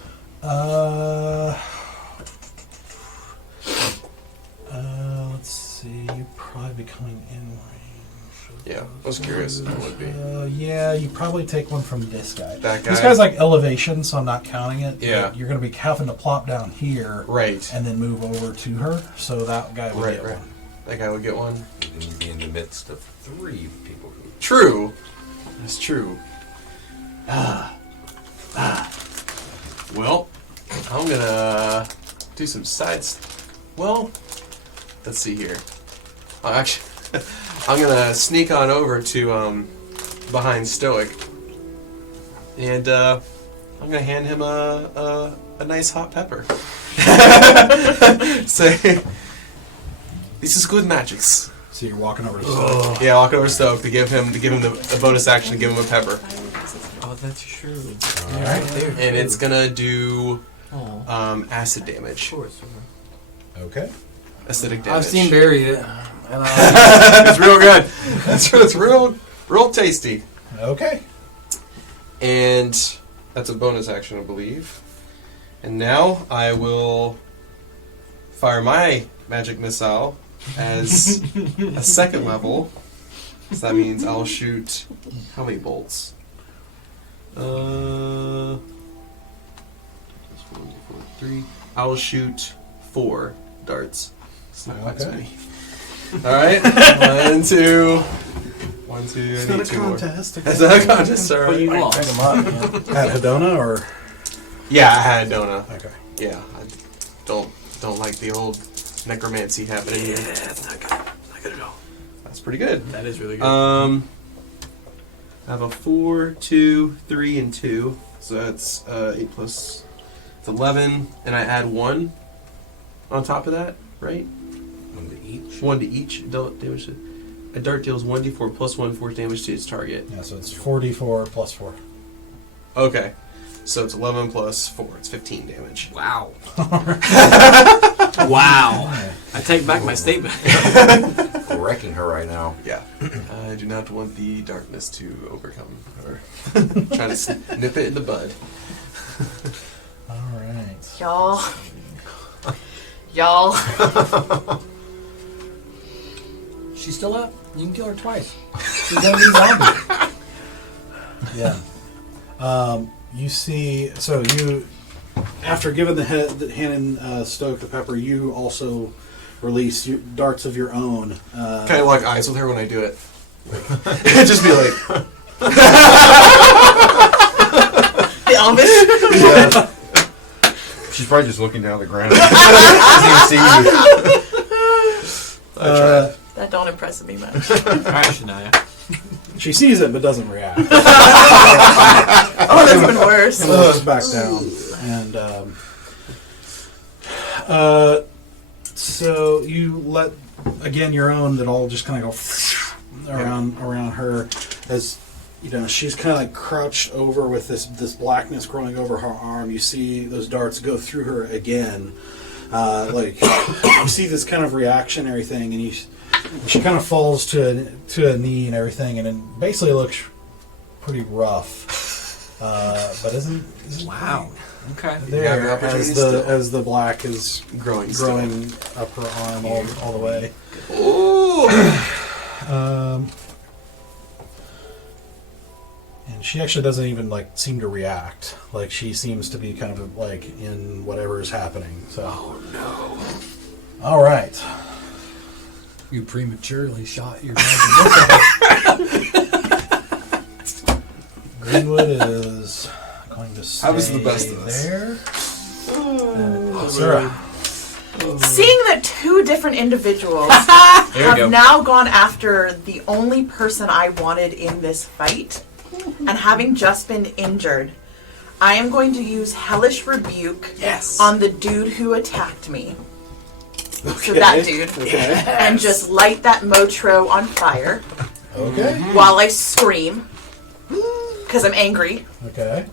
Let's see. You'd probably be coming in range. Yeah, I was curious if it would be. Yeah, you probably take one from this guy. That guy? This guy's like elevation, so I'm not counting it. Yeah. You're going to be having to plop down here. Right. And then move over to her, so that guy would get one. That guy would get one. And you'd be in the midst of 3 people who. True. That's true. Well, I'm gonna do some sides. Well, let's see here. Actually, I'm gonna sneak on over to behind Stoic, and I'm gonna hand him a nice hot pepper. Say, this is good magics. So you're walking over to Stoke. Yeah, walk over to Stoic to give him the bonus action to give him a pepper, Oh, that's true. All right. and it's gonna do Oh, acid damage, of course. Okay. acidic damage. I've seen Barry, and It's real good. It's real tasty. Okay. And that's a bonus action, I believe. And now I will fire my magic missile as a second level. So that means I'll shoot how many bolts? 1, 2, 4, 3. I'll shoot 4 darts. It's not quite so Okay. many. Alright. 1, 2. 1, 2, It's I not need a 2 more. contest. It's not a contest, But sorry. you pick lost. him up, man. At Hedona or? Yeah, I had Dona. Okay. Yeah, I don't like the old necromancy happening here. That's not good. Not good at all. That's pretty good. That is really good. I have a 4, 2, 3, and 2. So that's 8 plus. It's 11, and I add 1 on top of that, right? 1 to each. 1 to each. Don't damage it. A dart deals 1d4 plus 1 force damage to its target. Yeah, so it's 4d4 plus 4. Okay. So it's 11 plus 4. It's 15 damage. Wow. Wow. I take back my statement. Wrecking her right now. Yeah. I do not want the darkness to overcome her. Trying to nip it in the bud. All right. Y'all. She's still up. You can kill her twice. She's gonna be zombie. Yeah. You see, so you, after giving handing Stoke the pepper, you also release darts of your own. Kind of lock eyes with her when I do it. Just be like, The Elvis. She's probably just looking down at the ground. Doesn't even see you. That don't impress me much. Alright, Shania. She sees it but doesn't react. Oh, that's been worse. And looks back down. And so you let again your own that all just kind of go around her as you know she's kind of like crouched over with this blackness growing over her arm. You see those darts go through her again. Like you see this kind of reactionary thing, and she kind of falls to a knee and everything, and it basically looks pretty rough. But isn't Wow. Okay. there opportunity as the black is growing up her arm all the way. Ooh. And she actually doesn't even seem to react. Like she seems to be kind of in whatever is happening. So. Oh no. All right. You prematurely shot your magic. Greenwood is going to stay I was the best of us. there. Sarah. Seeing that 2 different individuals There we go. have now gone after the only person I wanted in this fight, and having just been injured, I am going to use Hellish Rebuke on the dude who attacked me. So that dude. Okay. And just light that Motro on fire Okay. while I scream, because I'm angry. Okay.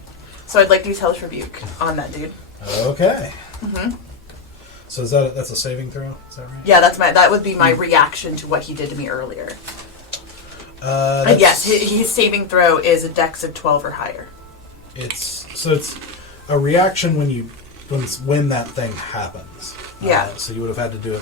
So I'd like to use Hellish Rebuke on that dude. Okay. So that's a saving throw? Is that right? Yeah, that would be my reaction to what he did to me earlier. And That's- yes, his saving throw is a dex of 12 or higher. It's a reaction when that thing happens. Yeah. So you would have had to do it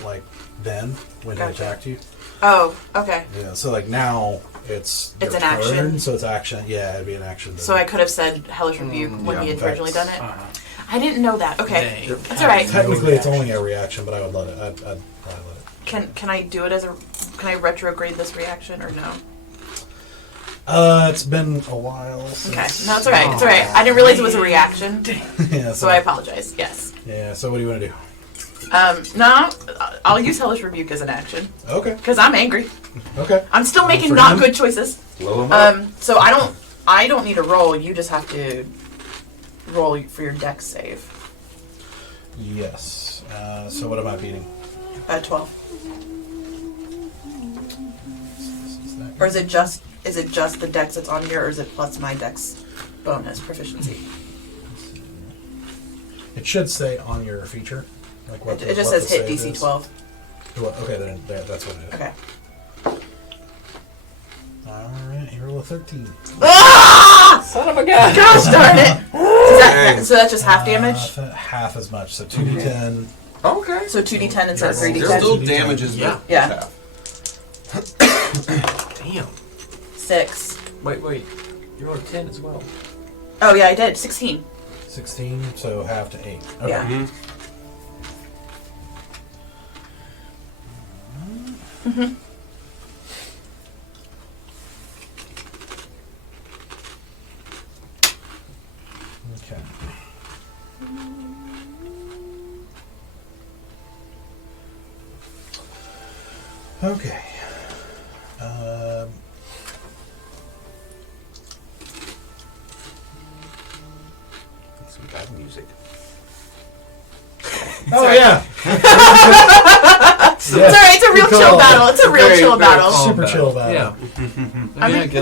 then when he Gotcha. attacked you. Oh, okay. Yeah. So now it's It's your an action. turn, so it's action. Yeah, it'd be an action. So I could have said Hellish Rebuke when he had originally done it. Uh-huh. I didn't know that. Okay, Dang. that's all right. Technically, it's only a reaction, but I would let it. I'd probably let it. Can I do it can I retrograde this reaction or no? It's been a while. Okay, Since, no, it's all right. It's all right. I didn't realize it was a reaction, yeah. so I apologize. Yes. Yeah. So what do you want to do? No, I'll use Hellish Rebuke as an action Okay. because I'm angry. Okay. I'm still making for not him. good choices. Blow him up. So I don't need a roll. You just have to roll for your dex save. Yes. So what am I beating? 12. Or is it just the dex that's on here, or is it plus my dex bonus proficiency? It should say on your feature. Like what It just what says the hit save DC is. 12. Okay, then that's what it is. Okay. Alright, you roll a 13. Ah! Son of a gun. Gosh darn it! So that's just half damage? Half as much, so 2d10. Okay. So 2d10 instead of There's 3d10? still damages. Yeah. Yeah. Damn. 6. Wait. You rolled a 10 as well. Oh yeah, I did. 16. 16, so half to 8. Okay. Yeah. Mm-hmm. Okay. Okay. Some bad music. Oh yeah. It's alright, it's a real chill battle. It's a real Very, chill very battle. calm. Super chill battle. Yeah.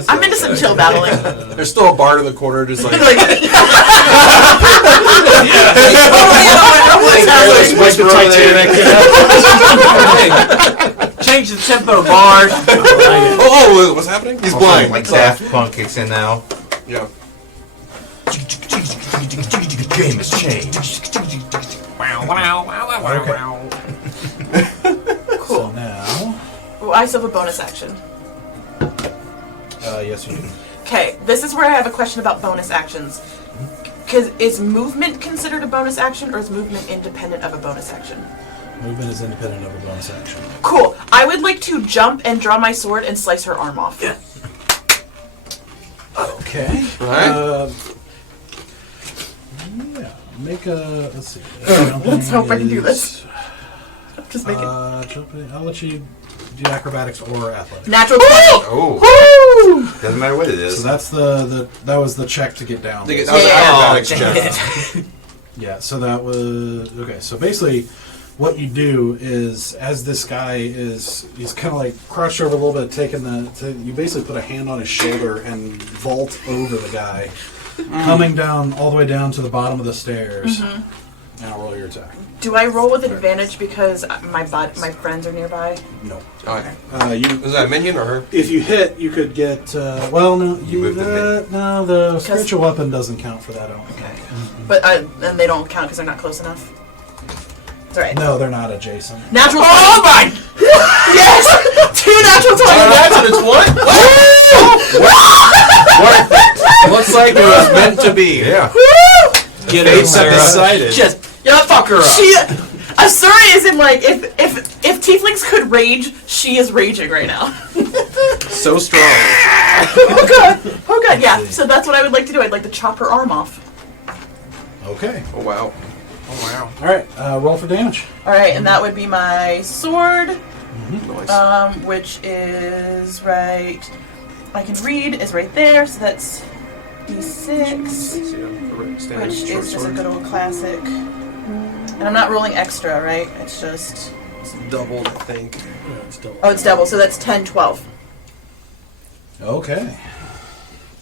I'm into some chill battling. There's still a bard in the corner, just like. Like Like the Titanic. Change the tempo, Bard. Oh, what's happening? He's blind. Like Daft Punk kicks in now. Yeah. The game has changed. So now, Well, I still have a bonus action. yes you do. Okay, this is where I have a question about bonus actions. Because is movement considered a bonus action, or is movement independent of a bonus action? Movement is independent of a bonus action. Cool. I would like to jump and draw my sword and slice her arm off. Yeah. Okay. Right. Yeah. Make a. Let's see. Let's hope I can do this. Just make it. Jumping. I'll let you do acrobatics or athletics. Natural 20. Oh, Woo! doesn't matter what it is. So that's that was the check to get down. That was Yeah. acrobatics check. Yeah, so that was okay. So basically, what you do is, as this guy he's kind of like crouched over a little bit, you basically put a hand on his shoulder and vault over the guy, coming down all the way down to the bottom of the stairs. Now roll your attack. Do I roll with advantage because my friends are nearby? No. Okay. You Is that a minion or her? if you hit, you could get. Well, no, you move the no, the spiritual weapon doesn't count for that. I don't think. Okay. But and they don't count because they're not close enough? It's alright. No, they're not adjacent. Natural 20! Oh my! Yes! 2 natural 20! Looks like it was meant to be. Yeah. Get it, Sarah. Just fuck her up. Asuri is in like, if tieflings could rage, she is raging right now. So strong. Oh god, yeah. So that's what I would like to do. I'd like to chop her arm off. Okay. Oh wow. All right. Roll for damage. Alright, and that would be my sword, Nice. which is right. I can read, is right there, so that's D6, which is just a good old classic. And I'm not rolling extra, right? It's just. Doubled, I think. Oh, it's double, so that's 10, 12. Okay.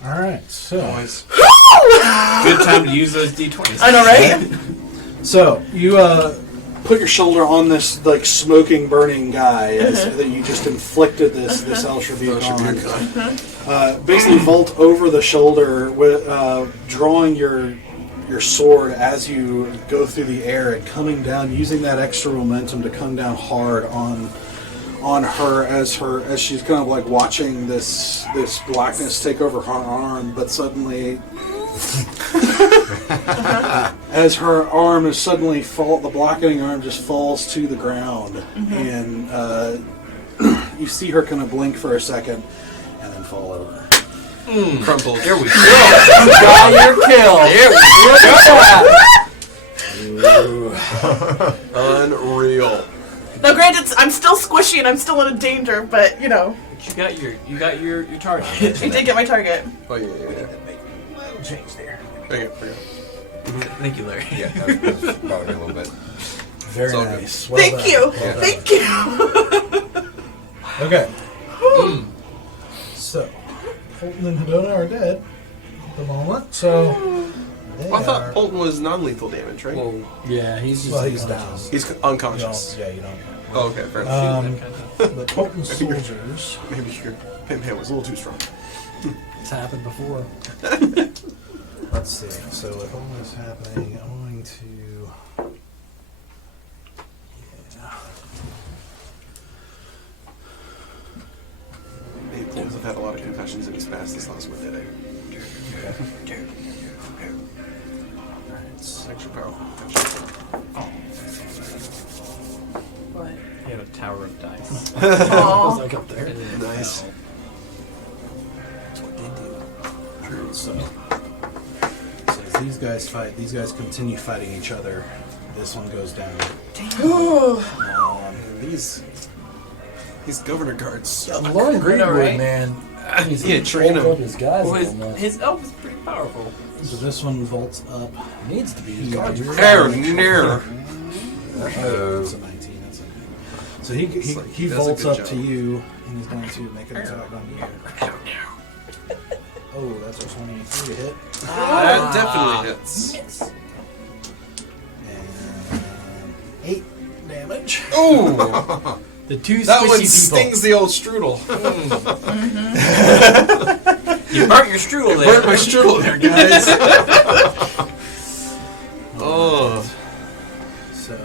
All right. So. Nice. Good time to use those D20s. I know, right? So you put your shoulder on this like smoking, burning guy that you just inflicted this Hellish Rebuke on. Basically, vault over the shoulder with drawing your sword as you go through the air and coming down, using that extra momentum to come down hard on her as she's kind of like watching this blackness take over her arm, but suddenly. As her arm is suddenly the blocking arm just falls to the ground, and you see her kind of blink for a second, and then fall over. Crumpled. Here we go. You got your kill. Here we go. Unreal. Now, granted, I'm still squishy and I'm still in danger, but you know, You got your target. I did get my target. Oh yeah. Little change there. Okay. Thank you, Larry. Yeah, that was bothered me a little bit. Very It's all good. nice. Well Thank done. you. Well done. Thank you. Okay. So, Polton and Hedona are dead at the moment, so they Well, I thought are... Polton was non-lethal damage, right? Well, yeah, he's just Well, he's down. unconscious. He's You unconscious. don't, yeah, you don't. Oh, okay, fair enough. The Polton soldiers... Maybe your pinhead was a little too strong. It's happened before. Let's see. So with all this happening, I'm going to... Yeah. Hey, Poltons have had a lot of concussions in his past. This last one did it. It's extra powerful. What? You have a tower of dice. It was Aw. like up there. Nice. That's what they do. So as these guys fight, these guys continue fighting each other. This one goes down. These governor guards. Lauren Greenwood, right? man. He's Yeah, train him. up his guys. Well, a little much. his elf is pretty powerful. So this one vaults up. Needs to be. His here. guards are There, near. Oh, it's a 19. That's okay. So he like he does a vaults good up job. to you, and he's going to make an attack on you. Oh, that's a 23 to hit. That definitely hits. And 8 damage. Ooh! The two That squishy one people. stings the old strudel. You burnt your strudel there. Burnt my strudel there, guys. Oh. So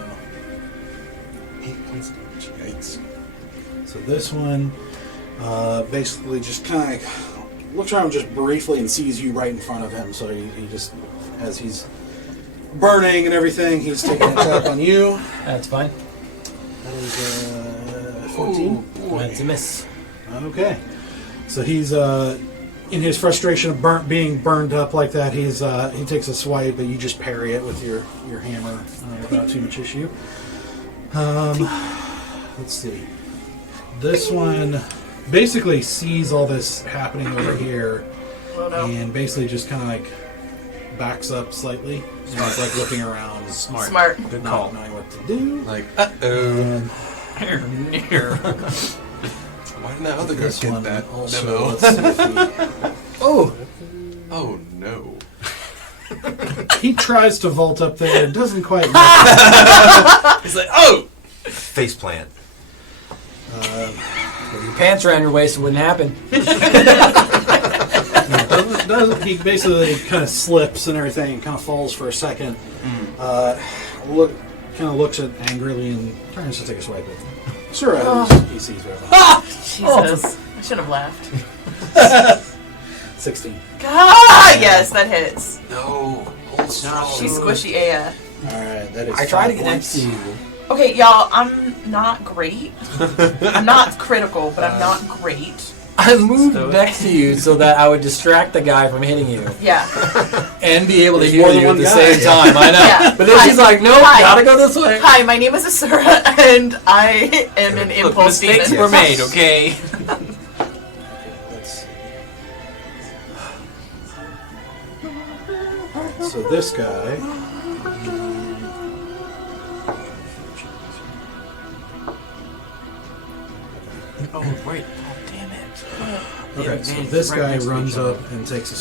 8 points of damage. Yikes. So this one basically just kind of looks around just briefly and sees you right in front of him. So he just, as he's burning and everything, he's taking an attack on you. That's fine. That is 14. That's a miss. Okay. So he's in his frustration of being burned up like that. He takes a swipe, but you just parry it with your hammer without too much issue. Let's see. This one basically sees all this happening over here, Oh no. and basically just kind of like backs up slightly. And he's like looking around, Smart. Good not call. knowing what to do. Like, And Near. why didn't that other guy this get one that also. memo? Let's see if Oh! Oh no. he tries to vault up there and doesn't quite. He's like, oh! Face plant. Put your pants around your waist, it wouldn't happen. He basically kind of slips and everything, and kind of falls for a second. Kind of looks at angrily and turns to take a swipe at Sura, he sees right now. Jesus. I should have laughed. 16. Ah, yes, that hits. No. Hold strong. She's squishy AF. Alright, that is I try to 5 get next points. to you. Okay, y'all, I'm not great. I'm not critical, but I'm not great. I moved next to you so that I would distract the guy from hitting you Yeah. and be able to There's hear more than you at one the guy. same time. I know. Yeah. But then Hi. she's like, nope, Hi. gotta go this way. Hi, my name is Asura, and I am an Look, impulse mistakes demon. were made, okay? Let's see. So this guy. Oh, wait. Oh, damn it. Okay, so this guy runs up and takes a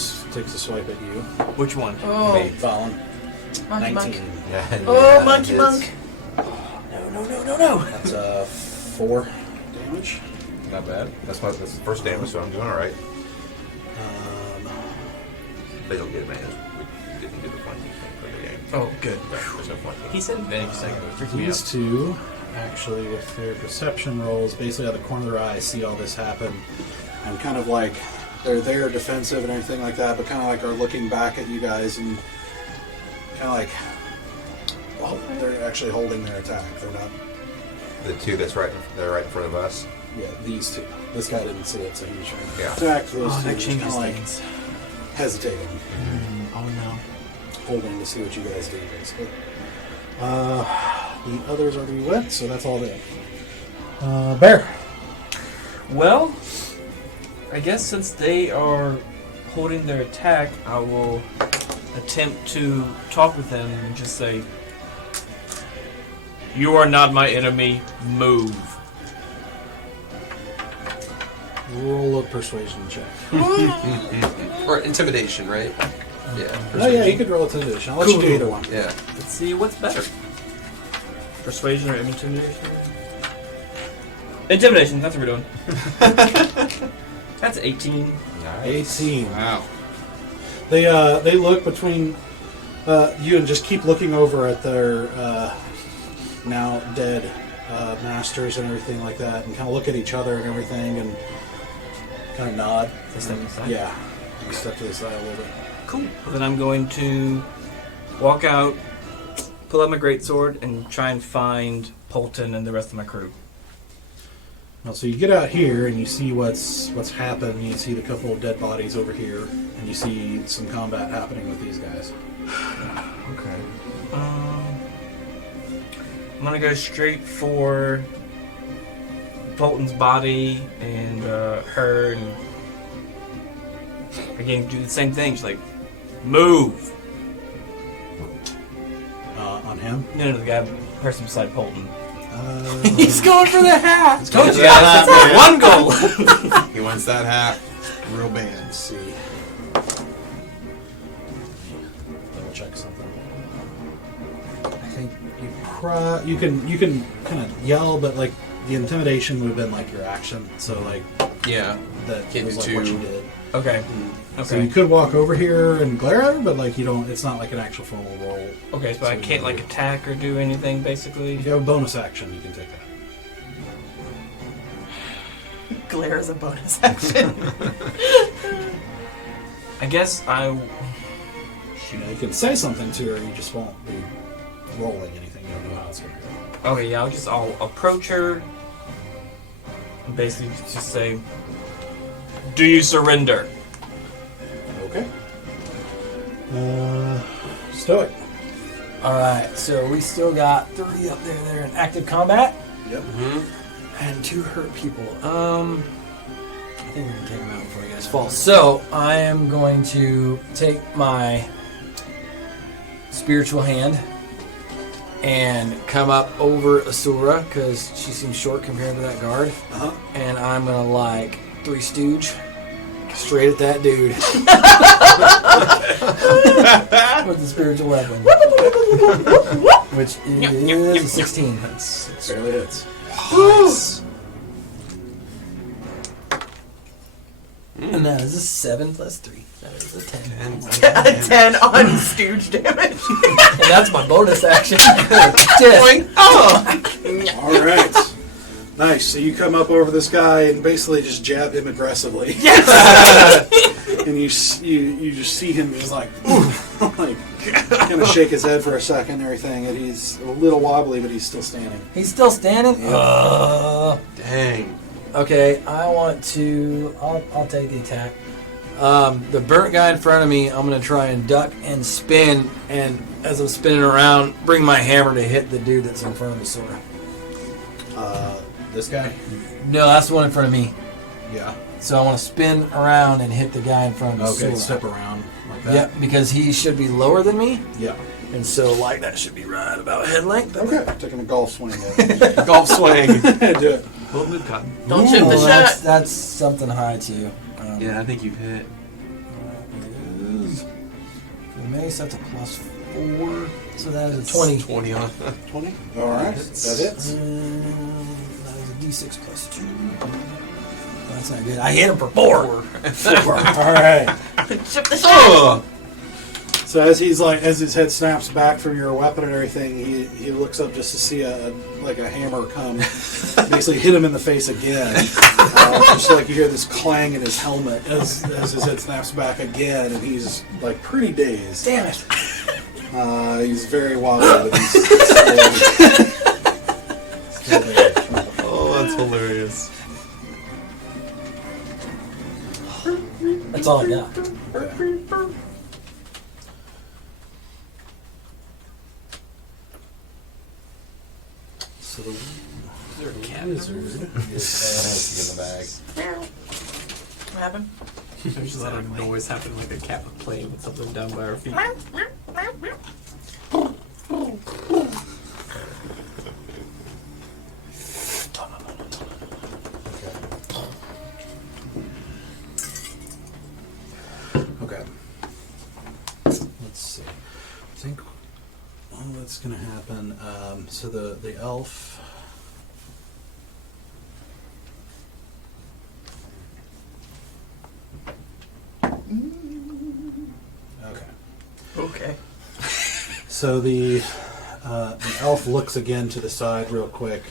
swipe at you. Which one? Oh, Fallon. monkey 19. monk. Yeah, Oh, monkey monk. No. That's 4 damage. Not bad. That's the first damage, so I'm doing all right. They don't get advantage. We didn't do the point for the game. Oh, good. There's no point. He said advantage a second ago. It freaked me These out. two, actually, with their perception rolls, basically out of the corner of their eyes, see all this happen, and kind of like they're there defensive and everything like that, but kind of like are looking back at you guys and kind of like, well, they're actually holding their attack. They're not. The two they're right in front of us. Yeah, these two. This guy didn't see it, so he was trying to Yeah. attack those two. that just changes kinda like things. hesitating, Oh, no. holding to see what you guys do, basically. The others already went, so that's all they have. Bear. Well, I guess since they are holding their attack, I will attempt to talk with them and just say, "You are not my enemy. Move." Roll a persuasion check. Or intimidation, right? Yeah. Oh yeah, you could roll intimidation. I'll let you do either one. Yeah. Let's see what's better. Persuasion or intimidation? Intimidation, that's what we're doing. That's 18. Nice. 18. Wow. They look between you and just keep looking over at their now dead masters and everything like that, and kind of look at each other and everything, and kind of nod. They step aside? Yeah. You step to the side a little bit. Cool. Then I'm going to walk out, pull out my greatsword, and try and find Polton and the rest of my crew. Well, so you get out here and you see what's happened. You see the couple of dead bodies over here, and you see some combat happening with these guys. Okay. I'm gonna go straight for Polton's body and her, and again do the same thing. Just like move. On him. No, the guy, person beside Polton. He's going for the hat. Told you guys, that's one goal. He wants that hat. Real bad. Let's see. Double check something. I think you can kind of yell, but like the intimidation would have been like your action. So like Yeah. that Can't was do like what two. you did. Okay. So you could walk over here and glare at her, but like you don't. It's not like an actual formal roll. Okay, so I can't like attack or do anything basically. If you have a bonus action, you can take that. Glare is a bonus action. I guess I. You can say something to her. You just won't be rolling anything. You don't know how it's going to go. Okay, yeah, I'll approach her and basically just say, "Do you surrender?" Okay. Stoic. Alright, so we still got 3 up there that are in active combat. Yep. And 2 hurt people. I think we can take them out before you guys fall. So, I am going to take my spiritual hand and come up over Asura, because she seems short compared to that guard. Uh-huh. And I'm going to, like, 3 stooge straight at that dude. With the spiritual weapon. Which is a 16. That's barely hits. And that is a 7 plus 3. That is a 10. 10 on stooge damage. And that's my bonus action. All right. Nice. So you come up over this guy and basically just jab him aggressively. And you just see him just like, like kind of shake his head for a second and everything, and he's a little wobbly, but he's still standing. He's still standing? Dang. Okay, I want to... I'll take the attack. The burnt guy in front of me, I'm going to try and duck and spin, and as I'm spinning around, bring my hammer to hit the dude that's in front of the sword. This guy? No, that's the one in front of me. Yeah. So I want to spin around and hit the guy in front of the Okay, sword. step around like that. Yep, because he should be lower than me, Yeah. and so like that should be right about head length. Okay. Taking a golf swing at it. Golf swing. Do it. Well, move, Cotton. Don't shoot the Well, shot. that's something high too. Yeah, I think you've hit. Is for the mace, that's a plus 4, so that is a 20. 20 on. 20. All right. That hits. That is a d6 plus 2. That's not good. I hit him for 4. All right. Chip the shot. So as his head snaps back from your weapon and everything, he looks up just to see a hammer come, basically hit him in the face again. Just like you hear this clang in his helmet as his head snaps back again, and he's like pretty dazed. Damn it. He's very wobbly, but he's still there. Oh, that's hilarious. That's all I got. So the there a cat? wizard is in the bag. What happened? There's a lot of noise happening, like a cat playing with something down by our feet. Okay. Let's see. I think what's going to happen. So the elf. Okay. Okay. So the elf looks again to the side real quick,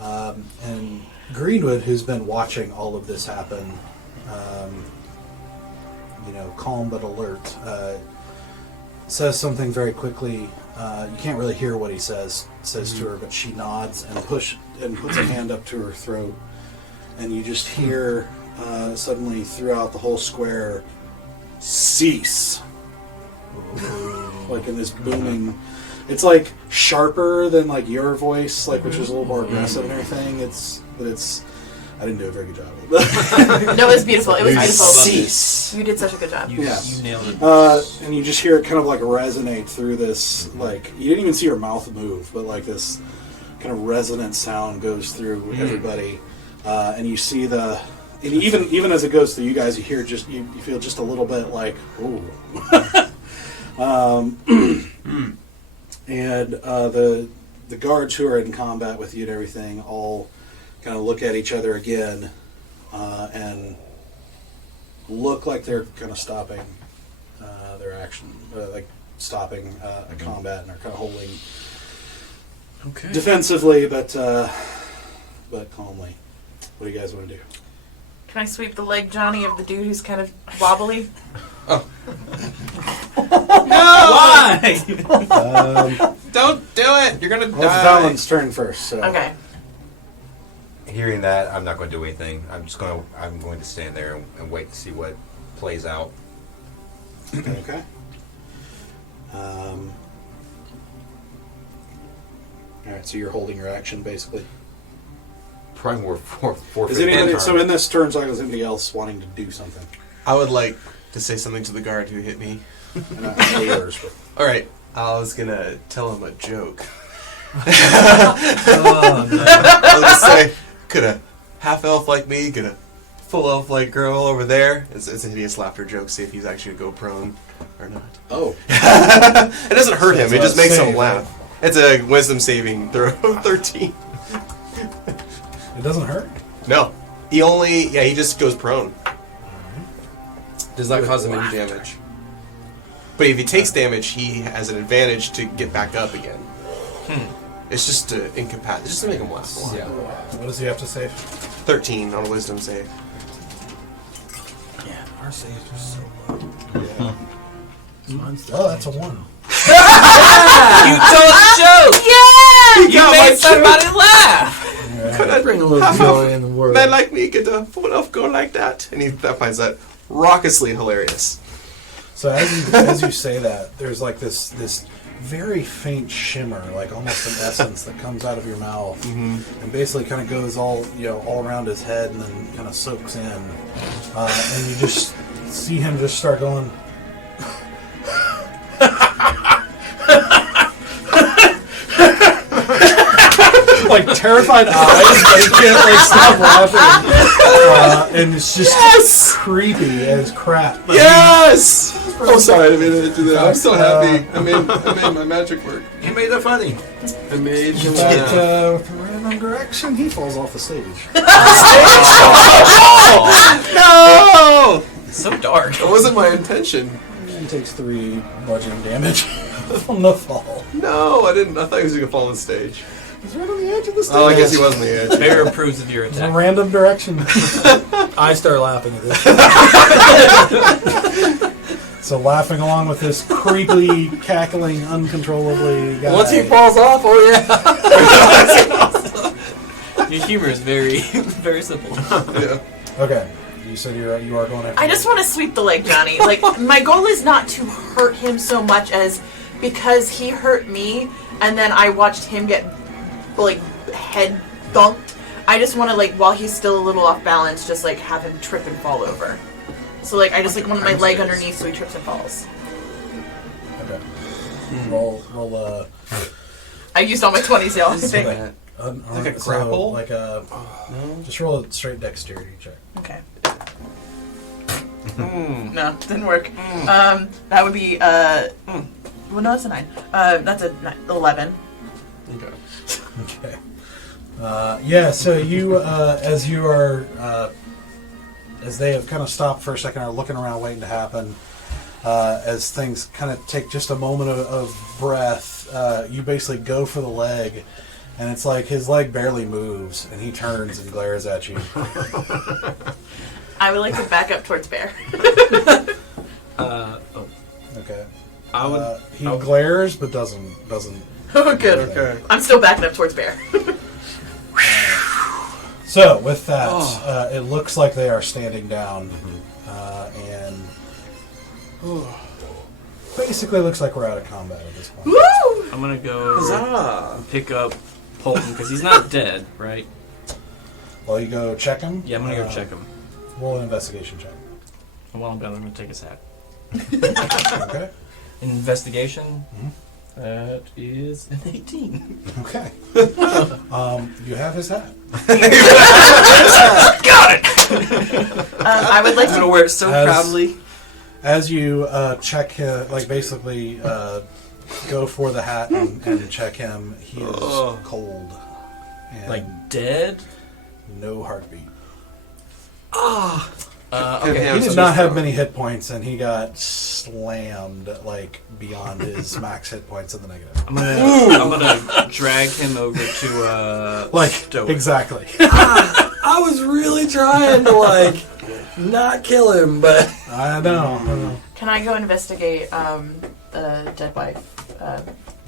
and Greenwood, who's been watching all of this happen, calm but alert, says something very quickly. You can't really hear what he says to her, but she nods and puts a hand up to her throat, and you just hear suddenly throughout the whole square, cease. Like in this booming, it's like sharper than like your voice, like which is a little more aggressive and everything. I didn't do a very good job. No, it was beautiful. It was beautiful. Cease. You did such a good job. You nailed it. And you just hear it kind of like resonate through this, like, you didn't even see your mouth move, but like this kind of resonant sound goes through everybody. And you see and even as it goes through you guys, you hear you feel just a little bit like, ooh. And the guards who are in combat with you and everything all kind of look at each other again and look like they're kind of stopping their action, like stopping a combat, and they're kind of holding defensively, but calmly. What do you guys want to do? Can I sweep the leg, Johnny, of the dude who's kind of wobbly? Oh. Why? Don't do it! You're gonna Well, it's die. Valen's turn first. So. Okay. Hearing that, I'm not going to do anything. I'm going to stand there and wait to see what plays out. Okay. All right. So you're holding your action, basically. Probably more four. Is anybody? So in this turn cycle, is anybody else wanting to do something? I would like to say something to the guard who hit me. And I know yours, but Alright, I was gonna tell him a joke. Oh, no. I was gonna say, could a half-elf like me get a full-elf like girl over there? It's a hideous laughter joke, see if he's actually going to go prone or not. oh, It doesn't hurt him, It's it a just makes him save, laugh. It's a wisdom saving throw, 13. it doesn't hurt. No. He just goes prone. Does not cause him any damage. But if he takes damage, he has an advantage to get back up again. It's just to just to make him laugh a lot. Yeah. What does he have to save? 13 on a wisdom save. Yeah, our saves are so low. Yeah. Mine's Oh, that's a 1. You told a joke! Yeah! You made somebody laugh! Could I bring a little half joy elf in the world. man like me get a full elf go like that? And he finds that raucously hilarious. So as you say that, there's like this very faint shimmer, like almost an essence that comes out of your mouth, and basically kind of goes all around his head, and then kind of soaks in, and you just see him just start going. Like terrified eyes, but he can't like stop laughing, and it's just creepy as crap. Yes! Oh, sorry, I didn't do that. I'm so happy. I made my magic work. You made it funny. I made him But with random direction, he falls off the stage. No! So dark. That wasn't my intention. He takes 3 bludgeoning damage from the fall. No, I didn't. I thought he was going to fall on the stage. He's right on the edge of the stage. Oh, I guess he was on the edge. Bear approves of your It's a attack. random direction. I start laughing at this. So laughing along with this creepily, cackling, uncontrollably guy. Once he falls off, oh yeah. Your humor is very, very simple. Yeah. Okay, you said you are going after. I just want to sweep the leg, Johnny. Like, my goal is not to hurt him so much as because he hurt me, and then I watched him get like head bumped. I just want to like while he's still a little off balance, just like have him trip and fall over. So like I just like want my leg underneath so he trips and falls. Okay. Roll. I used all my 20s, y'all. Like a grapple? Just roll a straight dexterity check. Okay. No, didn't work. That would be well, no, that's a 9. That's a 11. Okay. Okay. So you, as you are, as they have kind of stopped for a second, are looking around, waiting to happen. As things kind of take just a moment of breath, you basically go for the leg, and it's like his leg barely moves, and he turns and glares at you. I would like to back up towards Bear. Okay. I would. He glares, but doesn't. Oh, good. Okay. I'm still backing up towards Bear. So with that, it looks like they are standing down, and basically looks like we're out of combat at this point. Woo! I'm gonna go Huzzah! pick up Polton because he's not dead, right? Well, you go check him. Yeah, I'm gonna go check him. Roll an investigation check. And while I'm down, I'm gonna take his hat. Okay. Investigation. That is an 18. Okay. You have his hat. Got it. I would like I'm gonna to. wear it so proudly. As you check him, like basically go for the hat and check him, he is cold. And Like dead. no heartbeat. Okay. He did not have many hit points, and he got slammed like beyond his max hit points in the negative. I'm gonna drag him over to Like Stoic. exactly. I was really trying to like not kill him, but I know. Can I go investigate the dead wife?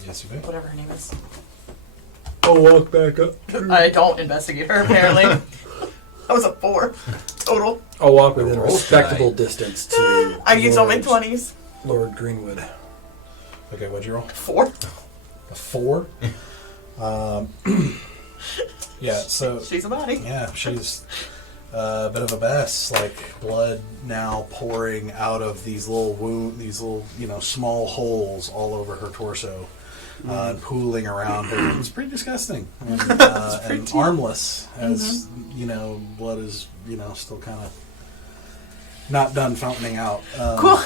Yes, you may. Whatever her name is. I'll walk back up. I don't investigate her, apparently. That was a 4 total. I'll walk within a Roll respectable tonight. distance to I used all my Lord- 20s. Lord Greenwood. Okay, what'd you roll? 4. A 4. Yeah. So She's a body. yeah, she's a bit of a mess. Like blood now pouring out of these little small holes all over her torso, and pooling around her. It's pretty disgusting. And, and armless, as blood is still kind of not done fountaining out. Cool.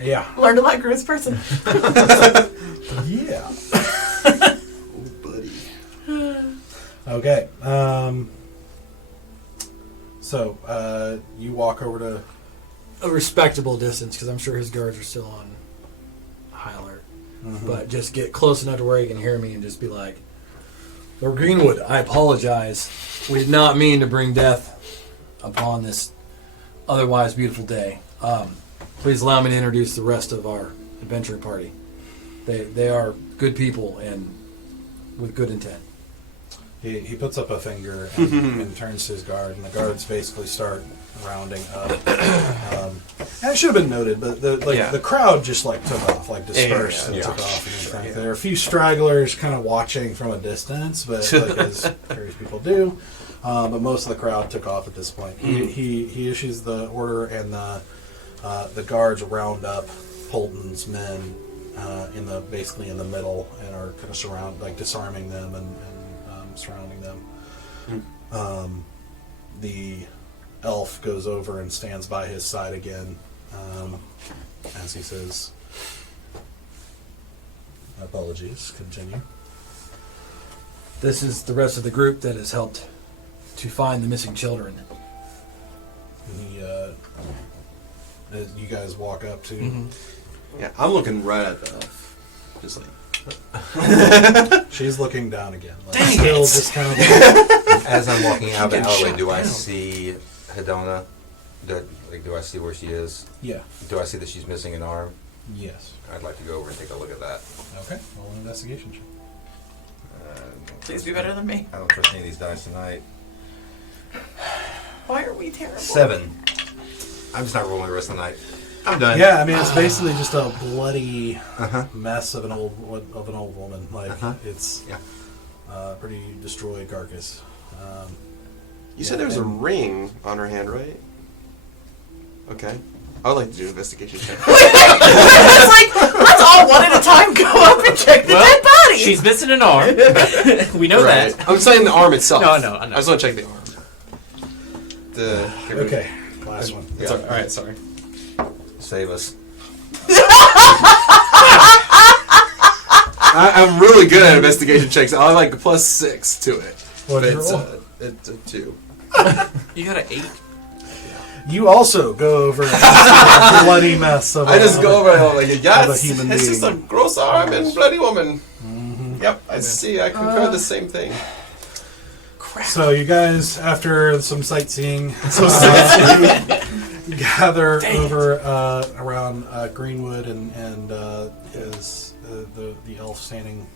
Yeah. Learned a lot, grew as a person. Yeah. Okay. So you walk over to. A respectable distance, because I'm sure his guards are still on high alert. But just get close enough to where he can hear me and just be like, Lord Greenwood, I apologize. We did not mean to bring death upon this otherwise beautiful day. Please allow me to introduce the rest of our adventuring party. They are good people and with good intent. He puts up a finger and turns to his guard, and the guards basically start rounding up. And it should have been noted, but the crowd just took off, dispersed and took off. And everything. There are a few stragglers kind of watching from a distance, but as curious people do. But most of the crowd took off at this point. He issues the order, and the guards round up Polton's men basically in the middle, and are kind of disarming them and surrounding them. The elf goes over and stands by his side again, as he says, "Apologies. Continue." This is the rest of the group that has helped to find the missing children. And he, as you guys walk up to. Yeah, I'm looking right at the elf. Just like. She's looking down again. Dang it. Just kind of. As I'm walking out of the Getting alleyway, shot do I down. see Hedona? Do I see where she is? Yeah. Do I see that she's missing an arm? Yes. I'd like to go over and take a look at that. Okay. Roll an investigation check. Please be better than me. I don't trust any of these dice tonight. Why are we terrible? 7. I'm just not rolling the rest of the night. I'm done. Yeah, I mean it's basically just a bloody mess of an old woman. It's. Yeah. pretty destroyed carcass. You said there was a ring on her hand, right? Okay. I would like to do an investigation check. It's like, let's all one at a time go up and check the dead body. She's missing an arm. We know Right. that. I'm saying the arm itself. No, I know. I just want to check the arm. Okay, last one. It's all right, sorry. Save us. I'm really good at investigation checks. I like a +6 to it. What did you It's roll? it's a 2. You got an 8. You also go over and see the bloody mess of I just go over and I'm like, of yeah, a it's human just a being. gross arm and bloody woman. Yep, I see. I concur the same thing. So you guys, after some sightseeing, gather over around Greenwood and is the elf standing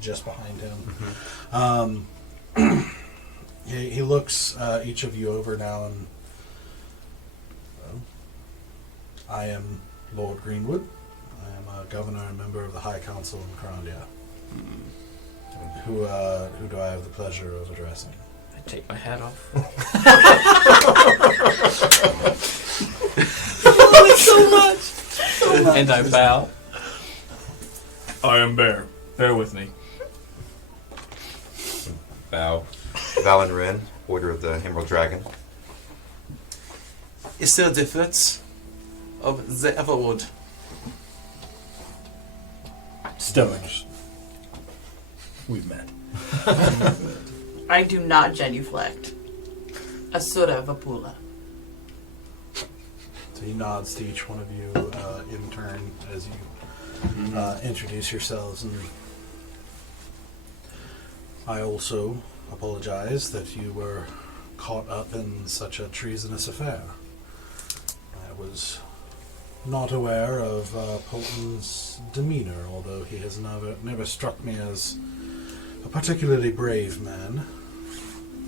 just behind him. He looks each of you over now and I am Lord Greenwood. I am a governor and member of the High Council in Crondia. Who do I have the pleasure of addressing? I take my hat off. so much. And I bow. I am Bear. Bear with me. Bow. Valen Ren, Order of the Emerald Dragon. Is there a difference of the Everwood? Stoics. We've met. I do not genuflect. Asura Vapula. So he nods to each one of you in turn as you introduce yourselves. And I also apologize that you were caught up in such a treasonous affair. I was not aware of Polton's demeanor, although he has never struck me as a particularly brave man.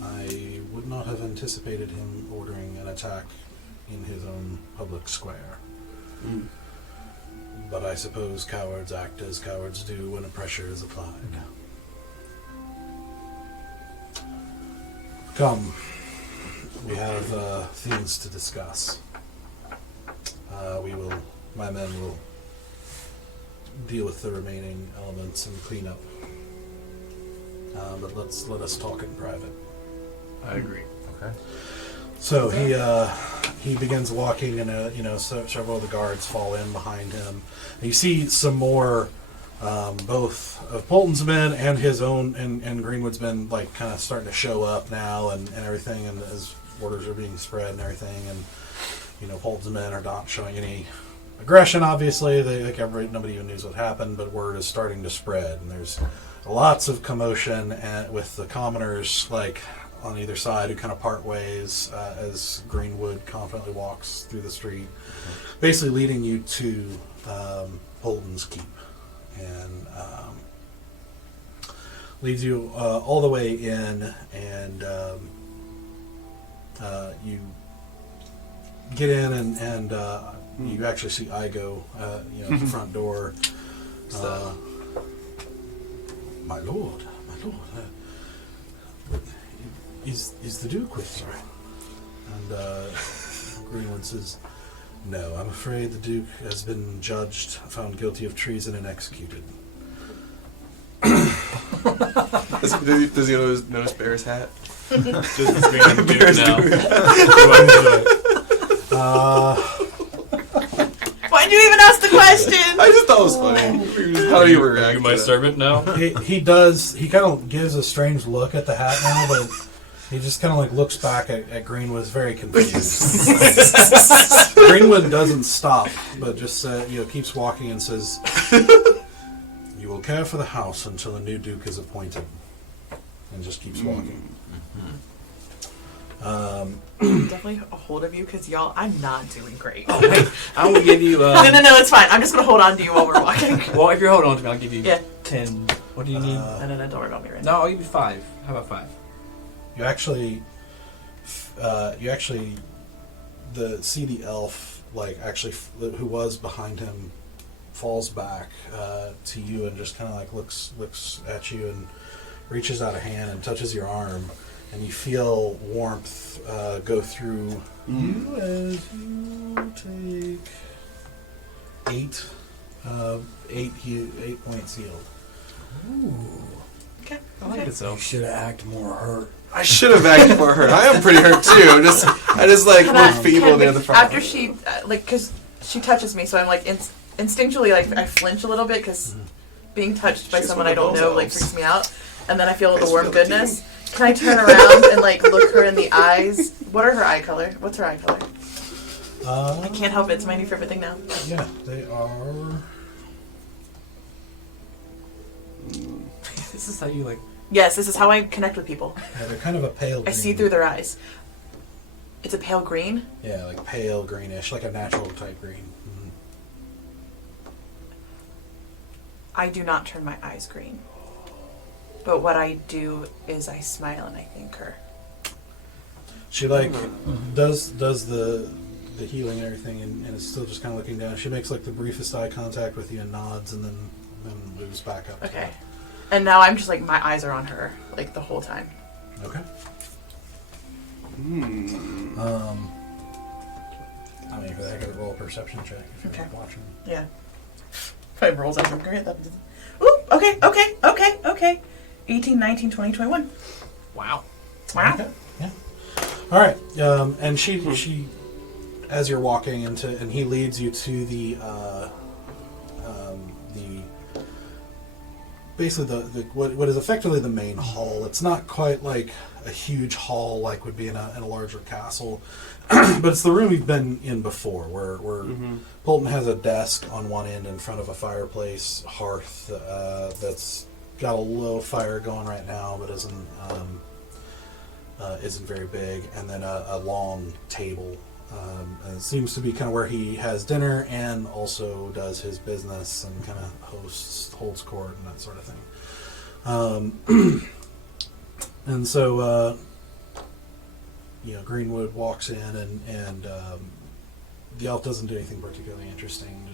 I would not have anticipated him ordering an attack in his own public square. But I suppose cowards act as cowards do when a pressure is applied. Come, we have things to discuss. My men will deal with the remaining elements and clean up. But let us talk in private. I agree. Okay. So he begins walking, and several of the guards fall in behind him. And you see some more, both of Polton's men and his own and Greenwood's men, like kind of starting to show up now and everything, and as orders are being spread and everything, and Polton's men are not showing any aggression. Obviously, nobody even knows what happened, but word is starting to spread, and there's lots of commotion with the commoners on either side who kind of part ways as Greenwood confidently walks through the street, basically leading you to Polton's keep, and leads you all the way in, and you get in, and you actually see Igo at the front door. My lord, is the Duke with you? And Greenwood says, no, I'm afraid the Duke has been judged, found guilty of treason, and executed. Does he notice Bear's hat? Just as being a Duke now. Why'd you even ask the question? I just thought it was funny. How do you react? Are you my to that? servant now? He does. He kind of gives a strange look at the hat now, but he just kind of looks back at Greenwood, very confused. Greenwood doesn't stop, but just keeps walking and says, "You will care for the house until a new Duke is appointed," and just keeps walking. Definitely a hold of you, because y'all, I'm not doing great. Oh, wait. I will give you... No, it's fine. I'm just going to hold on to you while we're walking. Well, if you're holding on to me, I'll give you Yeah. 10. What do you need? No, don't worry about me right No, now. I'll give you 5. How about 5? You actually see the elf, who was behind him, falls back to you and just kind of looks at you and reaches out a hand and touches your arm, and you feel warmth go through you as you take 8 points healed. Okay. I like it so. You should have acted more hurt. I should have acted more hurt. I am pretty hurt too. I just like Can look I- feeble can near the front. After she, because she touches me, so I'm like instinctually, like I flinch a little bit because being touched by She's someone one I of don't those know like elves. freaks me out. And then I feel the Guys warm feel goodness. Can I turn around and like look her in the eyes? What are her eye color? What's her eye color? I can't help it. It's my new favorite thing now. Yeah, they are. This is how you like. Yes, this is how I connect with people. Yeah, they're kind of a pale I green. see through their eyes. It's a pale green. Yeah, like pale greenish, like a natural type green. Mhm. I do not turn my eyes green. But what I do is I smile and I thank her. She like does the healing and everything, and is still just kind of looking down. She makes like the briefest eye contact with you and nods, and then moves back up. to Okay. And now I'm just like, my eyes are on her, like the whole time. it. Okay. I mean, for the heck of it, roll a perception check if you're Okay. not watching. Yeah. 5 rolls out. Great. Ooh, okay. 18, 19, 20, 21. Wow. Wow. Okay. Yeah. All right. And she, as you're walking into, and he leads you to the basically the what is effectively the main hall. It's not quite like a huge hall like would be in a larger castle, but it's the room you've been in before, where Polton has a desk on one end in front of a fireplace hearth that's got a little fire going right now, but isn't very big, and then a long table. And it seems to be kind of where he has dinner and also does his business and kind of holds court and that sort of thing. And so, Greenwood walks in, and the elf doesn't do anything particularly interesting.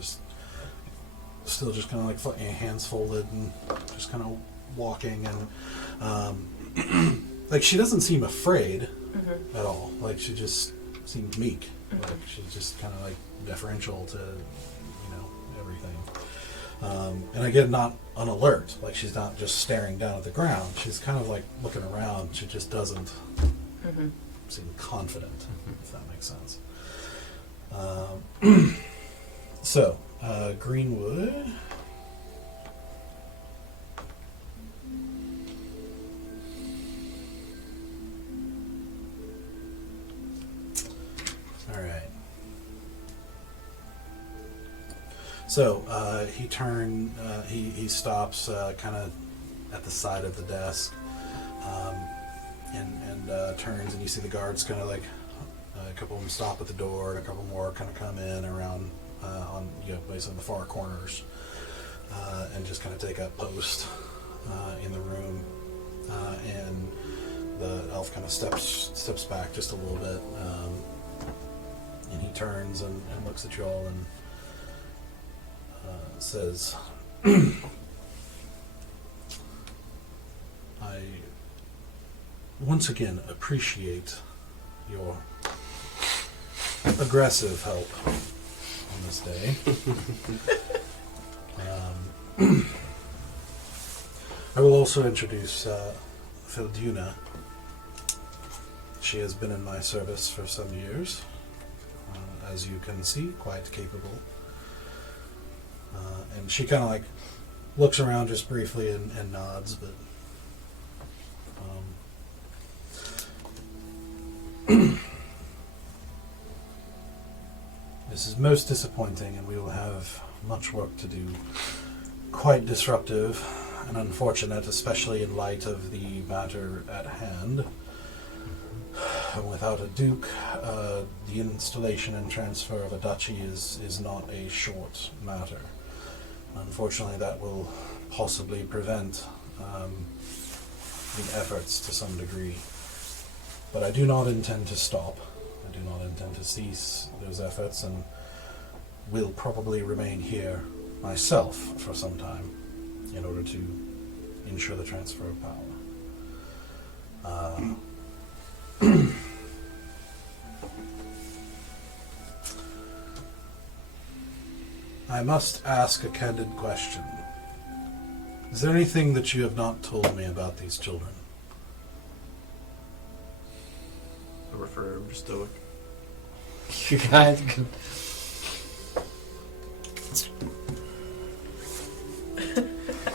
Still just kind of like hands folded and just kind of walking, and like she doesn't seem afraid at all. Like she just seems meek. Like she's just kind of like deferential to everything. And again, not on alert. Like she's not just staring down at the ground. She's kind of like looking around. She just doesn't seem confident, if that makes sense. So, Greenwood. All right. So he stops kind of at the side of the desk, and turns, and you see the guards kind of like a couple of them stop at the door, and a couple more kind of come in around on basically the far corners, and just kind of take up post in the room, and the elf kind of steps back just a little bit. And he turns and looks at you all and says, I once again appreciate your aggressive help on this day. I will also introduce Filduna. She has been in my service for some years. As you can see, quite capable. And she kind of like looks around just briefly and nods, but this is most disappointing, and we will have much work to do. Quite disruptive and unfortunate, especially in light of the matter at hand. Without a duke, the installation and transfer of a duchy is not a short matter. Unfortunately, that will possibly prevent the efforts to some degree. But I do not intend to stop. I do not intend to cease those efforts, and will probably remain here myself for some time in order to ensure the transfer of power. I must ask a candid question. Is there anything that you have not told me about these children? I refer him to Stoic. You guys can...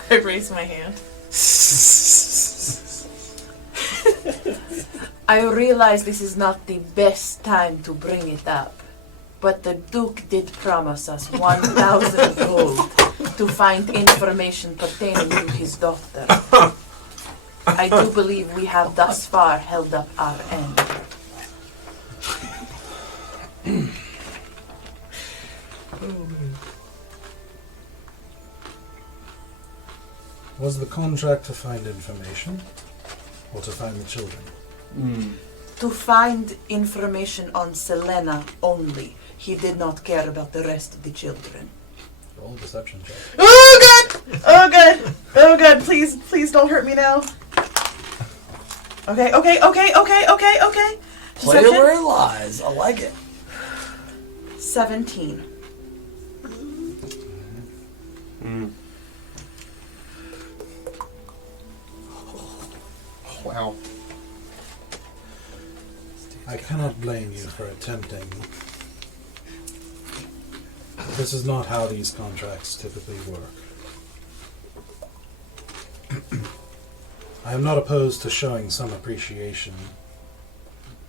I raise my hand. I realize this is not the best time to bring it up, but the Duke did promise us 1,000 gold to find information pertaining to his daughter. I do believe we have thus far held up our end. Was the contract to find information or to find the children? To find information on Selena only. He did not care about the rest of the children. Roll a deception check. Oh god! Oh god! Oh god, please don't hurt me now. Okay. Play it where it lies. I like it. 17. Wow. I cannot blame you for attempting. This is not how these contracts typically work. I am not opposed to showing some appreciation,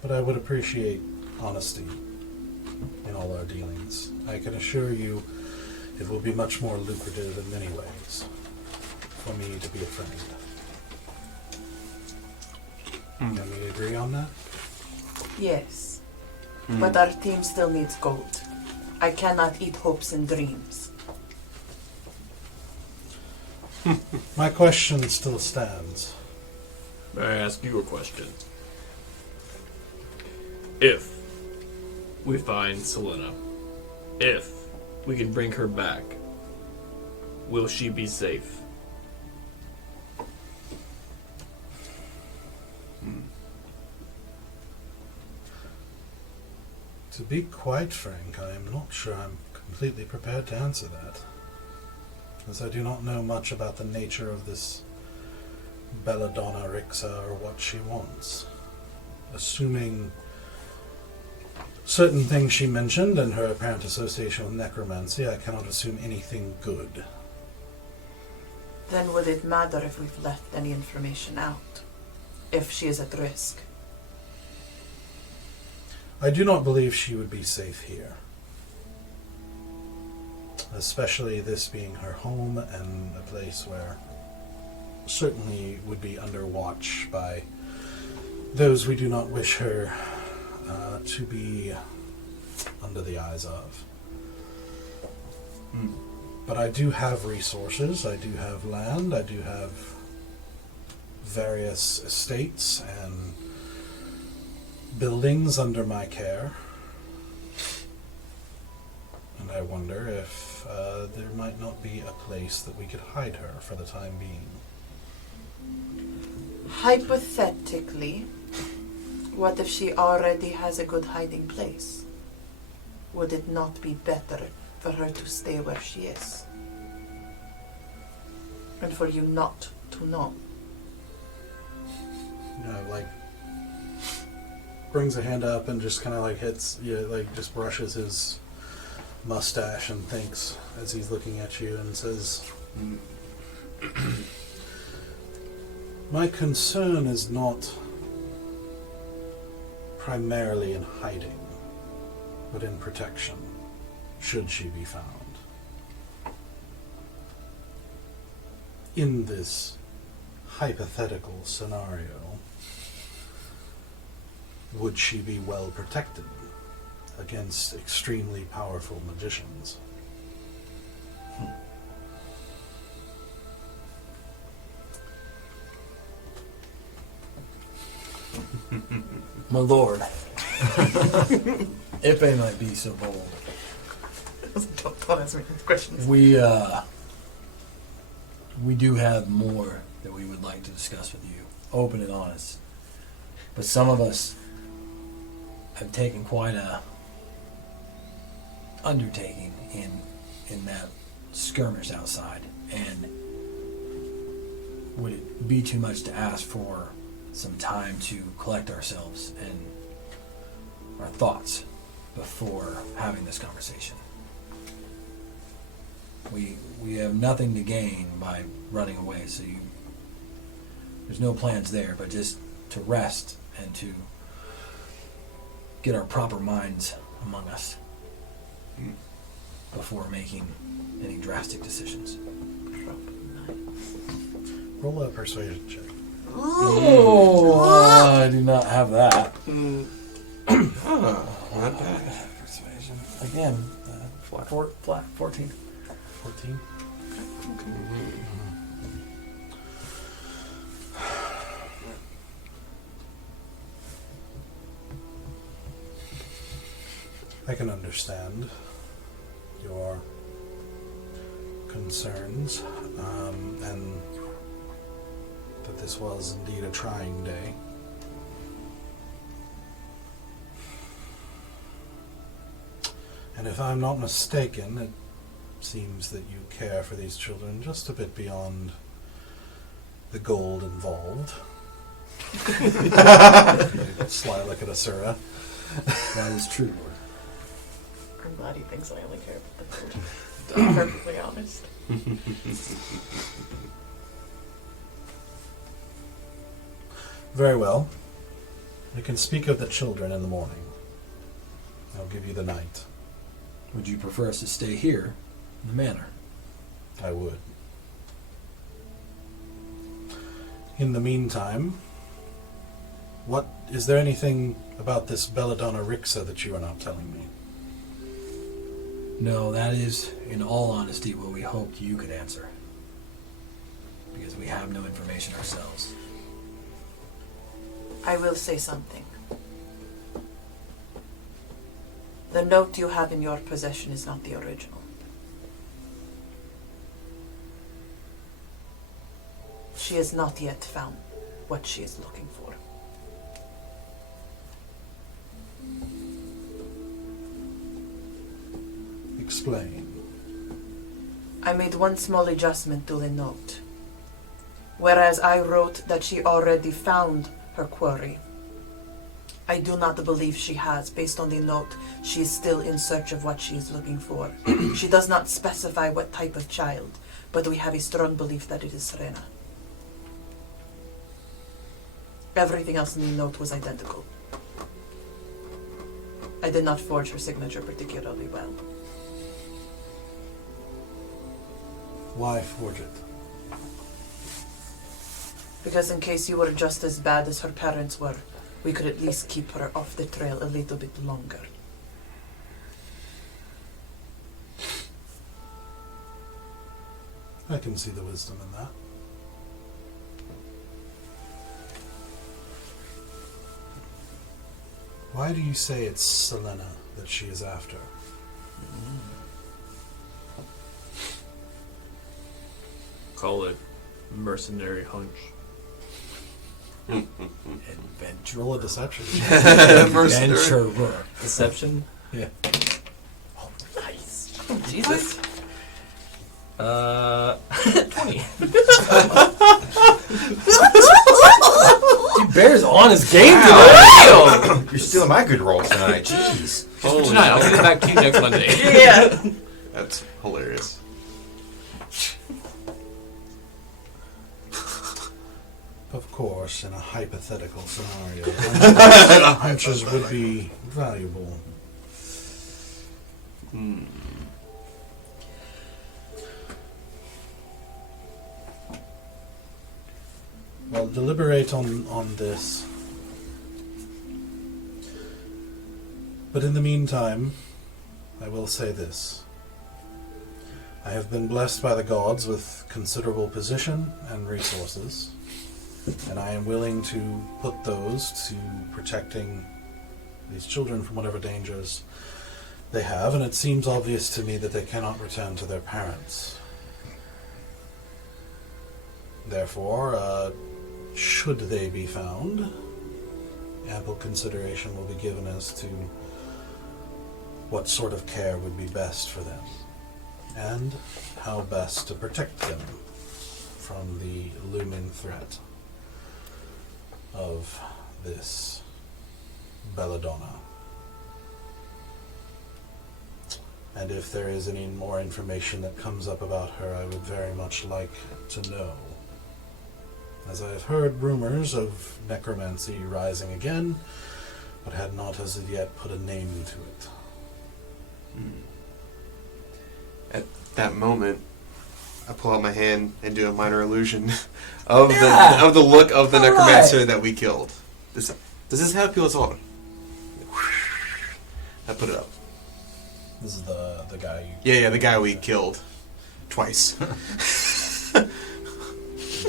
but I would appreciate honesty in all our dealings. I can assure you it will be much more lucrative in many ways for me to be a friend. Can we agree on that? Yes. But our team still needs gold. I cannot eat hopes and dreams. My question still stands. May I ask you a question? If we find Selena, if we can bring her back, will she be safe? To be quite frank, I am not sure I'm completely prepared to answer that, as I do not know much about the nature of this Belladonna Rixa or what she wants. Assuming certain things she mentioned and her apparent association with necromancy, I cannot assume anything good. Then would it matter if we've left any information out? If she is at risk? I do not believe she would be safe here. Especially this being her home and a place where certainly would be under watch by those we do not wish her to be under the eyes of. But I do have resources, I do have land, I do have various estates and buildings under my care. And I wonder if there might not be a place that we could hide her for the time being. Hypothetically, what if she already has a good hiding place? Would it not be better for her to stay where she is? And for you not to know? You know, like, brings a hand up and just kind of like hits, like just brushes his mustache and thinks as he's looking at you and says, my concern is not primarily in hiding, but in protection, should she be found. In this hypothetical scenario, would she be well protected against extremely powerful magicians? My lord. If I might be so bold. Don't ask me questions. We do have more that we would like to discuss with you. Open and honest. But some of us have taken quite a undertaking in that skirmish outside, and would it be too much to ask for some time to collect ourselves and our thoughts before having this conversation? We have nothing to gain by running away, so there's no plans there, but just to rest and to get our proper minds among us before making any drastic decisions. Roll a persuasion check. Oh, I do not have that. Not bad. Persuasion. Again, flat 14. 14. I can understand your concerns, and that this was indeed a trying day. And if I'm not mistaken, it seems that you care for these children just a bit beyond the gold involved. Sly look at Asura. That is true, Lord. I'm glad he thinks I only care about the gold. To be perfectly honest. Very well. We can speak of the children in the morning. I'll give you the night. Would you prefer us to stay here in the manor? I would. In the meantime, is there anything about this Belladonna Rixa that you are not telling me? No, that is, in all honesty, what we hoped you could answer. Because we have no information ourselves. I will say something. The note you have in your possession is not the original. She has not yet found what she is looking for. Explain. I made one small adjustment to the note. Whereas I wrote that she already found her quarry, I do not believe she has. Based on the note, she is still in search of what she is looking for. She does not specify what type of child, but we have a strong belief that it is Serena. Everything else in the note was identical. I did not forge her signature particularly well. Why forge it? Because in case you were just as bad as her parents were, we could at least keep her off the trail a little bit longer. I can see the wisdom in that. Why do you say it's Selena that she is after? Call it mercenary hunch. Adventure. Roll a deception. Adventurer. Deception? Yeah. Oh, nice. Oh, Jesus. 20. Bear's on his game Wow. You're stealing my good rolls tonight. Jeez. Just for tonight. I'll get it back to you next Monday. Yeah. That's hilarious. Of course, in a hypothetical scenario, hunches would be valuable. Well, deliberate on this. But in the meantime, I will say this. I have been blessed by the gods with considerable position and resources, and I am willing to put those to protecting these children from whatever dangers they have, and it seems obvious to me that they cannot return to their parents. Therefore, should they be found, ample consideration will be given as to what sort of care would be best for them, and how best to protect them from the looming threat of this belladonna. And if there is any more information that comes up about her, I would very much like to know, as I have heard rumors of necromancy rising again, but had not as of yet put a name to it. At that moment, I pull out my hand and do a minor illusion of the look of the necromancer that we killed. Does this help you at all? I put it up. This is the guy Yeah, the guy we killed twice. you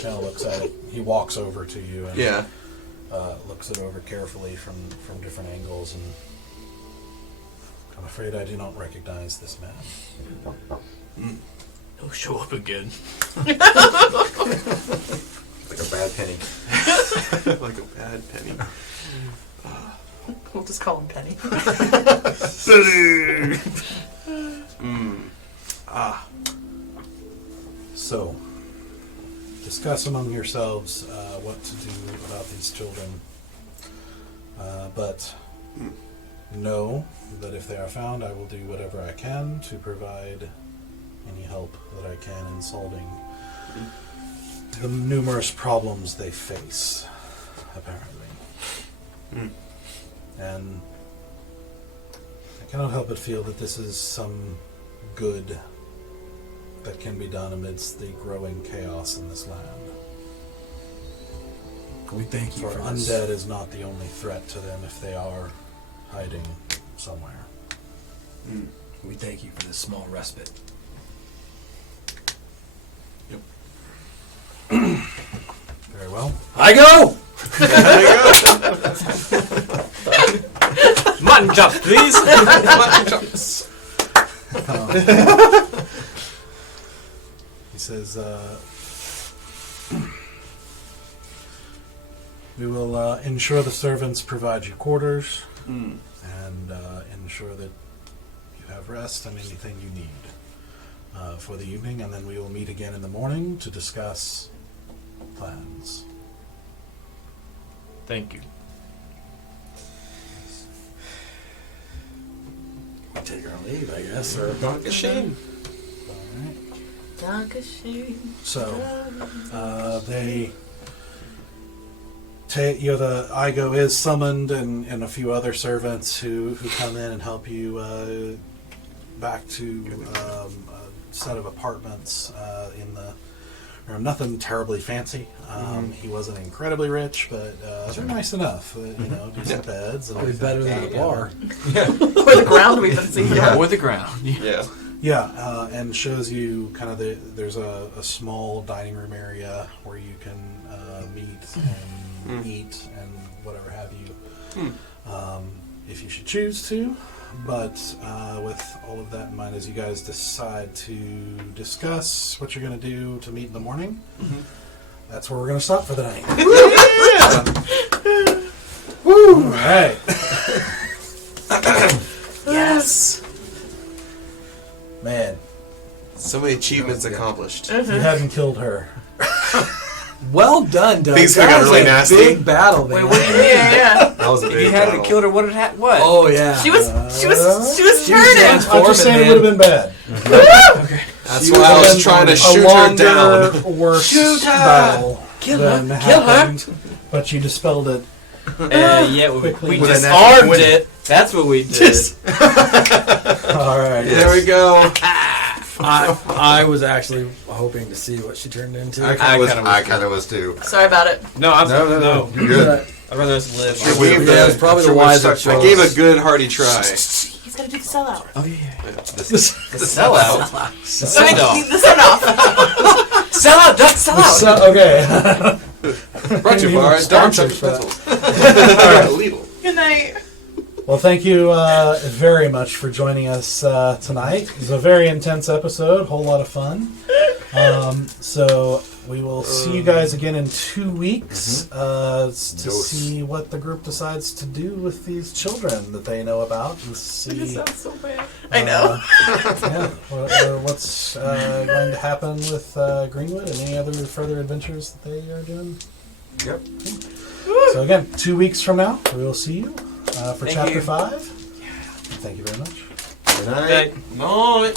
kind of looks at it. He walks over to you and Yeah. looks it over carefully from different angles, and I'm afraid I do not recognize this man. He'll show up again. Like a bad penny. Like a bad penny. We'll just call him Penny. So, discuss among yourselves what to do about these children. But know that if they are found, I will do whatever I can to provide any help that I can in solving the numerous problems they face, apparently. And I cannot help but feel that this is some good that can be done amidst the growing chaos in this land. We thank you For for undead this. is not the only threat to them if they are hiding somewhere. We thank you for this small respite. Very well. I go! Mutton chops, please. He says, we will ensure the servants provide you quarters and ensure that you have rest and anything you need for the evening, and then we will meet again in the morning to discuss plans. Thank you. We take our leave, I guess, or Shame. All right. So, they take, the Igo is summoned, and a few other servants who come in and help you back to a set of apartments in the room. Nothing terribly fancy. He wasn't incredibly rich, but they're nice enough. Decent beds. probably better than the bar. Or the ground we've been seeing. Yeah. Or the ground. Yeah. Yeah, and shows you kind of there's a small dining room area where you can meet and eat and whatever have you, if you should choose to. But with all of that in mind, as you guys decide to discuss what you're going to do to meet in the morning, that's where we're going to stop for the night. Woo! All right. Yes. Man, So many achievements accomplished. if you hadn't killed her, Well done, Doug. Things That got was really a nasty. big battle there. Wait, what do you mean? Yeah. That was a If big you hadn't battle. killed her, what? Oh, yeah. She was turning. I'm just saying it would have been bad. That's She why would I have was been trying to a shoot her longer, down. worse Shoot her! battle Kill her! than Kill her! happened, but you dispelled it. Yeah, we Quickly. With a disarmed natural it. That's what we did. All right. There we go. I was actually hoping to see what she turned into. I kind of was too. Sorry about it. No, I'm No. You're good. I'd rather us live. Sure, we- Yeah, it's probably the wiser choice. I gave a good hearty try. He's got to do the sellout. Oh, yeah. The sellout. The send off. The send off. Sell out, Duck. Sell out. So, okay. Brought to you by Dark Sponsors Chocolate for that. Pretzels. Illegal. Good night. Well, thank you very much for joining us tonight. It was a very intense episode, whole lot of fun. So We will see you guys again in 2 weeks to see what the group decides to do with these children that they know about. And see, This sounds so bad. I know. What's going to happen with Greenwood and any other further adventures that they are doing. Yep. So again, 2 weeks from now, we will see you for Thank Chapter you. 5. Thank you very much. Good night. No.